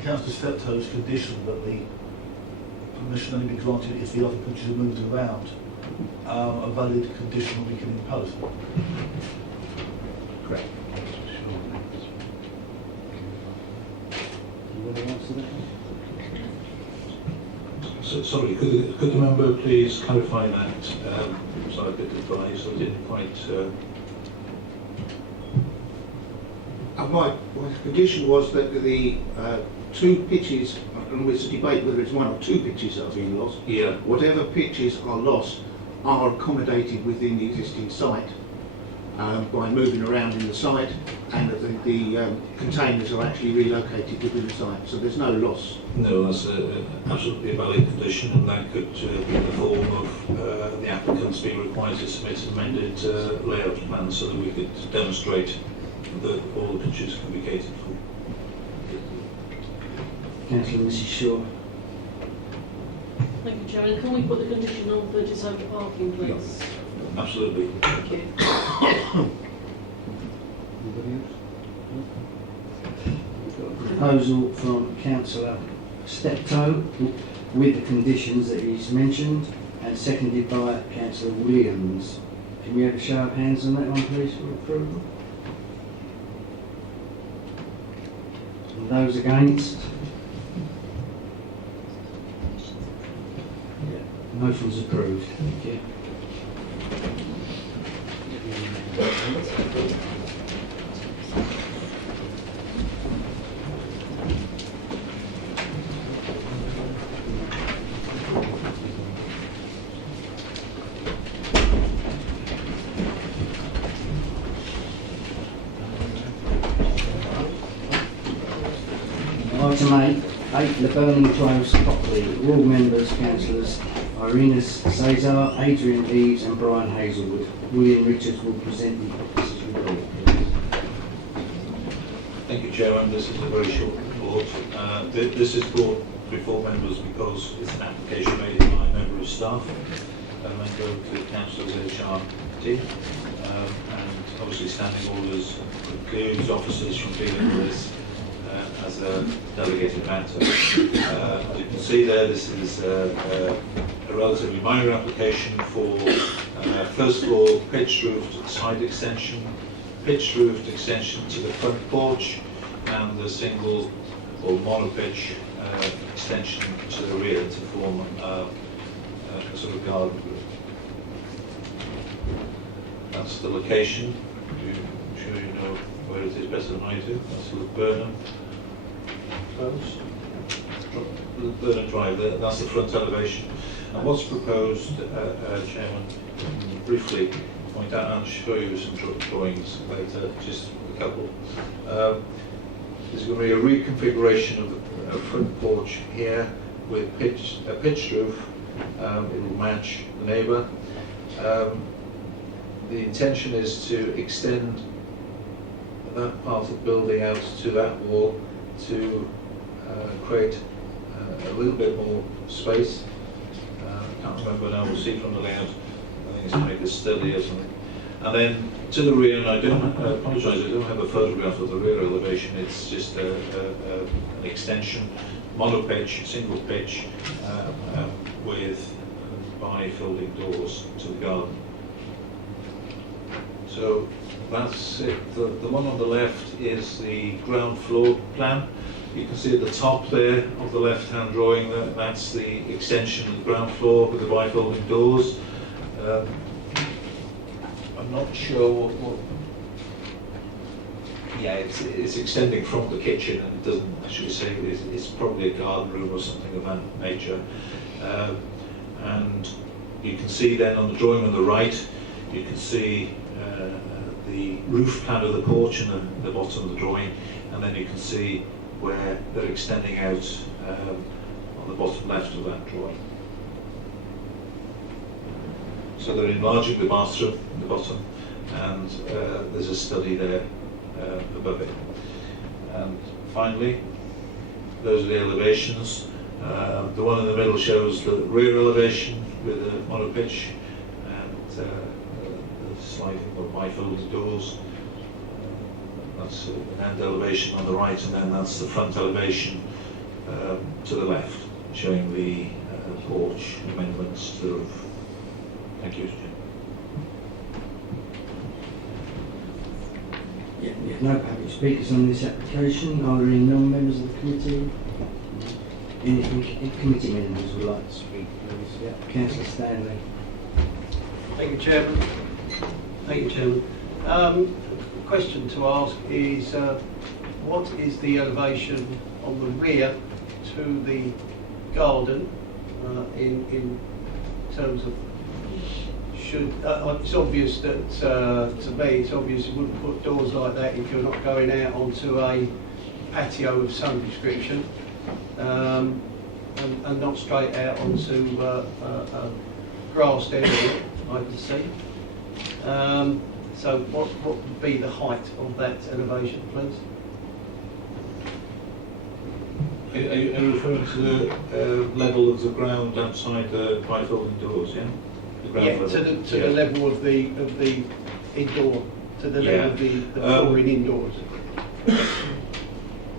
Councillor Steptoe's condition that the permission only be granted if the other pitches are moved around a valid condition we can impose? Correct. Anybody answer that? So, sorry, could the member please clarify that? Sorry, a bit advised, I didn't quite... My condition was that the two pitches, and it's a debate whether it's one or two pitches that are being lost, yeah. Whatever pitches are lost are accommodated within the existing site by moving around in the site, and that the containers are actually relocated within the site, so there's no loss. No, that's absolutely a valid condition, and that could be in the form of the applicants being required to submit an amended layout plan so that we could demonstrate that all the pitches can be catered for. Councillor Mrs. Shaw. Thank you, Chairman. Can we put the condition on for disabled parking, please? Absolutely. Thank you. Anybody else? We've got a proposal from Councillor Steptoe with the conditions that he's mentioned, and seconded by Councillor Williams. Can we have a show of hands on that one, please, for approval? And those against? Yeah. Motion's approved. Thank you. Item 8, Laburnum Close, Copley. All members, councillors, Irenas Cesar, Adrian Eves and Brian Hazelwood. William Richards will present the officer's report. Thank you, Chairman. This is a very short report. This is brought before members because it's an application made by a member of staff, a member of the council's HR team, and obviously standing orders precludes officers from dealing with this as a delegated matter. As you can see there, this is a relatively minor application for first of all pitched roofed side extension, pitched roofed extension to the front porch, and the single or mono-pitch extension to the rear to form a sort of garden roof. That's the location. I'm sure you know where it is better than I do. That's the Burnham Close. Burnham Drive there. That's the front elevation. And what's proposed, Chairman, briefly point out and show you some drawings later, just a couple. There's going to be a reconfiguration of the front porch here with a pitched roof. It will match the neighbour. The intention is to extend that part of the building out to that wall to create a little bit more space. I can't remember now, we'll see from the layout. I think it's to make it steady or something. And then to the rear, and I apologise, I don't have a photograph of the rear elevation, it's just an extension, mono-pitch, single pitch, with bi-folding doors to the garden. So that's it. The one on the left is the ground floor plan. You can see at the top there of the left-hand drawing that's the extension of the ground floor with the bifolding doors. I'm not sure what yeah, it's extending from the kitchen, and it doesn't actually say it's probably a garden room or something of that nature. And you can see then on the drawing on the right, you can see the roof plan of the porch in the bottom of the drawing, and then you can see where they're extending out on the bottom left of that drawing. So they're enlarging the bathroom in the bottom, and there's a study there above it. And finally, those are the elevations. The one in the middle shows the rear elevation with a monopitch and the sliding or bifolded doors. That's an end elevation on the right, and then that's the front elevation to the left, showing the porch amendments to the roof. Thank you, Jim. We have no public speakers on this application. Are there any non-members of the committee? Any committee members would like to speak, please? Yeah. Councillor Stanley. Thank you, Chairman. Thank you, Chairman. Question to ask is what is the elevation on the rear to the garden in terms of it's obvious that to me it's obvious you wouldn't put doors like that if you're not going out onto a patio of some description and not straight out onto a grassed area, I can see. So what would be the height of that elevation, please? Are you referring to the level of the ground outside the bifolding doors, yeah? The ground level? To the level of the indoor, to the level of the flooring indoors.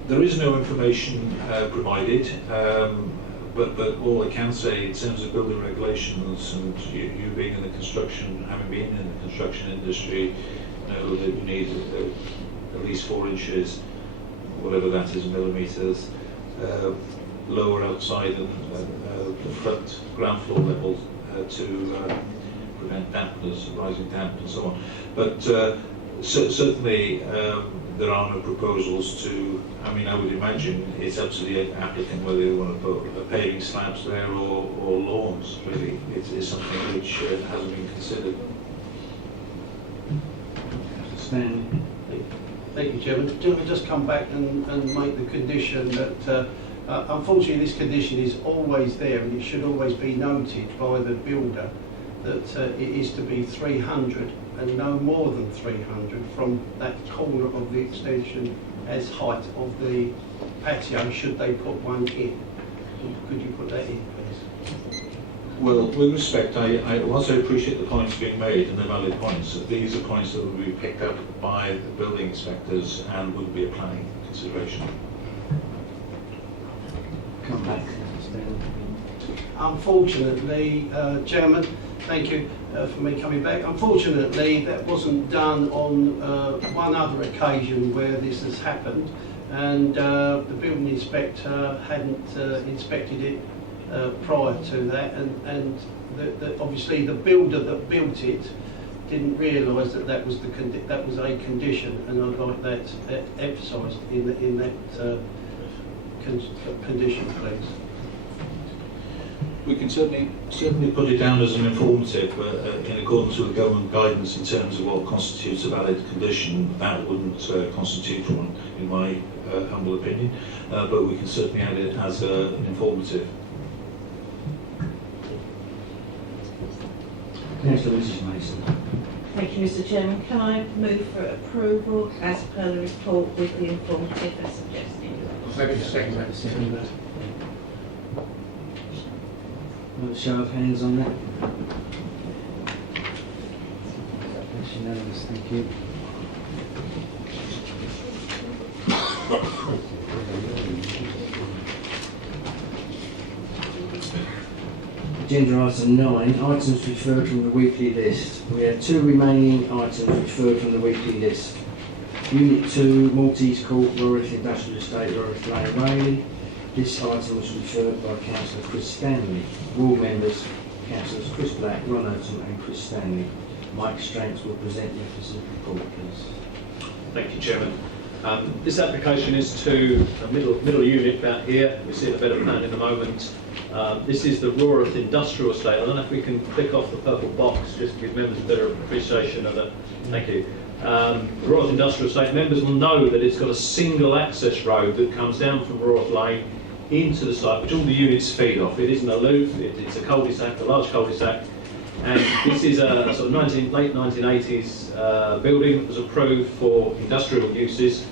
There is no information provided, but all I can say in terms of building regulations, and you being in the construction, having been in the construction industry, know that you need at least 4 inches, whatever that is, millimetres, lower outside than the front ground floor level to prevent dampness, rising damp and so on. But certainly there are no proposals to, I mean, I would imagine it's up to the applicant whether they want to put paving slabs there or lawns, really. It's something which hasn't been considered. Thank you, Chairman. Do we just come back and make the condition that, unfortunately this condition is always there and it should always be noted by the builder that it is to be 300 and no more than 300 from that corner of the extension as height of the patio, should they put one in. Could you put that in, please? Well, with respect, whilst I appreciate the points being made and the valid points, these are points that will be picked up by the building inspectors and would be a planning consideration. Come back. Unfortunately, Chairman, thank you for me coming back. Unfortunately, that wasn't done on one other occasion where this has happened, and the building inspector hadn't inspected it prior to that, and obviously the builder that built it didn't realise that that was a condition, and I'd like that emphasised in that condition, please. We can certainly put it down as an informative, in accordance with government guidance in terms of what constitutes a valid condition. That wouldn't constitute one, in my humble opinion, but we can certainly add it as an informative. Councillor Mrs Mason. Thank you, Mr. Chairman. Can I move for approval as per the report with the informative as suggested? Maybe just second that. A show of hands on that. That's unanimous, thank you. agenda item 9, items referred from the weekly list. We have 2 remaining items referred from the weekly list. Unit 2, Maltese Court, Rorith Industrial Estate, Rorith Lane, Rayleigh. This item was referred by Councillor Chris Stanley. Ward members, Councillors Chris Black, Ron Oaten and Chris Stanley. Mike Stranks will present the officer's report, please. Thank you, Chairman. This application is to a middle unit about here. We see a better plan in a moment. This is the Rorith Industrial Estate. I don't know if we can click off the purple box just to give members a better appreciation of it. Thank you. The Rorith Industrial Estate, members will know that it's got a single access road that comes down from Rorith Lane into the site, which all the units feed off. It isn't a loop, it's a cul-de-sac, a large cul-de-sac. And this is a sort of late 1980s building that was approved for industrial uses,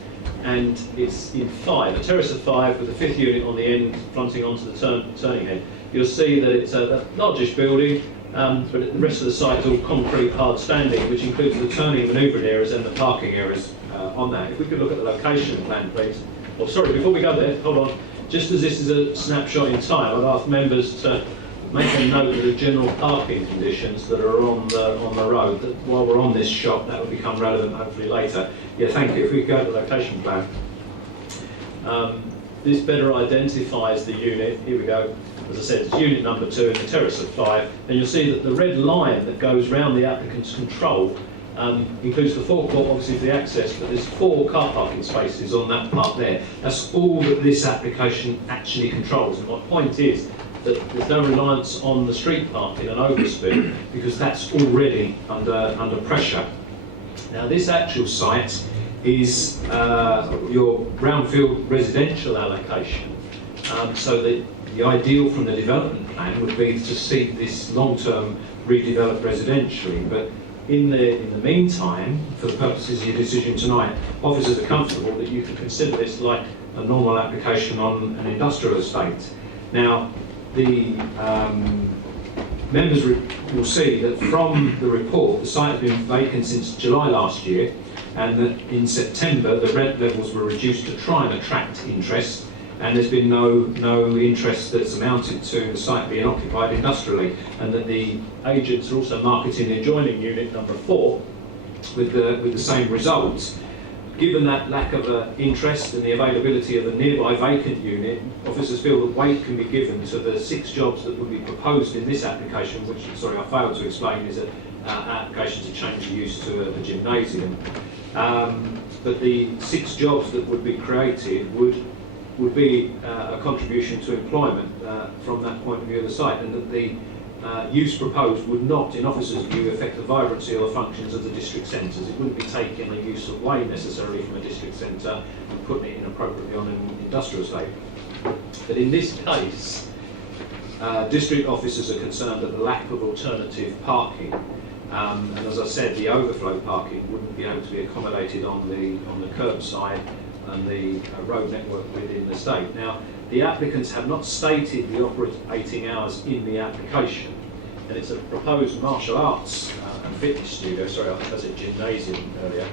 and it's in 5, a terrace of 5 with a 5th unit on the end fronting onto the turning head. You'll see that it's a largish building, but the rest of the site is all concrete hard standing, which includes the turning manoeuvring areas and the parking areas on that. If we could look at the location plan, please. Oh, sorry, before we go there, hold on. Just as this is a snapshot in time, I'd ask members to make a note of the general parking conditions that are on the road. That while we're on this shot, that will become relevant hopefully later. Yeah, thank you. If we could go to the location plan. This better identifies the unit. Here we go. As I said, it's unit number 2 in the terrace of 5. And you'll see that the red line that goes round the applicant's control includes the forecourt, obviously, for the access, but there's 4 car parking spaces on that part there. That's all that this application actually controls. And my point is that there's no reliance on the street parking and overspeed because that's already under pressure. Now, this actual site is your brownfield residential allocation. So the ideal from the development plan would be to seek this long-term redeveloped residentially. But in the meantime, for the purposes of your decision tonight, officers are comfortable that you can consider this like a normal application on an industrial estate. Now, the members will see that from the report, the site has been vacant since July last year, and that in September the rent levels were reduced to try and attract interest, and there's been no interest that's amounted to the site being occupied industrially, and that the agents are also marketing the adjoining unit number 4 with the same results. Given that lack of interest and the availability of a nearby vacant unit, officers feel that weight can be given to the 6 jobs that would be proposed in this application, which, sorry, I failed to explain, is an application to change the use to a gymnasium. But the 6 jobs that would be created would be a contribution to employment from that point of view of the site, and that the use proposed would not, in officers' view, affect the vibrancy or the functions of the district centres. It wouldn't be taking a use of way necessarily from a district centre and putting it inappropriately on an industrial estate. But in this case, district officers are concerned at the lack of alternative parking. And as I said, the overflow parking wouldn't be able to be accommodated on the curbside and the road network within the state. Now, the applicants have not stated the operating hours in the application, and it's a proposed martial arts and fitness studio, sorry, I said gymnasium earlier,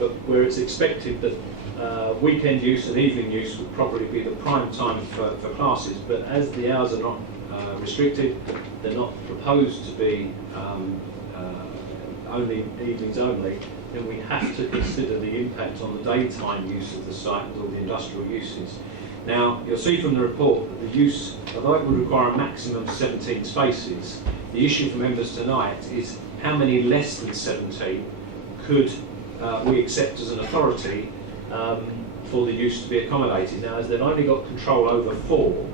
but where it's expected that weekend use and evening use would probably be the prime time for classes, but as the hours are not restricted, they're not proposed to be only evenings only, then we have to consider the impact on the daytime use of the site with all the industrial uses. Now, you'll see from the report that the use, although it would require a maximum of 17 spaces, the issue for members tonight is how many less than 17 could we accept as an authority for the use to be accommodated. Now, as they've only got control over 4,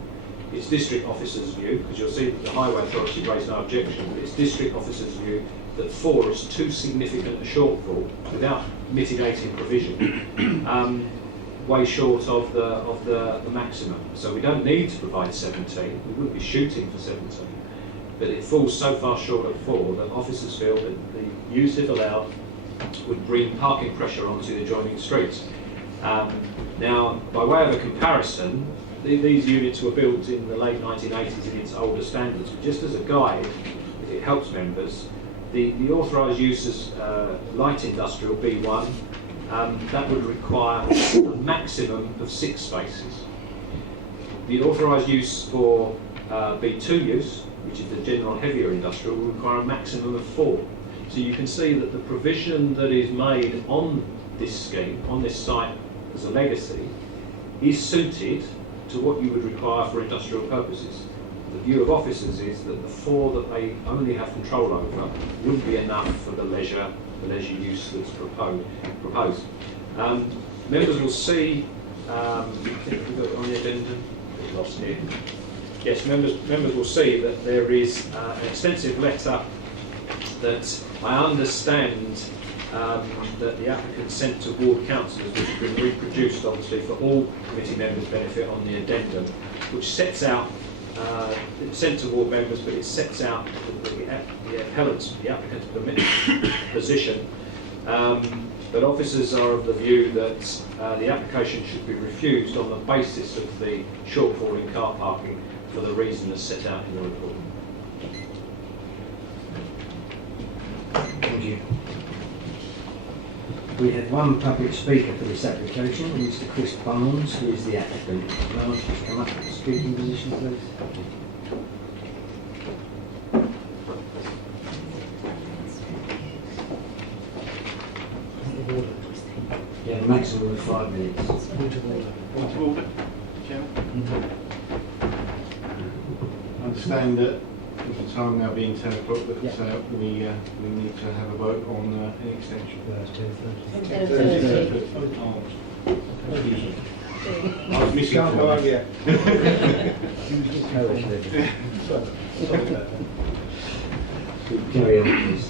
it's district officers' view, because you'll see that the Highway Authority raised no objection, but it's district officers' view that 4 is too significant a shortfall without mitigating provision, way short of the maximum. So we don't need to provide 17, we wouldn't be shooting for 17, but it falls so far short of 4 that officers feel that the use, if allowed, would bring parking pressure onto the adjoining streets. Now, by way of a comparison, these units were built in the late 1980s in its older standards, but just as a guide, if it helps members, the authorised use as light industrial B1, that would require a maximum of 6 spaces. The authorised use for B2 use, which is the general heavier industrial, will require a maximum of 4. So you can see that the provision that is made on this scheme, on this site as a legacy, is suited to what you would require for industrial purposes. The view of officers is that the 4 that they only have control over wouldn't be enough for the leisure use that's proposed. Members will see, I think we've got it on the addendum, it's lost here. Yes, members will see that there is an extensive letter that I understand that the applicant sent to ward councillors, which has been reproduced obviously for all committee members' benefit on the addendum, which sets out, it's sent to ward members, but it sets out the applicant's position. But officers are of the view that the application should be refused on the basis of the shortfall in car parking for the reason as set out in the report. Thank you. We have one public speaker for this application, Mr. Chris Barnes, who is the applicant. Can I ask you to come up to the speaking position, please? You have a maximum of 5 minutes. Point of order, Chairman. I understand that with the time now being 10 o'clock, that we need to have a vote on any extension. I was missing Carry on, please.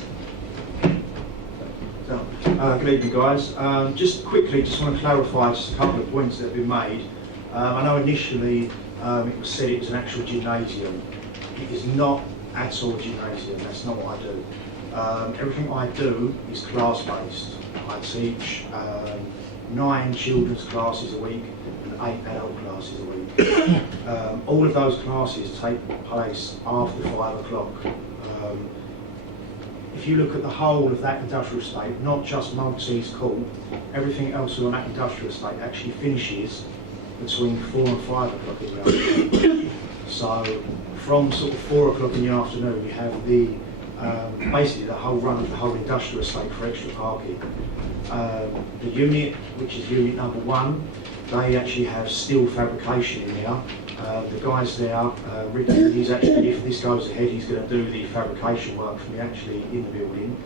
Good evening, guys. Just quickly, just want to clarify just a couple of points that have been made. I know initially it was said it was an actual gymnasium. It is not at all a gymnasium. That's not what I do. Everything I do is class-based. I teach 9 children's classes a week and 8 adult classes a week. All of those classes take place after 5 o'clock. If you look at the whole of that industrial estate, not just Maltese Court, everything else on that industrial estate actually finishes between 4 and 5 o'clock in the afternoon. So from sort of 4 o'clock in the afternoon, you have the basically the whole run of the whole industrial estate for extra parking. The unit, which is unit number 1, they actually have steel fabrication in there. The guys there, Rick, he's actually, if this goes ahead, he's going to do the fabrication work for me actually in the building.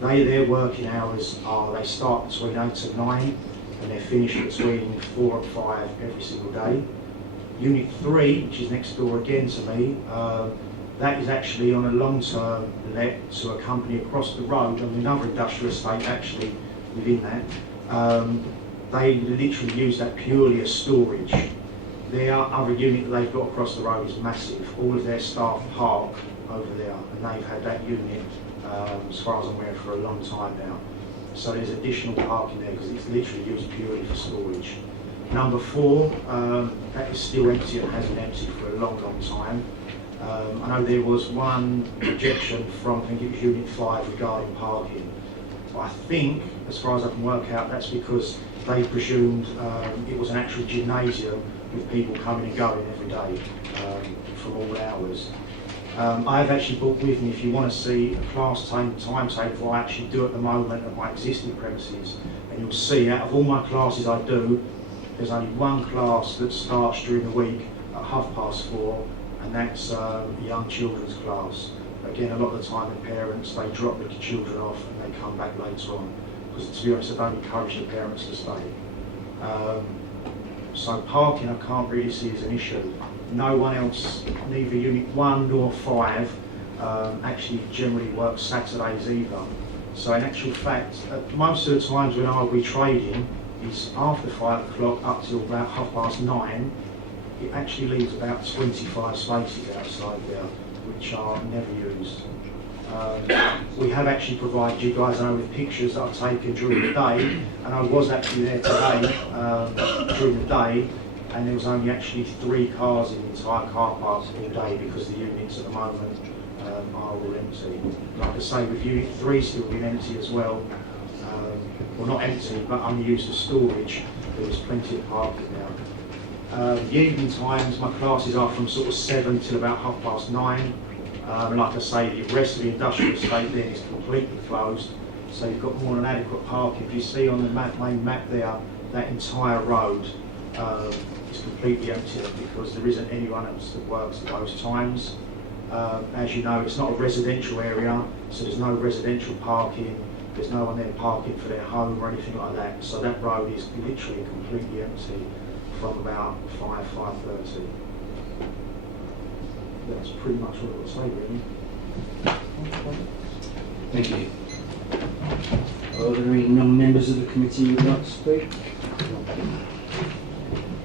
Their working hours are, they start between 8 and 9 and they're finished between 4 and 5 every single day. Unit 3, which is next door again to me, that is actually on a long-term let to a company across the road on another industrial estate actually within that. They literally use that purely as storage. Their other unit that they've got across the road is massive. All of their staff park over there and they've had that unit, as far as I'm aware, for a long time now. So there's additional parking there because it's literally used purely for storage. Number 4, that is still empty and has been empty for a long, long time. I know there was one objection from, I think it was Unit 5 regarding parking. But I think, as far as I can work out, that's because they presumed it was an actual gymnasium with people coming and going every day from all hours. I've actually brought with me, if you want to see a class timetable I actually do at the moment at my existing premises, and you'll see out of all my classes I do, there's only one class that starts during the week at 4:30, and that's a young children's class. Again, a lot of the time the parents, they drop the children off and they come back later on, because to be honest I don't encourage the parents to stay. So parking I can't really see as an issue. No one else, neither Unit 1 nor 5, actually generally works Saturdays either. So in actual fact, most of the times when I'll be trading is after 5 o'clock up till about 9:30. It actually leaves about 25 spaces outside there, which are never used. We have actually provided you guys, I know, with pictures that I've taken during the day, and I was actually there today during the day, and there was only actually 3 cars in the entire car park all day because the units at the moment are all empty. Like I say, with Unit 3 still being empty as well, well not empty, but only used for storage, there was plenty of parking there. The evening times, my classes are from sort of 7 till about 9:30. And like I say, the rest of the industrial estate then is completely closed. So you've got more than adequate parking. If you see on the main map there, that entire road is completely empty because there isn't anyone else that works at those times. As you know, it's not a residential area, so there's no residential parking. There's no one there parking for their home or anything like that. So that road is literally completely empty from about 5:30. That's pretty much what I would say, really. Thank you. Are there any non-members of the committee who would like to speak?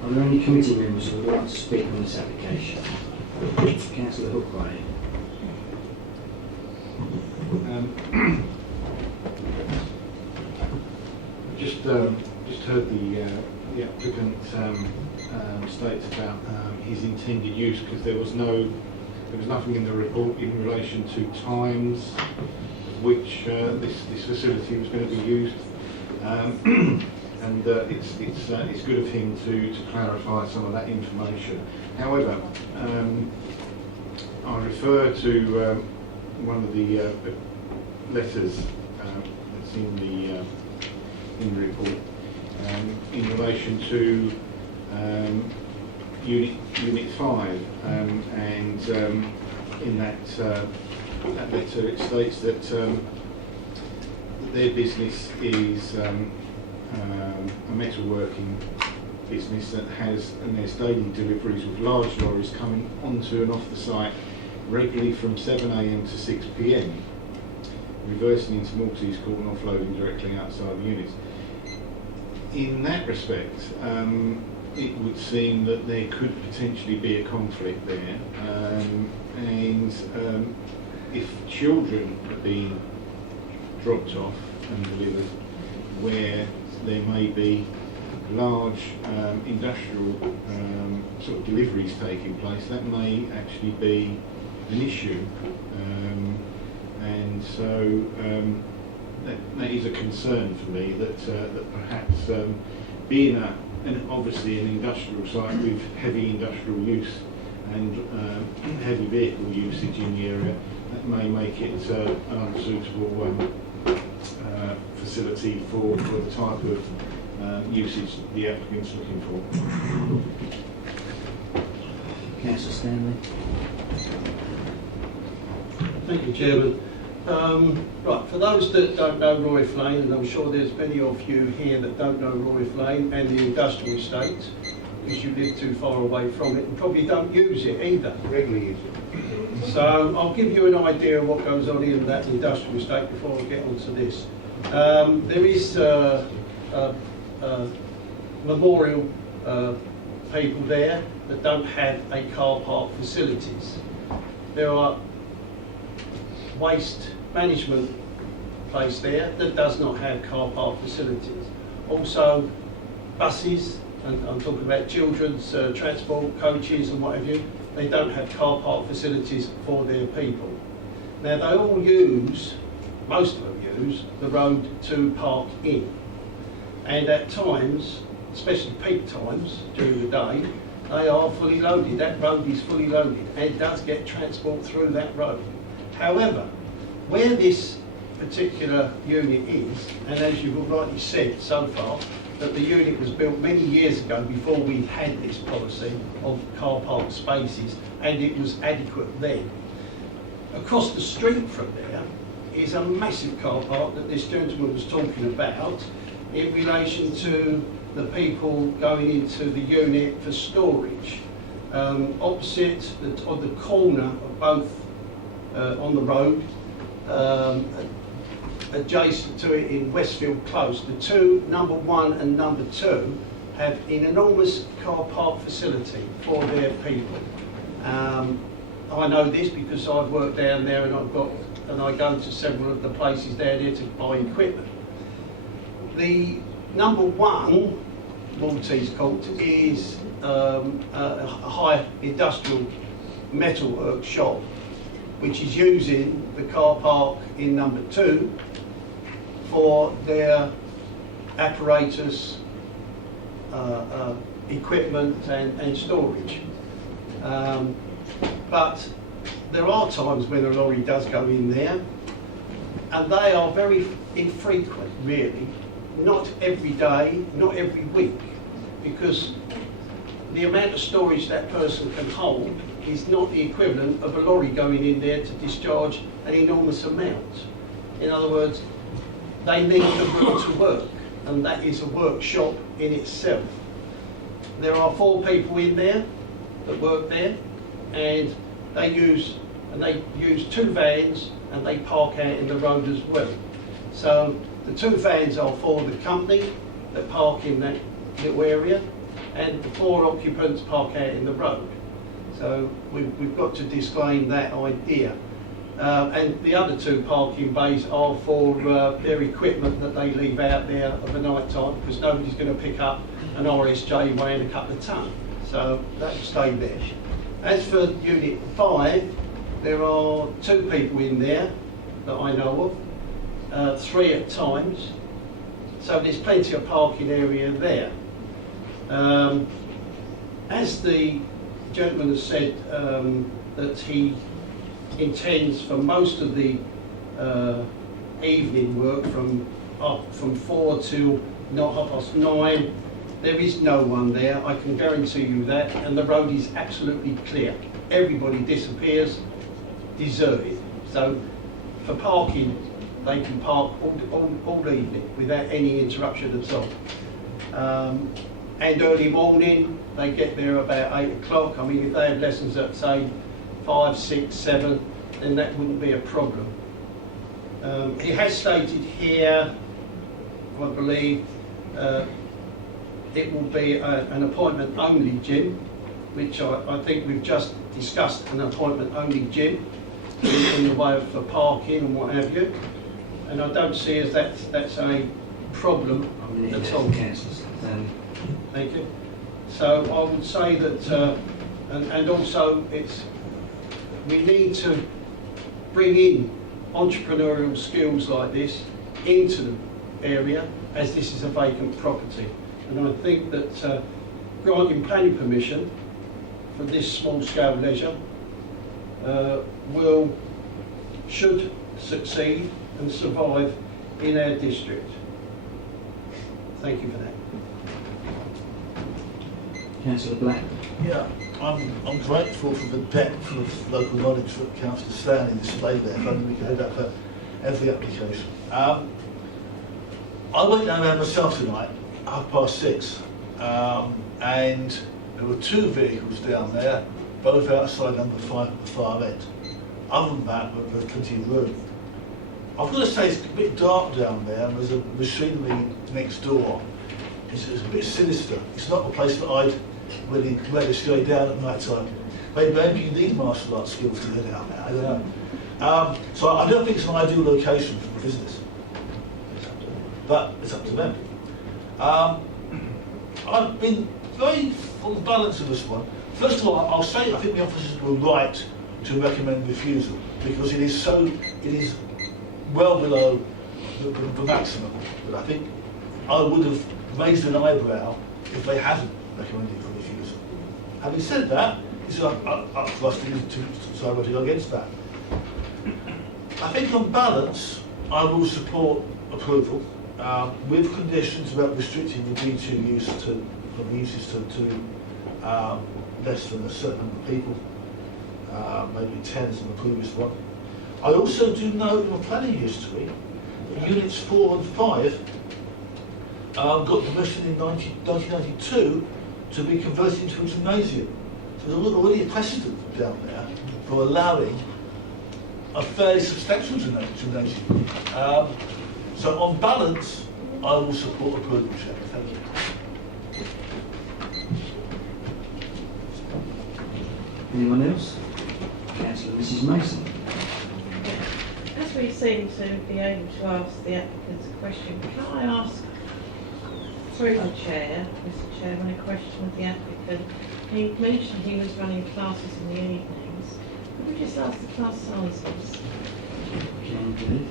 Are there any committee members who would like to speak on this application? Councillor Hookway. Just heard the applicant states about his intended use, because there was nothing in the report in relation to times of which this facility was going to be used, and it's good of him to clarify some of that information. However, I refer to one of the letters that's in the report in relation to Unit 5, and in that letter it states that their business is a metalworking business that has, and there's daily deliveries with large lorries coming onto and off the site regularly from 7 AM to 6 PM, reversing into Maltese Court and offloading directly outside the units. In that respect, it would seem that there could potentially be a conflict there, and if children are being dropped off and delivered where there may be large industrial sort of deliveries taking place, that may actually be an issue, and so that is a concern for me, that perhaps being obviously an industrial site with heavy industrial use and heavy vehicle usage in the area, that may make it an unsuitable facility for the type of usage the applicant's looking for. Councillor Stanley. Thank you, Chairman. Right, for those that don't know Royth Lane, and I'm sure there's many of you here that don't know Royth Lane and the industrial estate, because you live too far away from it and probably don't use it either. Regularly use it. So I'll give you an idea of what goes on in that industrial estate before I get onto this. There is memorial people there that don't have a car park facilities. There are waste management place there that does not have car park facilities. Also buses, and I'm talking about children's transport, coaches and what have you, they don't have car park facilities for their people. Now they all use, most of them use, the road to park in. And at times, especially peak times during the day, they are fully loaded. That road is fully loaded and does get transport through that road. However, where this particular unit is, and as you've rightly said so far, that the unit was built many years ago before we had this policy of car park spaces, and it was adequate then. Across the street from there is a massive car park that this gentleman was talking about in relation to the people going into the unit for storage. Opposite, on the corner of both on the road, adjacent to it in Westfield Close, the two, number 1 and number 2, have an enormous car park facility for their people. I know this because I've worked down there, and I go to several of the places down there to buy equipment. The number 1 Maltese Court is a high industrial metalwork shop, which is using the car park in number 2 for their apparatus equipment and storage. But there are times when a lorry does go in there, and they are very infrequent, really. Not every day, not every week, because the amount of storage that person can hold is not the equivalent of a lorry going in there to discharge an enormous amount. In other words, they need the room to work, and that is a workshop in itself. There are 4 people in there that work there, and they use 2 vans, and they park out in the road as well. So the 2 vans are for the company that park in that little area, and the 4 occupants park out in the road. So we've got to disclaim that idea. And the other 2 parking bays are for their equipment that they leave out there of a night time, because nobody's going to pick up an RSJ weighing a couple of tonne. So that will stay there. As for Unit 5, there are 2 people in there that I know of, 3 at times. So there's plenty of parking area there. As the gentleman has said, that he intends for most of the evening work from 4 till not 9:30. There is no one there, I can guarantee you that, and the road is absolutely clear. Everybody disappears, deserted. So for parking, they can park all evening without any interruption at all. And early morning, they get there about 8 o'clock. I mean, if they have lessons at, say, 5, 6, 7, then that wouldn't be a problem. He has stated here, I believe, it will be an appointment-only gym, which I think we've just discussed, an appointment-only gym in the way for parking and what have you. And I don't see as that's a problem at all. Thank you. So I would say that, and also we need to bring in entrepreneurial skills like this into the area, as this is a vacant property. And I think that granting planning permission for this small-scale leisure should succeed and survive in our district. Thank you for that. Councillor Black. Yeah, I'm grateful for the depth of local knowledge that Councillor Stanley displayed there. If only we could have that for every application. I went down there myself tonight, 6:30, and there were 2 vehicles down there, both outside number 5 at the far end. Other than that, there's plenty of room. I've got to say it's a bit dark down there, and there's a machinery next door. It's a bit sinister. It's not a place that I'd really relish going down at night time. Maybe you need martial arts skills to go down there, I don't know. So I don't think it's an ideal location for business. But it's up to them. I've been very on the balance of this one. First of all, I'll say I think the officers were right to recommend refusal, because it is well below the maximum. But I think I would have raised an eyebrow if they hadn't recommended for refusal. Having said that, it's up for us to decide whether to go against that. I think on balance, I will support approval with conditions about restricting the D2 use to less than a certain number of people, maybe 10 as in the previous one. I also do know in my planning history that units 4 and 5 got permission in 1992 to be converted into a gymnasium. So there's already a precedent down there for allowing a fairly substantial gymnasium. So on balance, I will support approval, Chair. Thank you. Anyone else? Councillor Mrs Mason. As we seem to be able to ask the applicants a question, can I ask, through the Chair, Mr Chairman, a question of the applicant? He mentioned he was running classes in the evenings. Could we just ask the class sizes? Can do.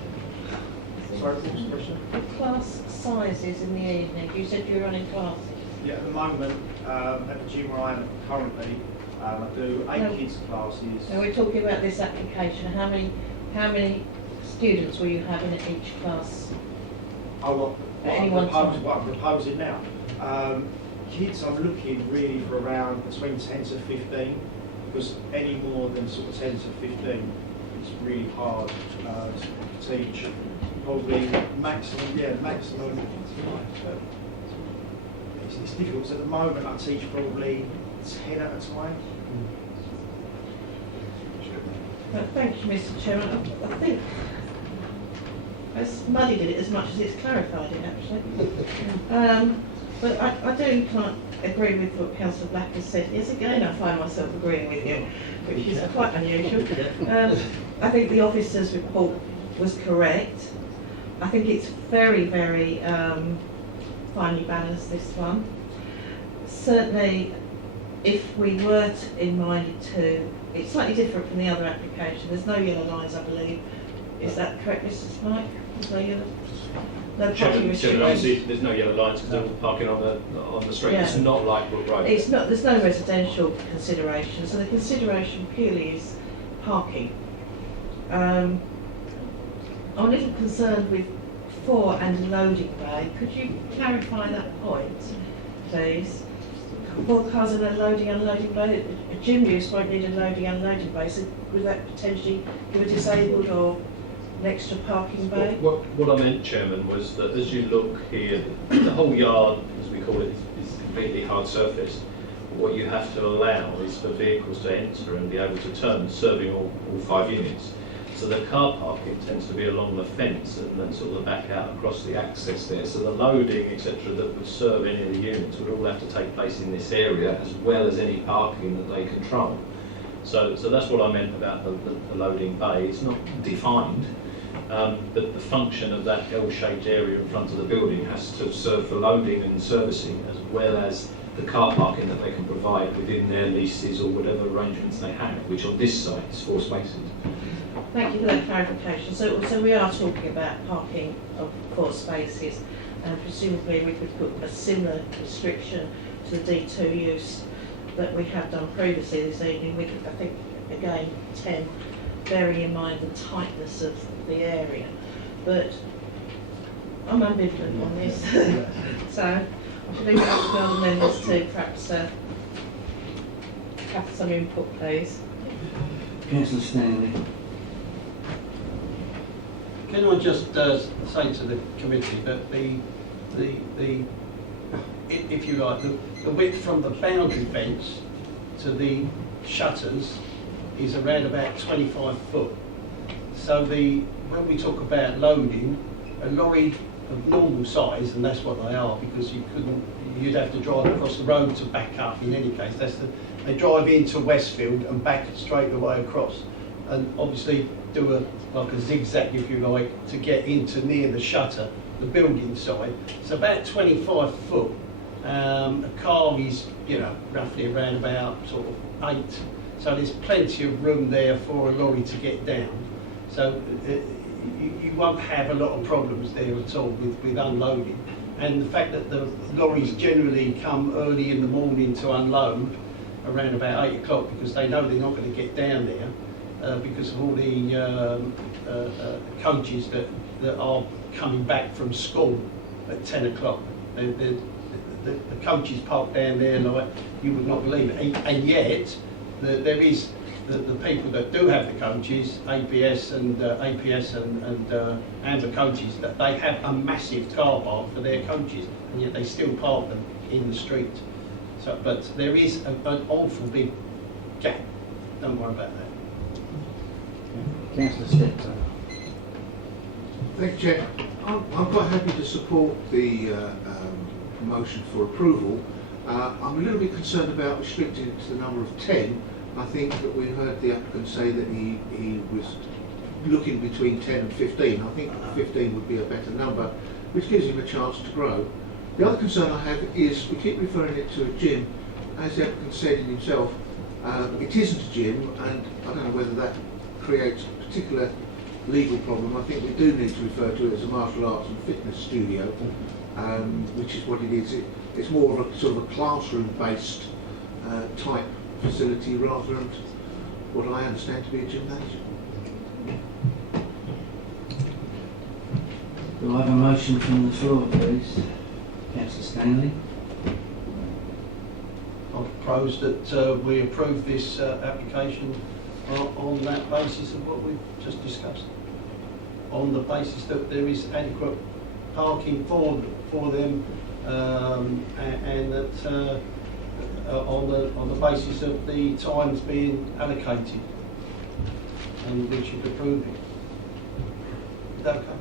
Sorry, what was the question? The class sizes in the evening. You said you were running classes. Yeah, at the moment, at the gym where I am currently, I do 8 kids classes. So we're talking about this application. How many students will you have in each class? What I'm proposing now. Kids, I'm looking really for around between 10 to 15, because any more than sort of 10 to 15, it's really hard to teach. Probably maximum. It's difficult, because at the moment I teach probably 10 at a time. Thank you, Mr. Chairman. I think it's muddied it as much as it's clarified it, actually. But I do can't agree with what Councillor Black has said. Yes, again, I find myself agreeing with you, which is quite unusual. I think the officer's report was correct. I think it's very, very finely balanced, this one. Certainly, if we were minded to, it's slightly different from the other application. There's no yellow lines, I believe. Is that correct, Mr. Smike? There's no yellow. No parking restrictions. Obviously, there's no yellow lines because they're all parking on the street. Yeah. It's not like Brook Road. It's not. There's no residential consideration, so the consideration purely is parking. I'm a little concerned with 4 and loading bay. Could you clarify that point, please? 4 cars in a loading unloading bay. A gym use won't need a loading unloading bay. So would that potentially give a disabled or an extra parking bay? What I meant, Chairman, was that as you look here, the whole yard, as we call it, is completely hard surface. What you have to allow is for vehicles to enter and be able to turn, serving all 5 units. So the car parking tends to be along the fence and then sort of back out across the access there. So the loading, etc., that would serve any of the units would all have to take place in this area, as well as any parking that they control. So that's what I meant about the loading bay. It's not defined, but the function of that L-shaped area in front of the building has to serve for loading and servicing, as well as the car parking that they can provide within their leases or whatever arrangements they have, which on this site is 4 spaces. Thank you for that clarification. So we are talking about parking of 4 spaces, and presumably we could put a similar restriction to the D2 use that we have done previously this evening. We could, I think, again, 10, bearing in mind the tightness of the area. But I'm ambivalent on this, so I should leave it up to the other members to perhaps have some input, please. Councillor Stanley. Can I just say to the committee that if you like, the width from the boundary fence to the shutters is around about 25 foot. So when we talk about loading, a lorry of normal size, and that's what they are, because you'd have to drive across the road to back up in any case. They drive into Westfield and back straight the way across, and obviously do like a zigzag, if you like, to get into near the shutter, the building side. So about 25 foot. A car is, roughly around about sort of 8. So there's plenty of room there for a lorry to get down. So you won't have a lot of problems there at all with unloading. And the fact that the lorries generally come early in the morning to unload around about 8 o'clock, because they know they're not going to get down there. Because of all the coaches that are coming back from school at 10 o'clock. The coaches park down there like you would not believe it. And yet, there is the people that do have the coaches, APS and APS and Amber coaches, that they have a massive car park for their coaches, and yet they still park them in the street. So, but there is an awful big gap. Don't worry about that. Councillor Steptoe. Thank you, Chair. I'm quite happy to support the motion for approval. I'm a little bit concerned about restricting it to the number of 10. I think that we heard the applicant say that he was looking between 10 and 15. I think 15 would be a better number, which gives him a chance to grow. The other concern I have is we keep referring it to a gym. As the applicant said himself, it isn't a gym, and I don't know whether that creates particular legal problem. I think we do need to refer to it as a martial arts and fitness studio, which is what it is. It's more of a sort of a classroom-based type facility rather than what I understand to be a gymnasium. Do I have a motion from the floor, please? Councillor Stanley. I propose that we approve this application on that basis of what we've just discussed. On the basis that there is adequate parking for them, and that on the basis of the times being allocated, and we should approve it. Is that okay?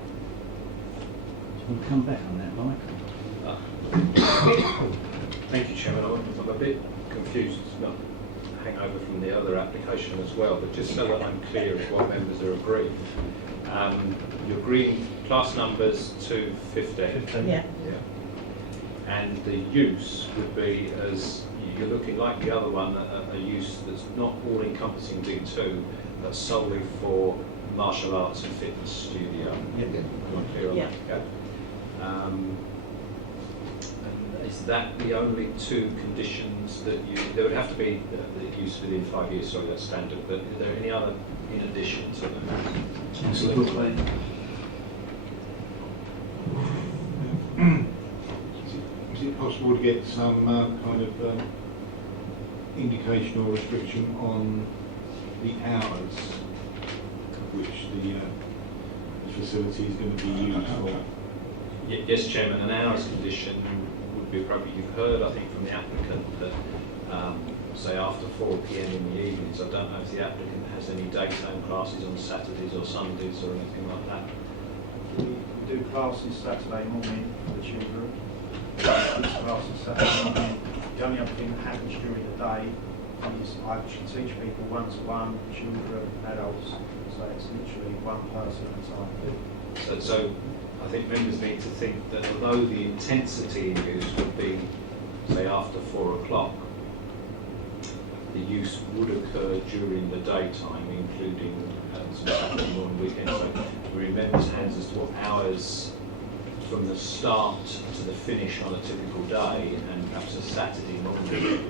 We'll come back on that, Michael. Thank you, Chairman. I'm a bit confused, not hangover from the other application as well, but just so that I'm clear of what members are agreeing. You're agreeing class numbers to 15. Yeah. And the use would be, as you're looking like the other one, a use that's not all encompassing D2, but solely for martial arts and fitness studio. Yeah. Am I clear on that? Yeah. And is that the only two conditions that there would have to be the use within 5 years, sorry, that's standard, but are there any other in addition to that? Absolutely. Is it possible to get some kind of indication or restriction on the hours which the facility is going to be used for? Yes, Chairman, an hours condition would be appropriate. You've heard, I think, from the applicant that, say, after 4 p.m. in the evenings, I don't know if the applicant has any daytime classes on Saturdays or Sundays or anything like that. We do classes Saturday morning for the children. Classes Saturday morning. The only other thing that happens during the day is I should teach people one-to-one, children, adults. So it's literally one person at a time. So I think members need to think that although the intensity in use would be, say, after 4 o'clock, the use would occur during the daytime, including some Saturday morning weekends. So we in members' hands as to what hours from the start to the finish on a typical day, and perhaps a Saturday morning,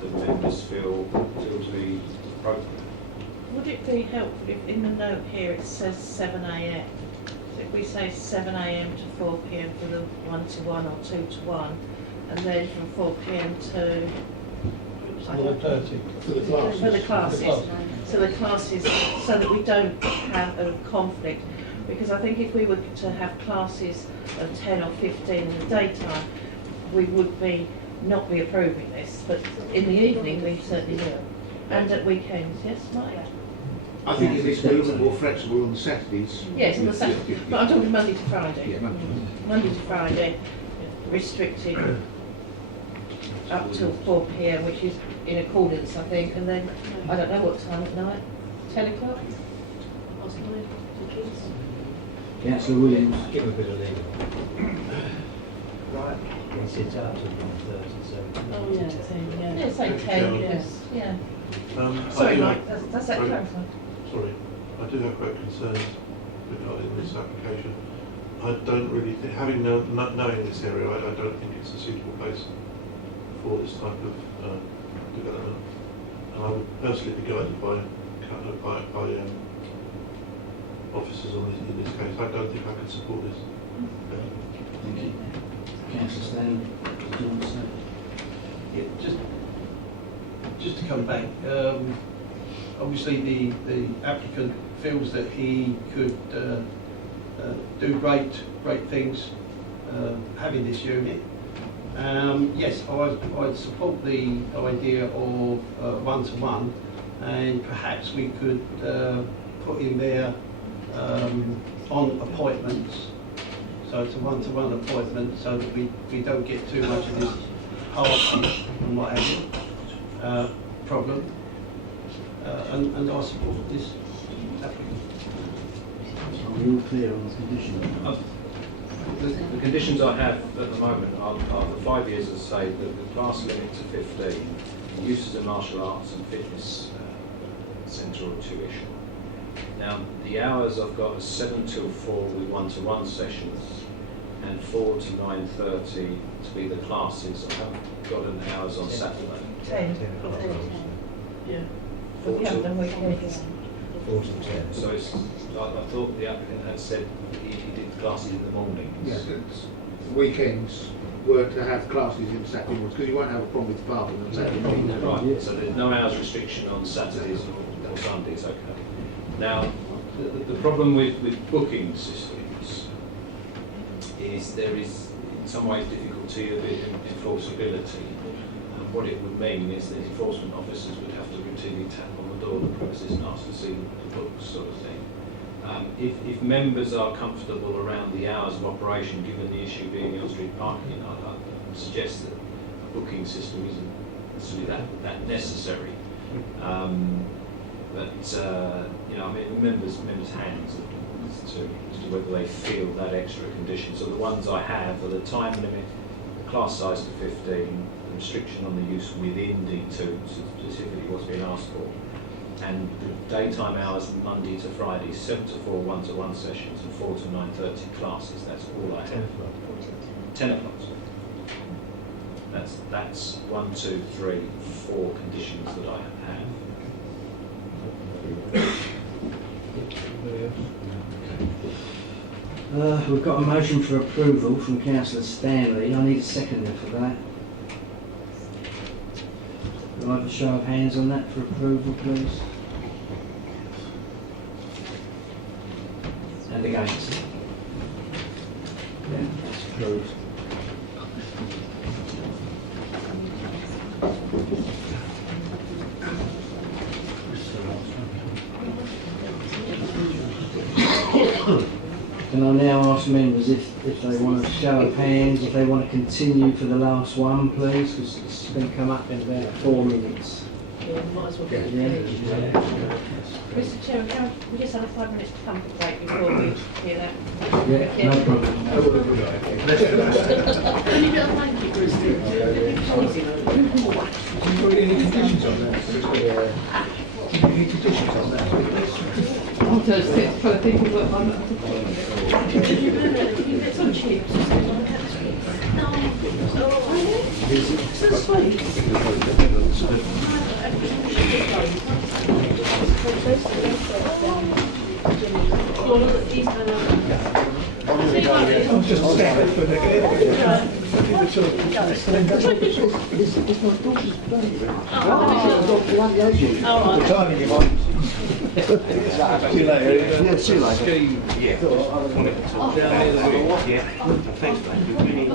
the members feel to be appropriate. Would it be helpful if in the note here it says 7 a.m? So if we say 7 a.m. to 4 p.m. for the 1-to-1 or 2-to-1, and then from 4 p.m. to 4:30 for the classes. For the classes. So the classes, so that we don't have a conflict. Because I think if we were to have classes of 10 or 15 in the daytime, we would not be approving this. But in the evening, we certainly will. And at weekends, yes, Mike? I think it needs to be a little bit more flexible on the Saturdays. Yes, on the Saturday. But I'm talking Monday to Friday. Yeah, Monday to Friday, restricted up till 4 p.m, which is in accordance, I think. And then, I don't know what time at night, 10 o'clock? Councillor Williams. Give a bit of legal. Right. It's out to 1:30, so. Oh, yeah, 10, yeah. Yeah, say 10, yes, yeah. Sorry, Mike, does that clarify? Sorry, I do have great concerns regarding this application. I don't really think, knowing this area, I don't think it's a suitable place for this type of development. And I would personally be guided by officers on this, in this case. I don't think I can support this. Thank you. Councillor Stanley, do you want to say? Yeah, just to come back, obviously the applicant feels that he could do great things having this unit. Yes, I'd support the idea of one-to-one, and perhaps we could put in there on appointments, so it's a one-to-one appointment, so that we don't get too much of this parking and what have you problem. And I support this applicant. Are we all clear on the condition? The conditions I have at the moment are for 5 years, as I say, the class limit to 15, the use as a martial arts and fitness centre or tuition, Now, the hours I've got are 7 till 4 with 1-to-1 sessions and 4 to 9:30 to be the classes. I haven't got an hours on Saturday. 10. Yeah. But we haven't done weekends. 4 to 10. So it's, I thought the applicant had said he did classes in the mornings. Yeah, weekends were to have classes in Saturday mornings, because you won't have a problem with parking on Saturday morning. Right, so there's no hours restriction on Saturdays or Sundays, okay. Now, the problem with booking systems is there is in some ways difficulty of enforceability. And what it would mean is that enforcement officers would have to routinely tap on the door of the premises and ask to see the books, sort of thing. If members are comfortable around the hours of operation, given the issue being the on-street parking, I'd suggest that a booking system isn't necessarily that necessary. But you know, I mean, members' hands as to whether they feel that extra condition. So the ones I have are the time limit, the class size to 15, the restriction on the use within D2, specifically what's been asked for, and the daytime hours Monday to Friday, 7 to 4 1-to-1 sessions and 4 to 9:30 classes. That's all I have. 10 o'clock. That's 1, 2, 3, 4 conditions that I have. We've got a motion for approval from Councillor Stanley. I need a seconder for that. Will I have a show of hands on that for approval, please? And against? Yeah, that's approved. Can I now ask members if they want a show of hands, if they want to continue for the last one, please, because it's going to come up in about 4 minutes. Yeah, might as well get Yeah. it. Mr. Chairman, can we just have a 5 minutes comfort break before we hear that? Yeah, no problem. Can you get a blanket, Christy? Any conditions on that? Any conditions on that? I'll just sit for the people that I'm not. It's on chips. So sweet. Just stand for the It's my daughter's birthday. The timing you might. See you later. Yeah, see you later. Yeah. Thanks, mate.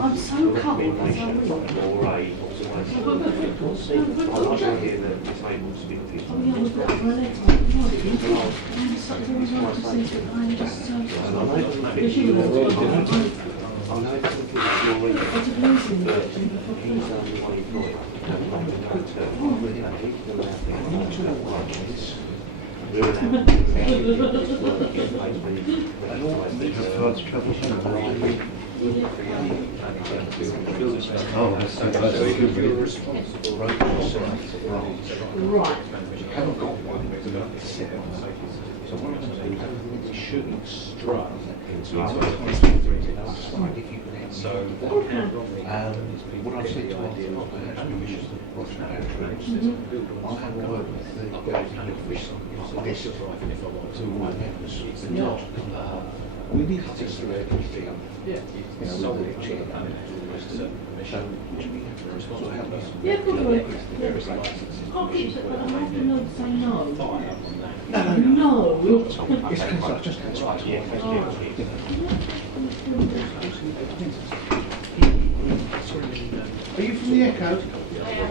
I'm so cold. Right. Haven't got one. So what I'm going to do is shooting strut. So what I said to I'll have a word with the guys in the office on this to my members. We need to just everything. Yeah. Yeah, good work. I'll keep it, but I'm not going to say no. No. It's because I just can't try to. Are you from the Echo? I am,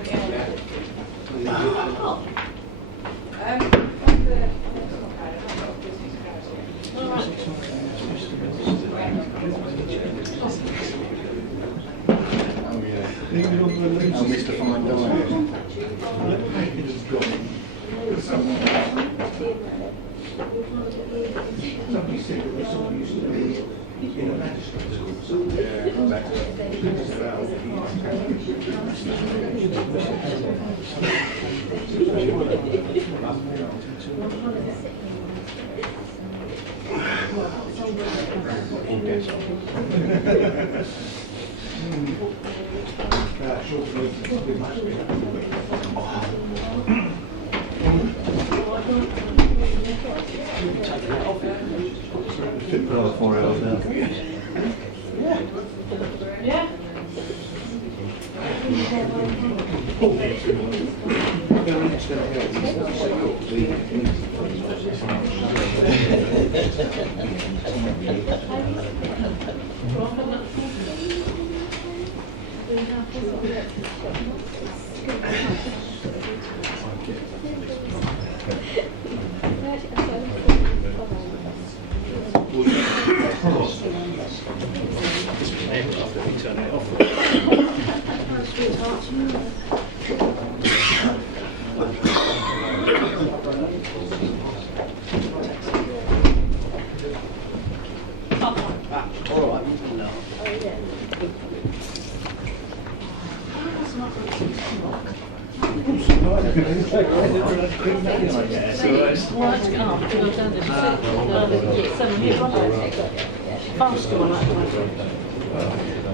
yeah. Mr. Fine Somebody said that somebody used to be in a magistrate's court. Fit for another 4 hours now. Yeah. After we turn it off.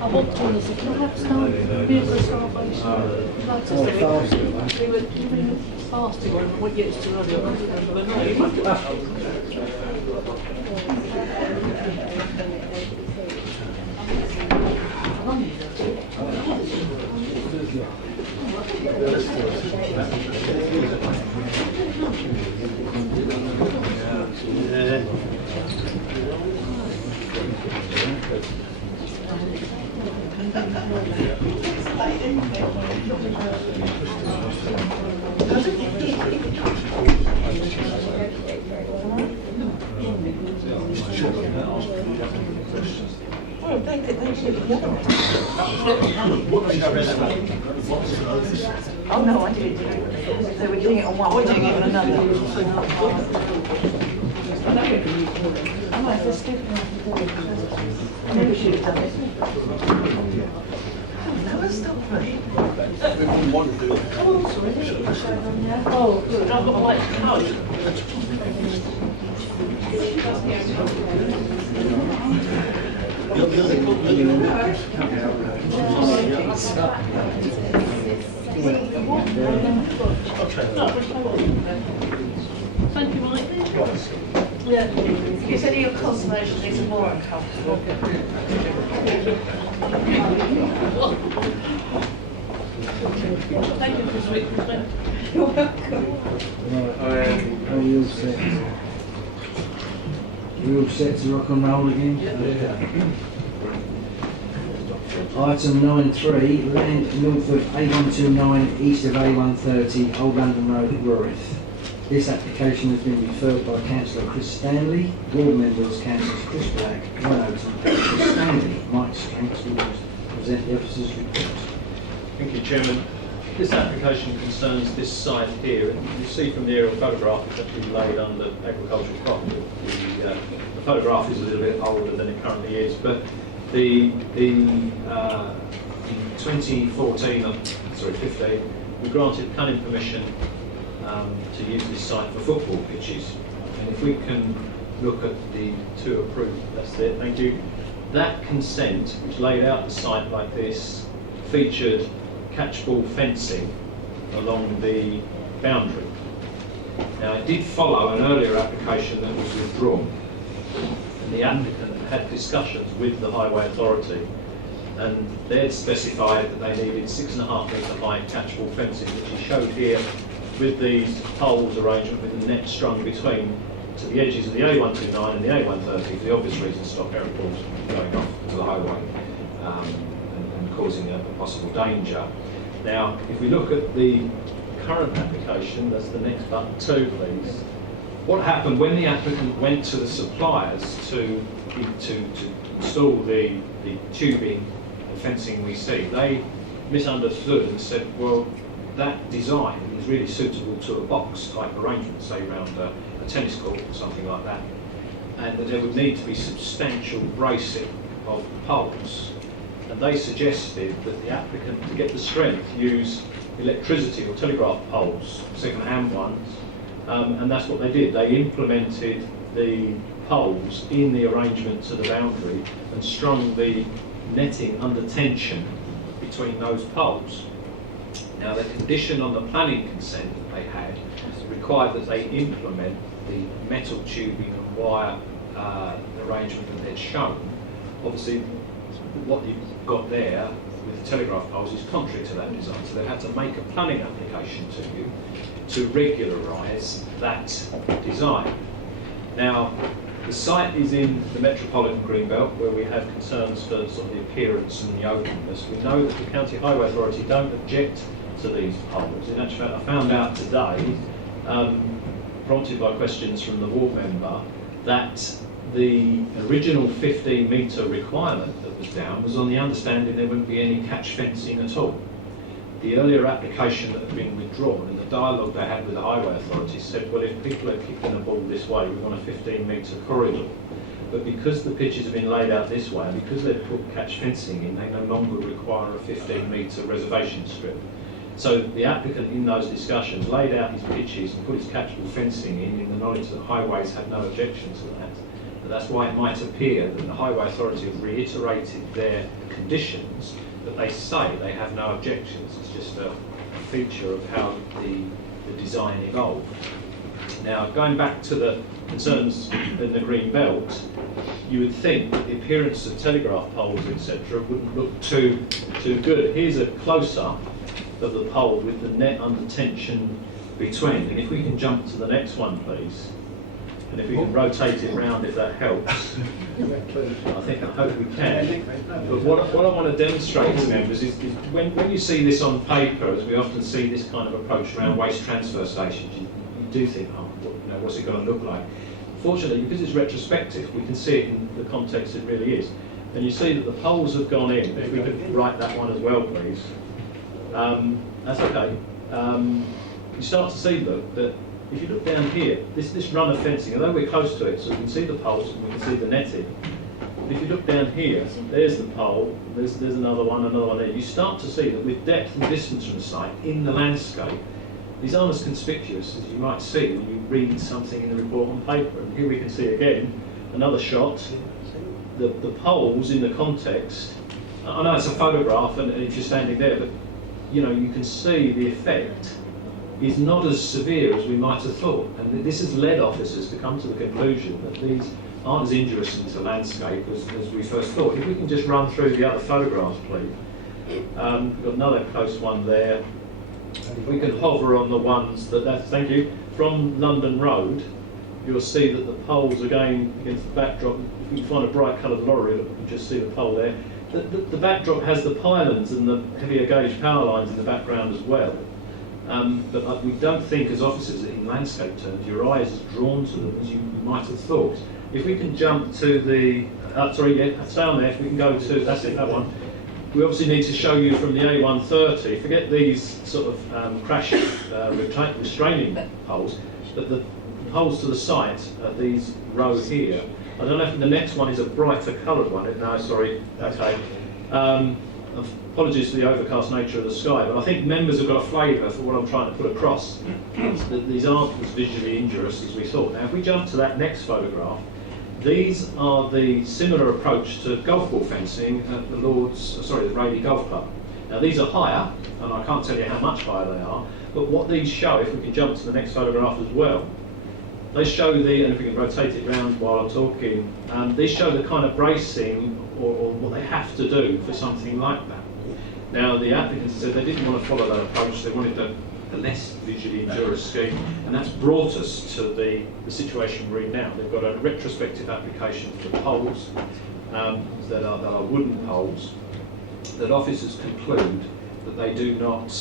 I walked in and said, can I have some beer Starbucks? They were giving faster one, what gets to earlier. Oh no, I didn't do it. They were doing it on one, we're doing it on another. I know, they're stupid. I never should have done it. No, stop me. We wouldn't want to do it. Oh, good. I've got a white coat. Thank you, Mike. Yeah. You said your conservation is more uncomfortable. Thank you for this week. You're welcome. Right, are we all set? We all set to rock and roll again? Item 9.3, land north of A129, east of A130, Old London Road, Rorith. This application has been referred by Councillor Chris Stanley, Board members Councillors Chris Black, Ron Oaten, Chris Stanley, Mike Stranks will present the officer's report. Thank you, Chairman. This application concerns this site here. You see from the aerial photograph it's actually laid under agricultural crop. The photograph is a little bit older than it currently is, but in 2015, we granted planning permission to use this site for football pitches. And if we can look at the two approved, that's it, thank you. That consent, which laid out the site like this, featured catchball fencing along the boundary. Now it did follow an earlier application that was withdrawn, and the applicant had discussions with the Highway Authority, and they had specified that they needed 6.5 metre high catchball fencing, which is showed here with these poles arrangement with the net strung between to the edges of the A129 and the A130 for the obvious reason stop aeroplanes going off to the highway and causing a possible danger. Now, if we look at the current application, that's the next button 2, please. What happened when the applicant went to the suppliers to install the tubing and fencing we see, they misunderstood and said, well, that design is really suitable to a box type arrangement, say around a tennis court or something like that. and that there would need to be substantial bracing of poles. And they suggested that the applicant, to get the strength, use electricity or telegraph poles, second-hand ones, and that's what they did. They implemented the poles in the arrangement to the boundary and strung the netting under tension between those poles. Now, the condition on the planning consent that they had required that they implement the metal tubing and wire arrangement that they'd shown. Obviously, what you've got there with the telegraph poles is contrary to that design, so they had to make a planning application to you to regularise that design. Now, the site is in the Metropolitan Greenbelt, where we have concerns for sort of the appearance and the openness. We know that the County Highway Authority don't object to these poles. In actual fact, I found out today, prompted by questions from the ward member, that the original 15-metre requirement that was down was on the understanding there wouldn't be any catch fencing at all. The earlier application that had been withdrawn and the dialogue they had with the Highway Authority said, well, if people are kicking the ball this way, we want a 15-metre corridor. But because the pitches have been laid out this way, and because they've put catch fencing in, they no longer require a 15-metre reservation strip. So the applicant in those discussions laid out his pitches and put his catchable fencing in the knowledge that highways had no objection to that. But that's why it might appear that the Highway Authority have reiterated their conditions, but they say they have no objections. It's just a feature of how the design evolved. Now, going back to the concerns in the green belt, you would think that the appearance of telegraph poles, etc., wouldn't look too good. Here's a close-up of the pole with the net under tension between. And if we can jump to the next one, please. And if we can rotate it round, if that helps. I hope we can. But what I want to demonstrate to members is when you see this on paper, as we often see this kind of approach around waste transfer stations, you do think, oh, what's it going to look like? Fortunately, because it's retrospective, we can see it in the context it really is. And you see that the poles have gone in. If we could write that one as well, please. That's okay. You start to see, look, that if you look down here, this run of fencing, although we're close to it, so we can see the poles and we can see the netting. But if you look down here, there's the pole, there's another one there. You start to see that with depth and distance from the site, in the landscape, these aren't as conspicuous as you might see when you read something in the report on paper. And here we can see again, another shot, the poles in the context. I know it's a photograph and if you're standing there, but you can see the effect is not as severe as we might have thought. And this has led officers to come to the conclusion that these aren't as injurious into the landscape as we first thought. If we can just run through the other photographs, please. We've got another close one there. If we can hover on the ones thank you, from London Road, you'll see that the poles are going against the backdrop. If we can find a bright coloured lorry, you can just see the pole there. The backdrop has the pylons and the heavier gauge power lines in the background as well. But we don't think as officers that in landscape terms your eye is as drawn to them as you might have thought. If we can jump to the, stay on there, if we can go to, that's it, that one. We obviously need to show you from the A130, forget these sort of crash restraining poles, but the poles to the site are these rows here. I don't know if the next one is a brighter coloured one. No, sorry, okay. Apologies for the overcast nature of the sky, but I think members have got a flavour for what I'm trying to put across. These aren't as visually injurious as we thought. Now, if we jump to that next photograph, these are the similar approach to golf ball fencing at the the Rady Golf Club. Now, these are higher, and I can't tell you how much higher they are, but what these show, if we can jump to the next photograph as well, they show and if we can rotate it round while I'm talking, these show the kind of bracing or what they have to do for something like that. Now, the applicants said they didn't want to follow that approach, they wanted a less visually injurious scheme, and that's brought us to the situation we're in now. They've got a retrospective application for poles that are wooden poles, that officers conclude that they do not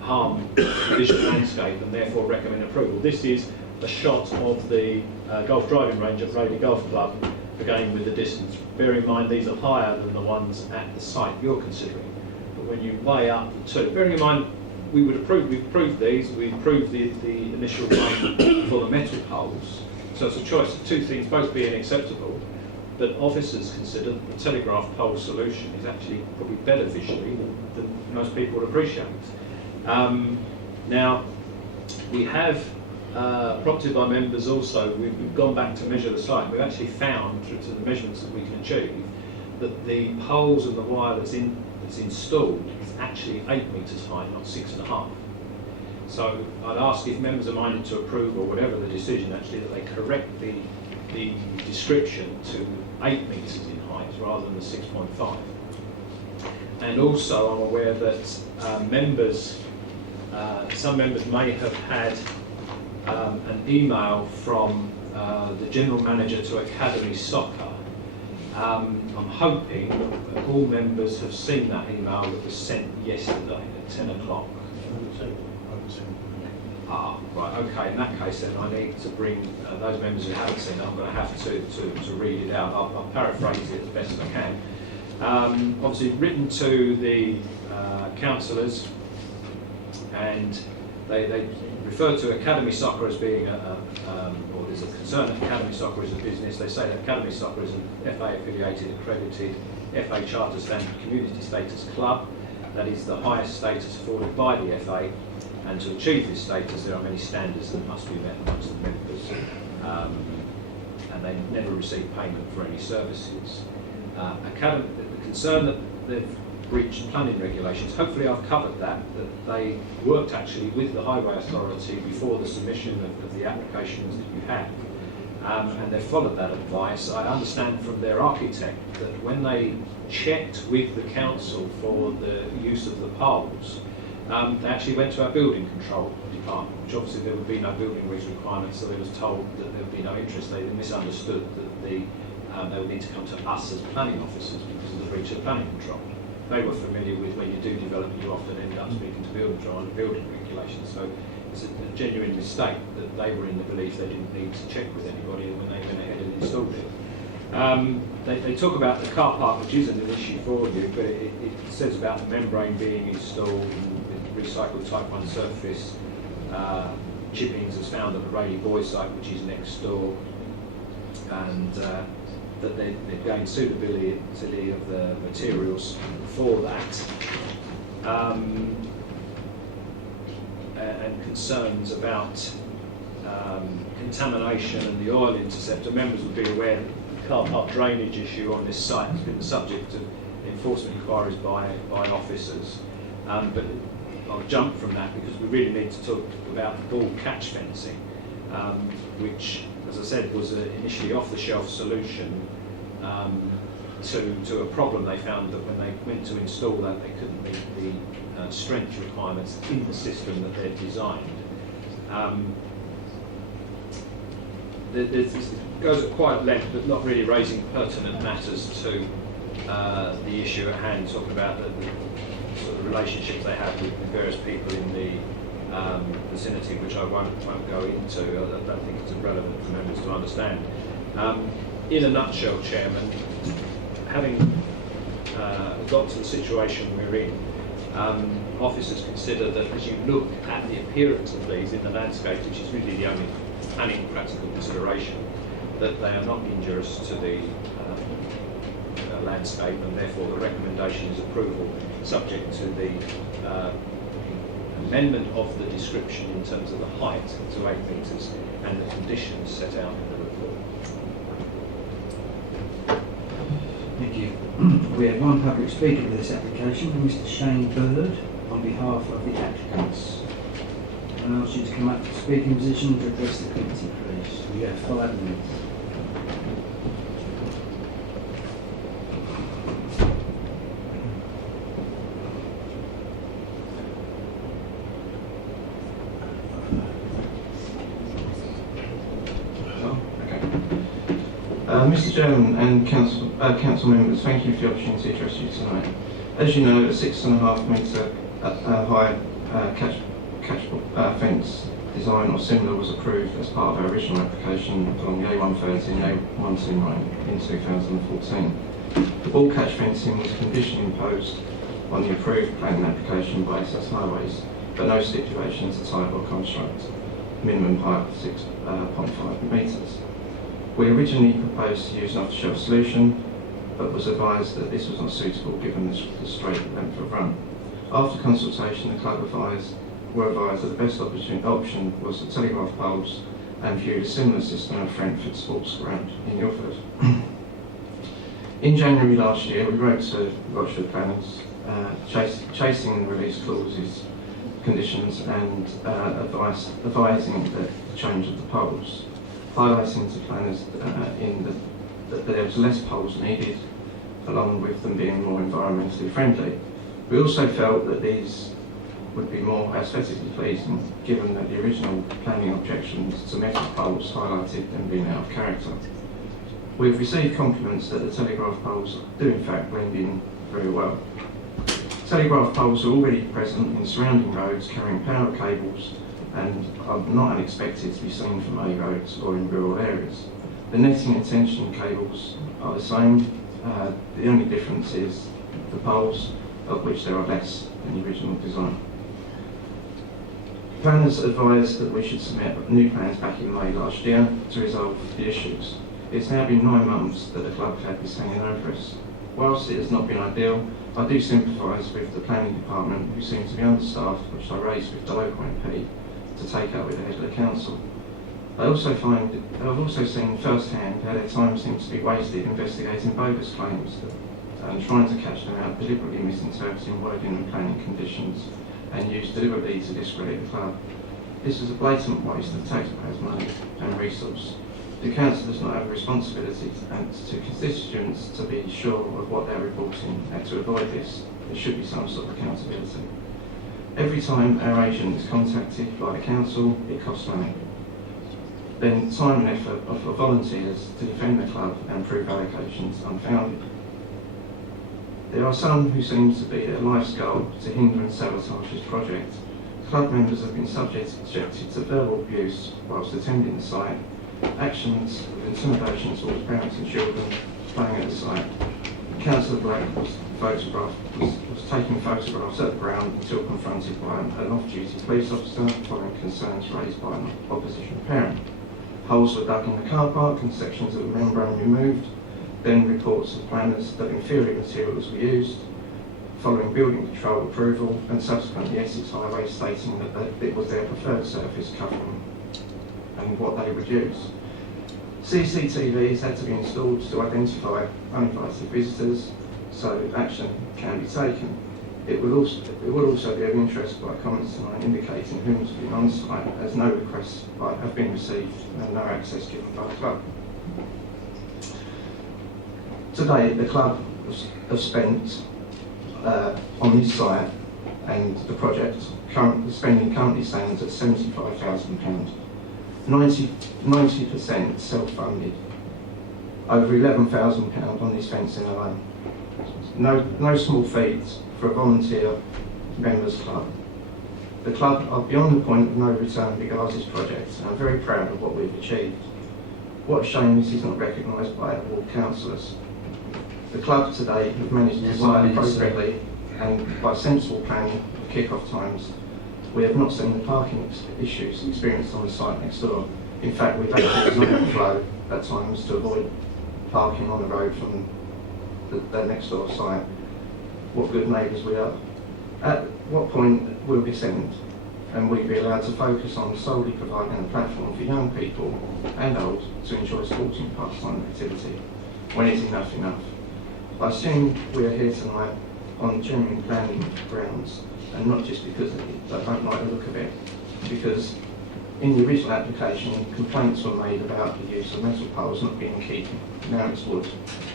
harm the visual landscape and therefore recommend approval. This is a shot of the golf driving range at Rady Golf Club, again with the distance. Bear in mind these are higher than the ones at the site you're considering. But when you weigh up the two, bearing in mind we've approved these, we approved the initial one for the metal poles. So it's a choice of two things, both being acceptable, but officers consider that the telegraph pole solution is actually probably better visually than most people would appreciate. Now, we have, prompted by members also, we've gone back to measure the site. We've actually found, through to the measurements that we can achieve, that the poles and the wire that's installed is actually 8 metres high, not 6.5. So I'd ask if members are minded to approve, or whatever the decision, actually, that they correct the description to 8 metres in height rather than the 6.5. And also I'm aware that some members may have had an email from the General Manager to Academy Soccer. I'm hoping that all members have seen that email that was sent yesterday at 10 o'clock. Ah, right, okay, in that case then I need to bring those members who haven't seen it, I'm going to have to read it out. I'll paraphrase it as best I can. Obviously written to the councillors, and they refer to Academy Soccer as being or there's a concern that Academy Soccer is a business. They say that Academy Soccer is an FA affiliated, accredited, FA Charter Standard Community Status Club. That is the highest status afforded by the FA. And to achieve this status, there are many standards that must be met amongst the members, and they never receive payment for any services. The concern that they've breached planning regulations, hopefully I've covered that they worked actually with the Highway Authority before the submission of the applications that you had, and they've followed that advice. I understand from their architect that when they checked with the council for the use of the poles, they actually went to our building control department, which obviously there would be no building regs requirements, so they was told that there would be no interest. They misunderstood that they would need to come to us as planning officers because of the breach of planning control. They were familiar with when you do development, you often end up speaking to building control and building regulations. So it's a genuine mistake that they were in the belief they didn't need to check with anybody when they went ahead and installed it. They talk about the car park, which isn't an issue for you, but it says about the membrane being installed with recycled Type 1 surface. Chippings was found at the Rayleigh Boys site, which is next door, and that they're going suitability of the materials for that, and concerns about contamination and the oil interceptor. Members would be aware that the car park drainage issue on this site has been the subject of enforcement inquiries by officers, but I'll jump from that because we really need to talk about the ball catch fencing, which, as I said, was an initially off-the-shelf solution to a problem they found that when they went to install that, they couldn't meet the strength requirements in the system that they'd designed. This goes at quite length, but not really raising pertinent matters to the issue at hand, talking about the sort of relationships they have with various people in the vicinity, which I won't go into. I don't think it's relevant for members to understand. In a nutshell, Chairman, having got to the situation we're in, officers consider that as you look at the appearance of these in the landscape, which is really the only planning practical consideration, that they are not injurious to the landscape, and therefore the recommendation is approval subject to the amendment of the description in terms of the height to 8 metres and the conditions set out in the report. Thank you. We have one public speaker for this application, Mr. Shane Bird, on behalf of the applicants. I ask you to come up to the speaking position to address the committee, please. You have 5 minutes. Mr. Chairman and council members, thank you for the opportunity to address you tonight. As you know, a 6.5 metre high catch fence design or similar was approved as part of our original application along the A130 and A129 in 2014. The ball catch fencing was conditionally imposed on the approved planning application by SS Highways, but no stipulations to type or construct. minimum height of 6.5 metres. We originally proposed to use an off-the-shelf solution, but was advised that this was not suitable given the straight length of run. After consultation, the club were advised that the best option was the telegraph poles and viewed a similar system at Frentford Sports Ground in Ilford. In January last year, we wrote to Rochford planners chasing the release clauses, conditions and advising the change of the poles, highlighting to planners that there was less poles needed, along with them being more environmentally friendly. We also felt that these would be more aesthetically pleasing, given that the original planning objections to metal poles highlighted them being out of character. We've received compliments that the telegraph poles do in fact blend in very well. Telegraph poles are already present in surrounding roads carrying power cables and are not unexpected to be seen from A roads or in rural areas. The netting and tension cables are the same. The only difference is the poles, of which there are less than the original design. Planners advised that we should submit new plans back in May last year to resolve the issues. It's now been 9 months that the club had this hanging over us. Whilst it has not been ideal, I do sympathise with the planning department, who seem to be understaffed, which I raised with the local MP to take up with the head of the council. I've also seen firsthand how their time seems to be wasted investigating bogus claims and trying to catch them out, deliberately misinterpreting wording and planning conditions, and used deliberately to discredit the club. This is a blatant waste of taxpayers' money and resource. The council does not have a responsibility to constituents to be sure of what they're reporting, and to avoid this, there should be some sort of accountability. Every time our agent is contacted by the council, it costs money. Then time and effort of volunteers to defend the club and prove allocations unfounded. There are some who seem to be at life's goal to hinder and sabotage this project. Club members have been subjected to verbal abuse whilst attending the site, actions of intimidation towards parents and children playing at the site. Councillor Black was taking photographs at the ground until confronted by an off-duty police officer following concerns raised by an opposition parent. Holes were dug in the car park and sections of the membrane removed, then reports of planners that inferior materials were used, following building control approval, and subsequently Essex Highway stating that it was their preferred surface covering and what they would use. CCTVs had to be installed to identify uninvited visitors, so action can be taken. It would also be of interest by comments tonight indicating whom has been on site, as no requests have been received and no access given by the club. Today, the club have spent on this site and the project, the spending currently stands at £75,000. 90% self-funded. Over £11,000 on this fencing alone. No small feats for a volunteer members club. The club are beyond the point of no return regards this project, and I'm very proud of what we've achieved. What a shame this is not recognised by all councillors. The club today have managed to decide appropriately, and by sensible planning of kick-off times, we have not seen the parking issues experienced on the site next door. In fact, we've had to design flow at times to avoid parking on the road from the next door site. What good neighbours we are. At what point will be sent and we be allowed to focus on solely providing a platform for young people and old to enjoy sporting pastime activity when it's enough? I assume we are here tonight on genuine planning grounds, and not just because I don't like the look of it, because in the original application complaints were made about the use of metal poles not being keeping, now it's wood.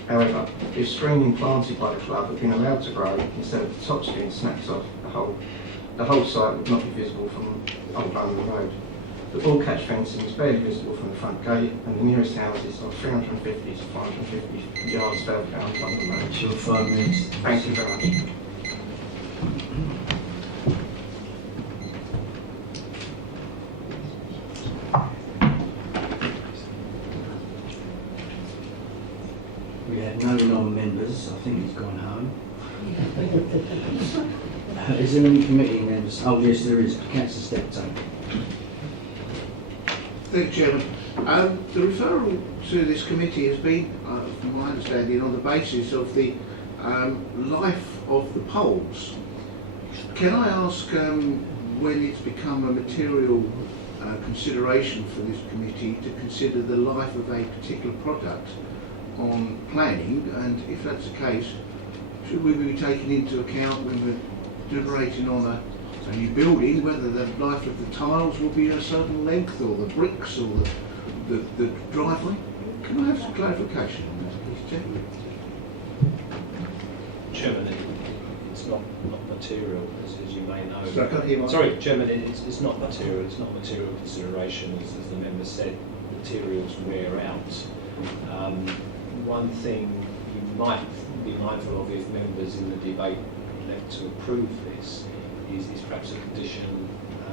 However, if screening planted by the club had been allowed to grow instead of the tops being snapped off the whole site would not be visible from Old London Road. The ball catch fencing is barely visible from the front gate, and the nearest houses are 350 to 550 yards further down London Road. Sure, 5 minutes. Thank you very much. We had no non-members. I think he's gone home. Is there any committee members? Oh yes, there is. Councillor Steptoe. Thank you, Chairman. The referral to this committee has been, from my understanding, on the basis of the life of the poles. Can I ask when it's become a material consideration for this committee to consider the life of a particular product on planning, and if that's the case, should we be taking into account when we're deliberating on a new building, whether the life of the tiles will be a certain length, or the bricks, or the driveway? Can I have some clarification on that, please, Chair? Chairman, it's not material, as you may know. Sorry, I can't hear. Sorry, Chairman, it's not material. It's not material consideration, as the member said. Materials wear out. One thing you might be mindful of if members in the debate elect to approve this is perhaps a condition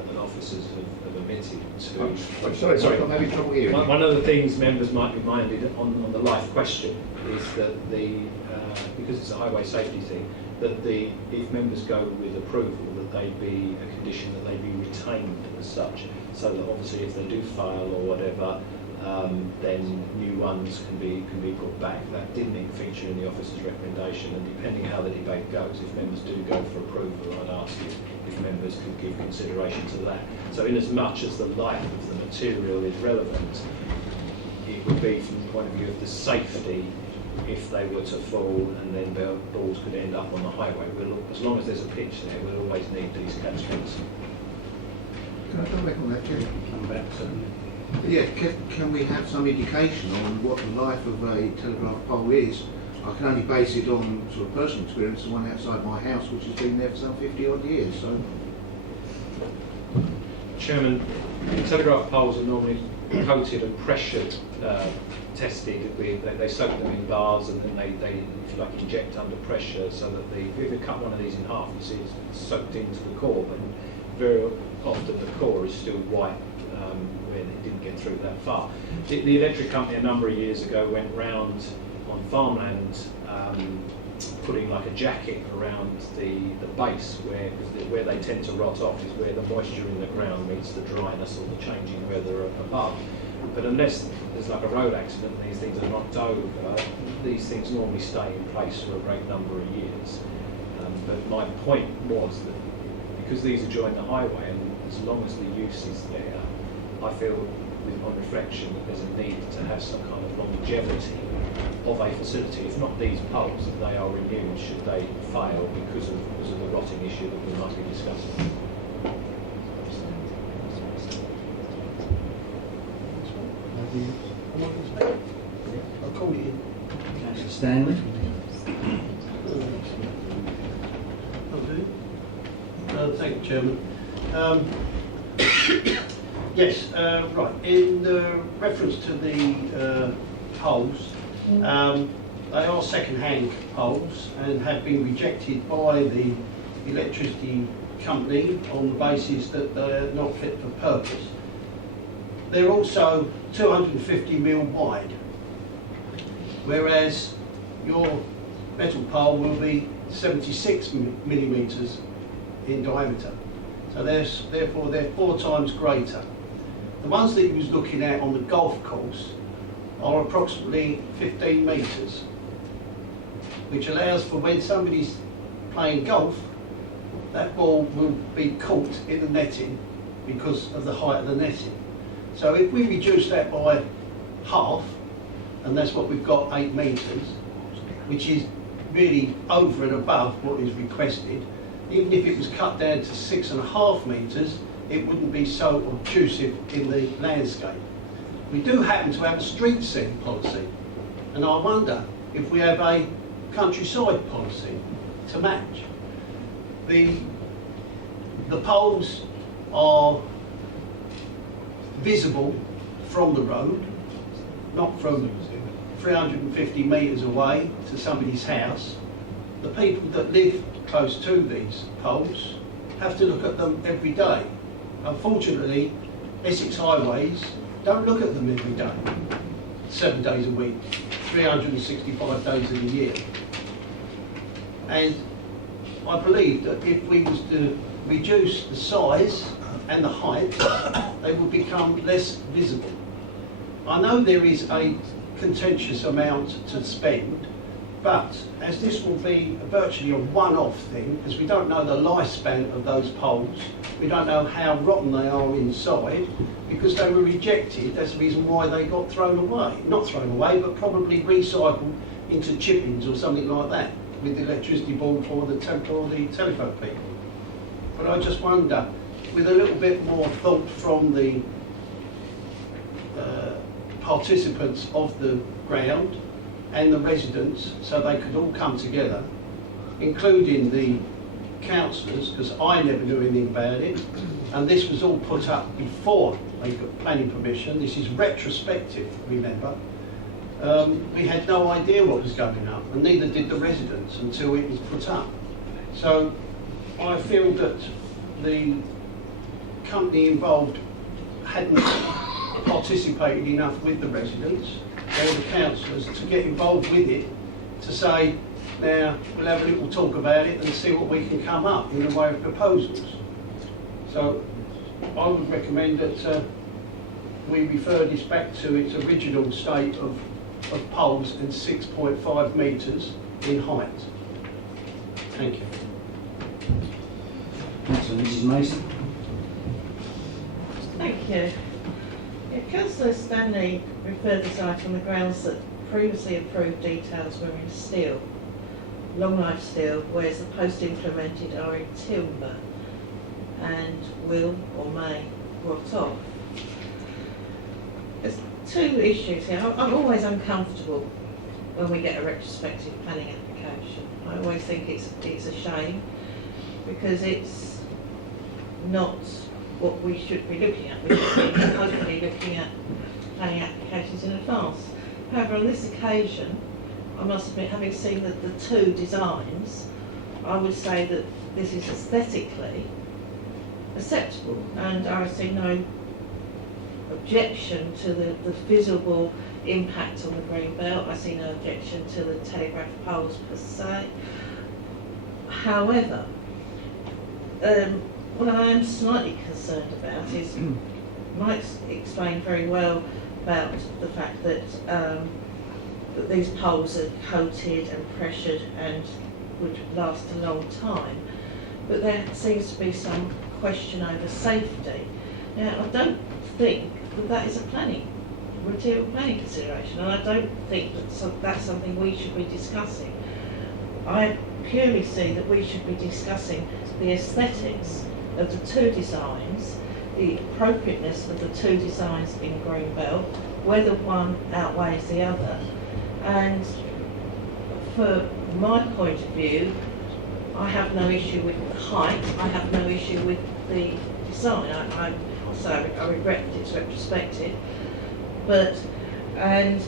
that officers have omitted to... Sorry, I may be trouble hearing. One of the things members might be minded on the life question is that because it's a highway safety thing, that if members go with approval, that they be a condition that they be retained as such, so that obviously if they do fail or whatever, then new ones can be put back. That didn't feature in the officer's recommendation, and depending how the debate goes, if members do go for approval, I'd ask if members could give consideration to that. So in as much as the life of the material is relevant, it would be from the point of view of the safety if they were to fall and then balls could end up on the highway. As long as there's a pitch there, we'll always need these catchments. Can I come back on that, Chair? Come back, certainly. Yeah, can we have some indication on what the life of a telegraph pole is? I can only base it on sort of personal experience, the one outside my house, which has been there for some 50 odd years. So, Chairman, telegraph poles are normally coated and pressured tested. They soak them in bars and then they if you like, inject under pressure, so that if you cut one of these in half, you see it's soaked into the core, but very often the core is still white when it didn't get through that far. The electric company a number of years ago went round on farmland putting like a jacket around the base, where they tend to rot off is where the moisture in the ground meets the dryness or the changing weather above. But unless there's like a road accident and these things are knocked over, these things normally stay in place for a great number of years. But my point was that because these adjoin the highway, and as long as the use is there, I feel on reflection that there's a need to have some kind of longevity of a facility, if not these poles, that they are renewed should they fail because of the rotting issue that we might be discussing. I'll call it in. Councillor Stanley. Thank you, Chairman. Yes, right. In reference to the poles, they are second-hand poles and have been rejected by the electricity company on the basis that they're not fit for purpose. They're also 250mm wide, whereas your metal pole will be 76mm in diameter. So therefore they're 4 times greater. The ones that he was looking at on the golf course are approximately 15 metres, which allows for when somebody's playing golf, that ball will be caught in the netting because of the height of the netting. So if we reduce that by half, and that's what we've got, 8 metres, which is really over and above what is requested, even if it was cut down to 6.5 metres, it wouldn't be so obtrusive in the landscape. We do happen to have a street scene policy, and I wonder if we have a countryside policy to match. The poles are visible from the road, not from 350 metres away to somebody's house. The people that live close to these poles have to look at them every day. Unfortunately, Essex highways don't look at them every day, 7 days a week, 365 days of the year. And I believe that if we was to reduce the size and the height, they will become less visible. I know there is a contentious amount to spend, but as this will be virtually a one-off thing, as we don't know the lifespan of those poles, we don't know how rotten they are inside, because they were rejected, that's the reason why they got thrown away. Not thrown away, but probably recycled into chippings or something like that, with the electricity board or the telephone people. But I just wonder, with a little bit more thought from the participants of the ground and the residents, so they could all come together, including the councillors, because I never knew anything about it, and this was all put up before they got planning permission. This is retrospective, remember. We had no idea what was going up, and neither did the residents until it was put up. So I feel that the company involved hadn't participated enough with the residents or the councillors to get involved with it, to say, now we'll have a little talk about it and see what we can come up in the way of proposals. So I would recommend that we refer this back to its original state of poles and 6.5 metres in height. Thank you. Councillor Mrs Mason. Thank you. Yeah, Councillor Stanley referred this item on the grounds that previously approved details were in steel, long life steel, whereas the post-implemented are in timber and will or may rot off. There's two issues here. I'm always uncomfortable when we get a retrospective planning application. I always think it's a shame, because it's not what we should be looking at. We should be hopefully looking at planning applications in advance. However, on this occasion, I must admit, having seen the two designs, I would say that this is aesthetically acceptable, and I see no objection to the visible impact on the green belt. I see no objection to the telegraph poles per se. However, what I am slightly concerned about is, Mike explained very well about the fact that, that these poles are coated and pressured and would last a long time, but there seems to be some question over safety. Now, I don't think that that is a material planning consideration, and I don't think that that's something we should be discussing. I purely see that we should be discussing the aesthetics of the two designs, the appropriateness of the two designs in Greenbelt, whether one outweighs the other. And for my point of view, I have no issue with the height, I have no issue with the design. I regret that it's retrospective, but, and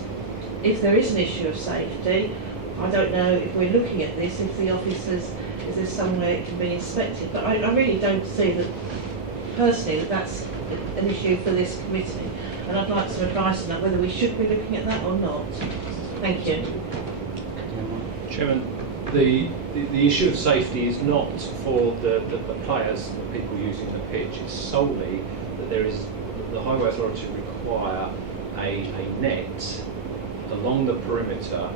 if there is an issue of safety, I don't know if we're looking at this, if the officers, if there's somewhere it can be inspected, but I really don't see that, personally, that that's an issue for this committee, and I'd like some advice on that, whether we should be looking at that or not. Thank you. Chairman, the issue of safety is not for the players, the people using the pitch. It's solely that the Highway Authority require a net along the perimeter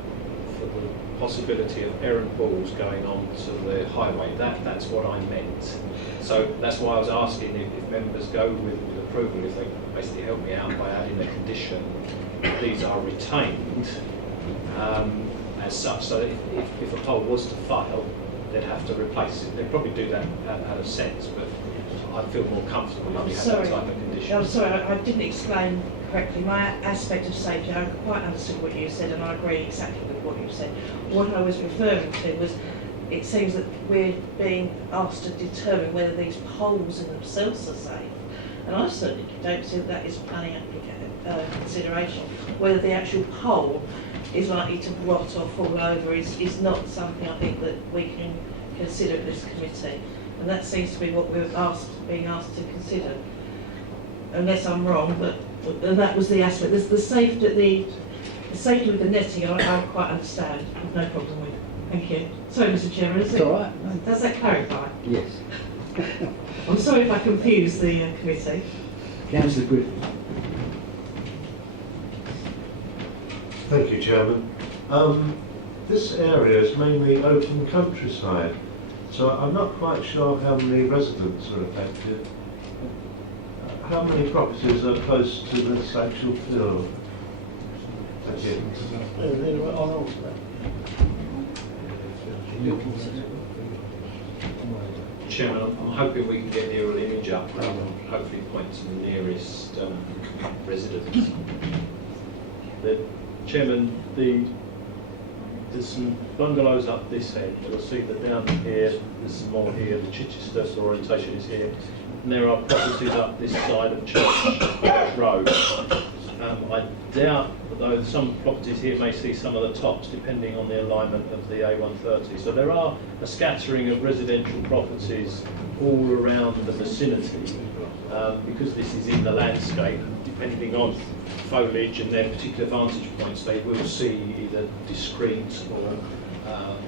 for the possibility of errant balls going on to the highway. That's what I meant. So that's why I was asking if members go with approval, if they basically help me out by adding a condition that these are retained as such, so that if a pole was to fail, they'd have to replace it. They'd probably do that out of sense, but I'd feel more comfortable if we had that type of condition. I'm sorry, I didn't explain correctly. My aspect of safety, I quite understood what you said, and I agree exactly with what you said. What I was referring to was, it seems that we're being asked to determine whether these poles in themselves are safe. And I certainly don't see that is a planning consideration. Whether the actual pole is likely to rot or fall over is not something I think that we can consider at this committee. And that seems to be what we're being asked to consider. Unless I'm wrong, but and that was the aspect. The safety with the netting, I quite understand. No problem with. Thank you. Sorry, Mr. Chairman. It's all right. Does that clarify? Yes. I'm sorry if I confuse the committee. Councillor Griffin. Thank you, Chairman. This area is mainly open countryside, so I'm not quite sure how many residents are affected. How many properties are close to this actual field? Thank you. Chairman, I'm hoping we can get the aerial image up and hopefully point to the nearest residents. Chairman, there's some bungalows up this head. You'll see that down here, there's some more here. The Chichester orientation is here. And there are properties up this side of Church Road. I doubt, although some properties here may see some of the tops depending on the alignment of the A130. So there are a scattering of residential properties all around the vicinity. Because this is in the landscape, depending on foliage and their particular vantage points, they will see either discrete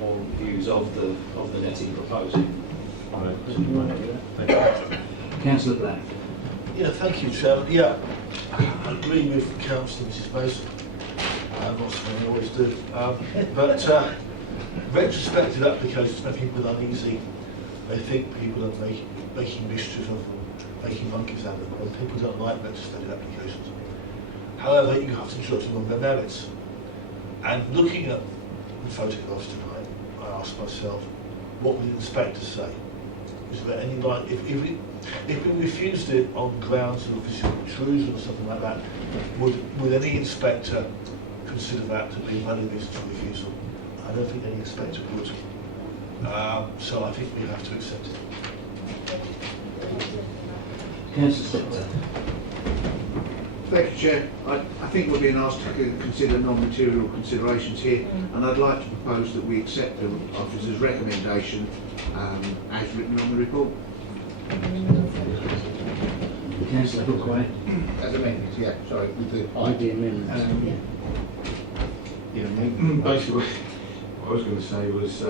or views of the netting proposing. Right. Thank you. Councillor Black. Yeah, thank you, Chairman. Yeah, I agree with Councillor Mrs Mason. Not something I always do. But retrospective applications make people uneasy. They think people are making mischief of them, making monkeys out of them, and people don't like retrospective applications. However, you have to judge them on their merits. And looking at the photographs tonight, I asked myself, what would the inspector say? Is there any like, if we refused it on grounds of visual intrusion or something like that, would any inspector consider that to be valid reason for refusal? I don't think any inspector would. So I think we have to accept it. Councillor Steptoe. Thank you, Chair. I think we're being asked to consider non-material considerations here, and I'd like to propose that we accept the officer's recommendation as written on the report. Councillor Hookway. As amended, yeah, sorry, with the With the amendments. Basically, what I was going to say was,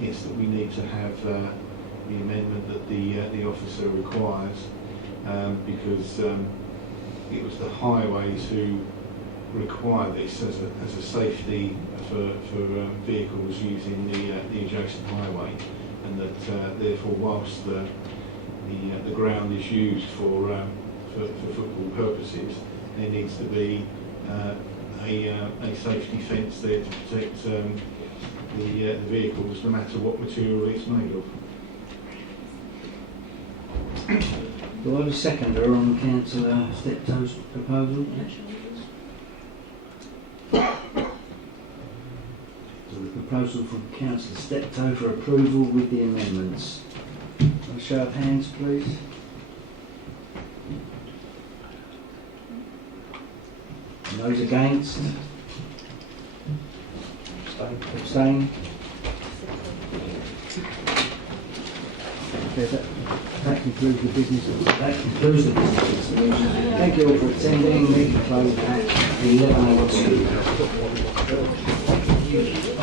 yes, that we need to have the amendment that the officer requires, because it was the highways who require this as a safety for vehicles using the adjacent highway, and that therefore, whilst the ground is used for football purposes, there needs to be a safety fence there to protect the vehicles, no matter what material it's made of. Do I have a seconder on Councillor Steptoe's proposal? So the proposal from Councillor Steptoe for approval with the amendments. A show of hands, please. And those against? Abstain? Okay, that concludes the business. That concludes the business. Thank you all for attending. Meeting closed at 11:02.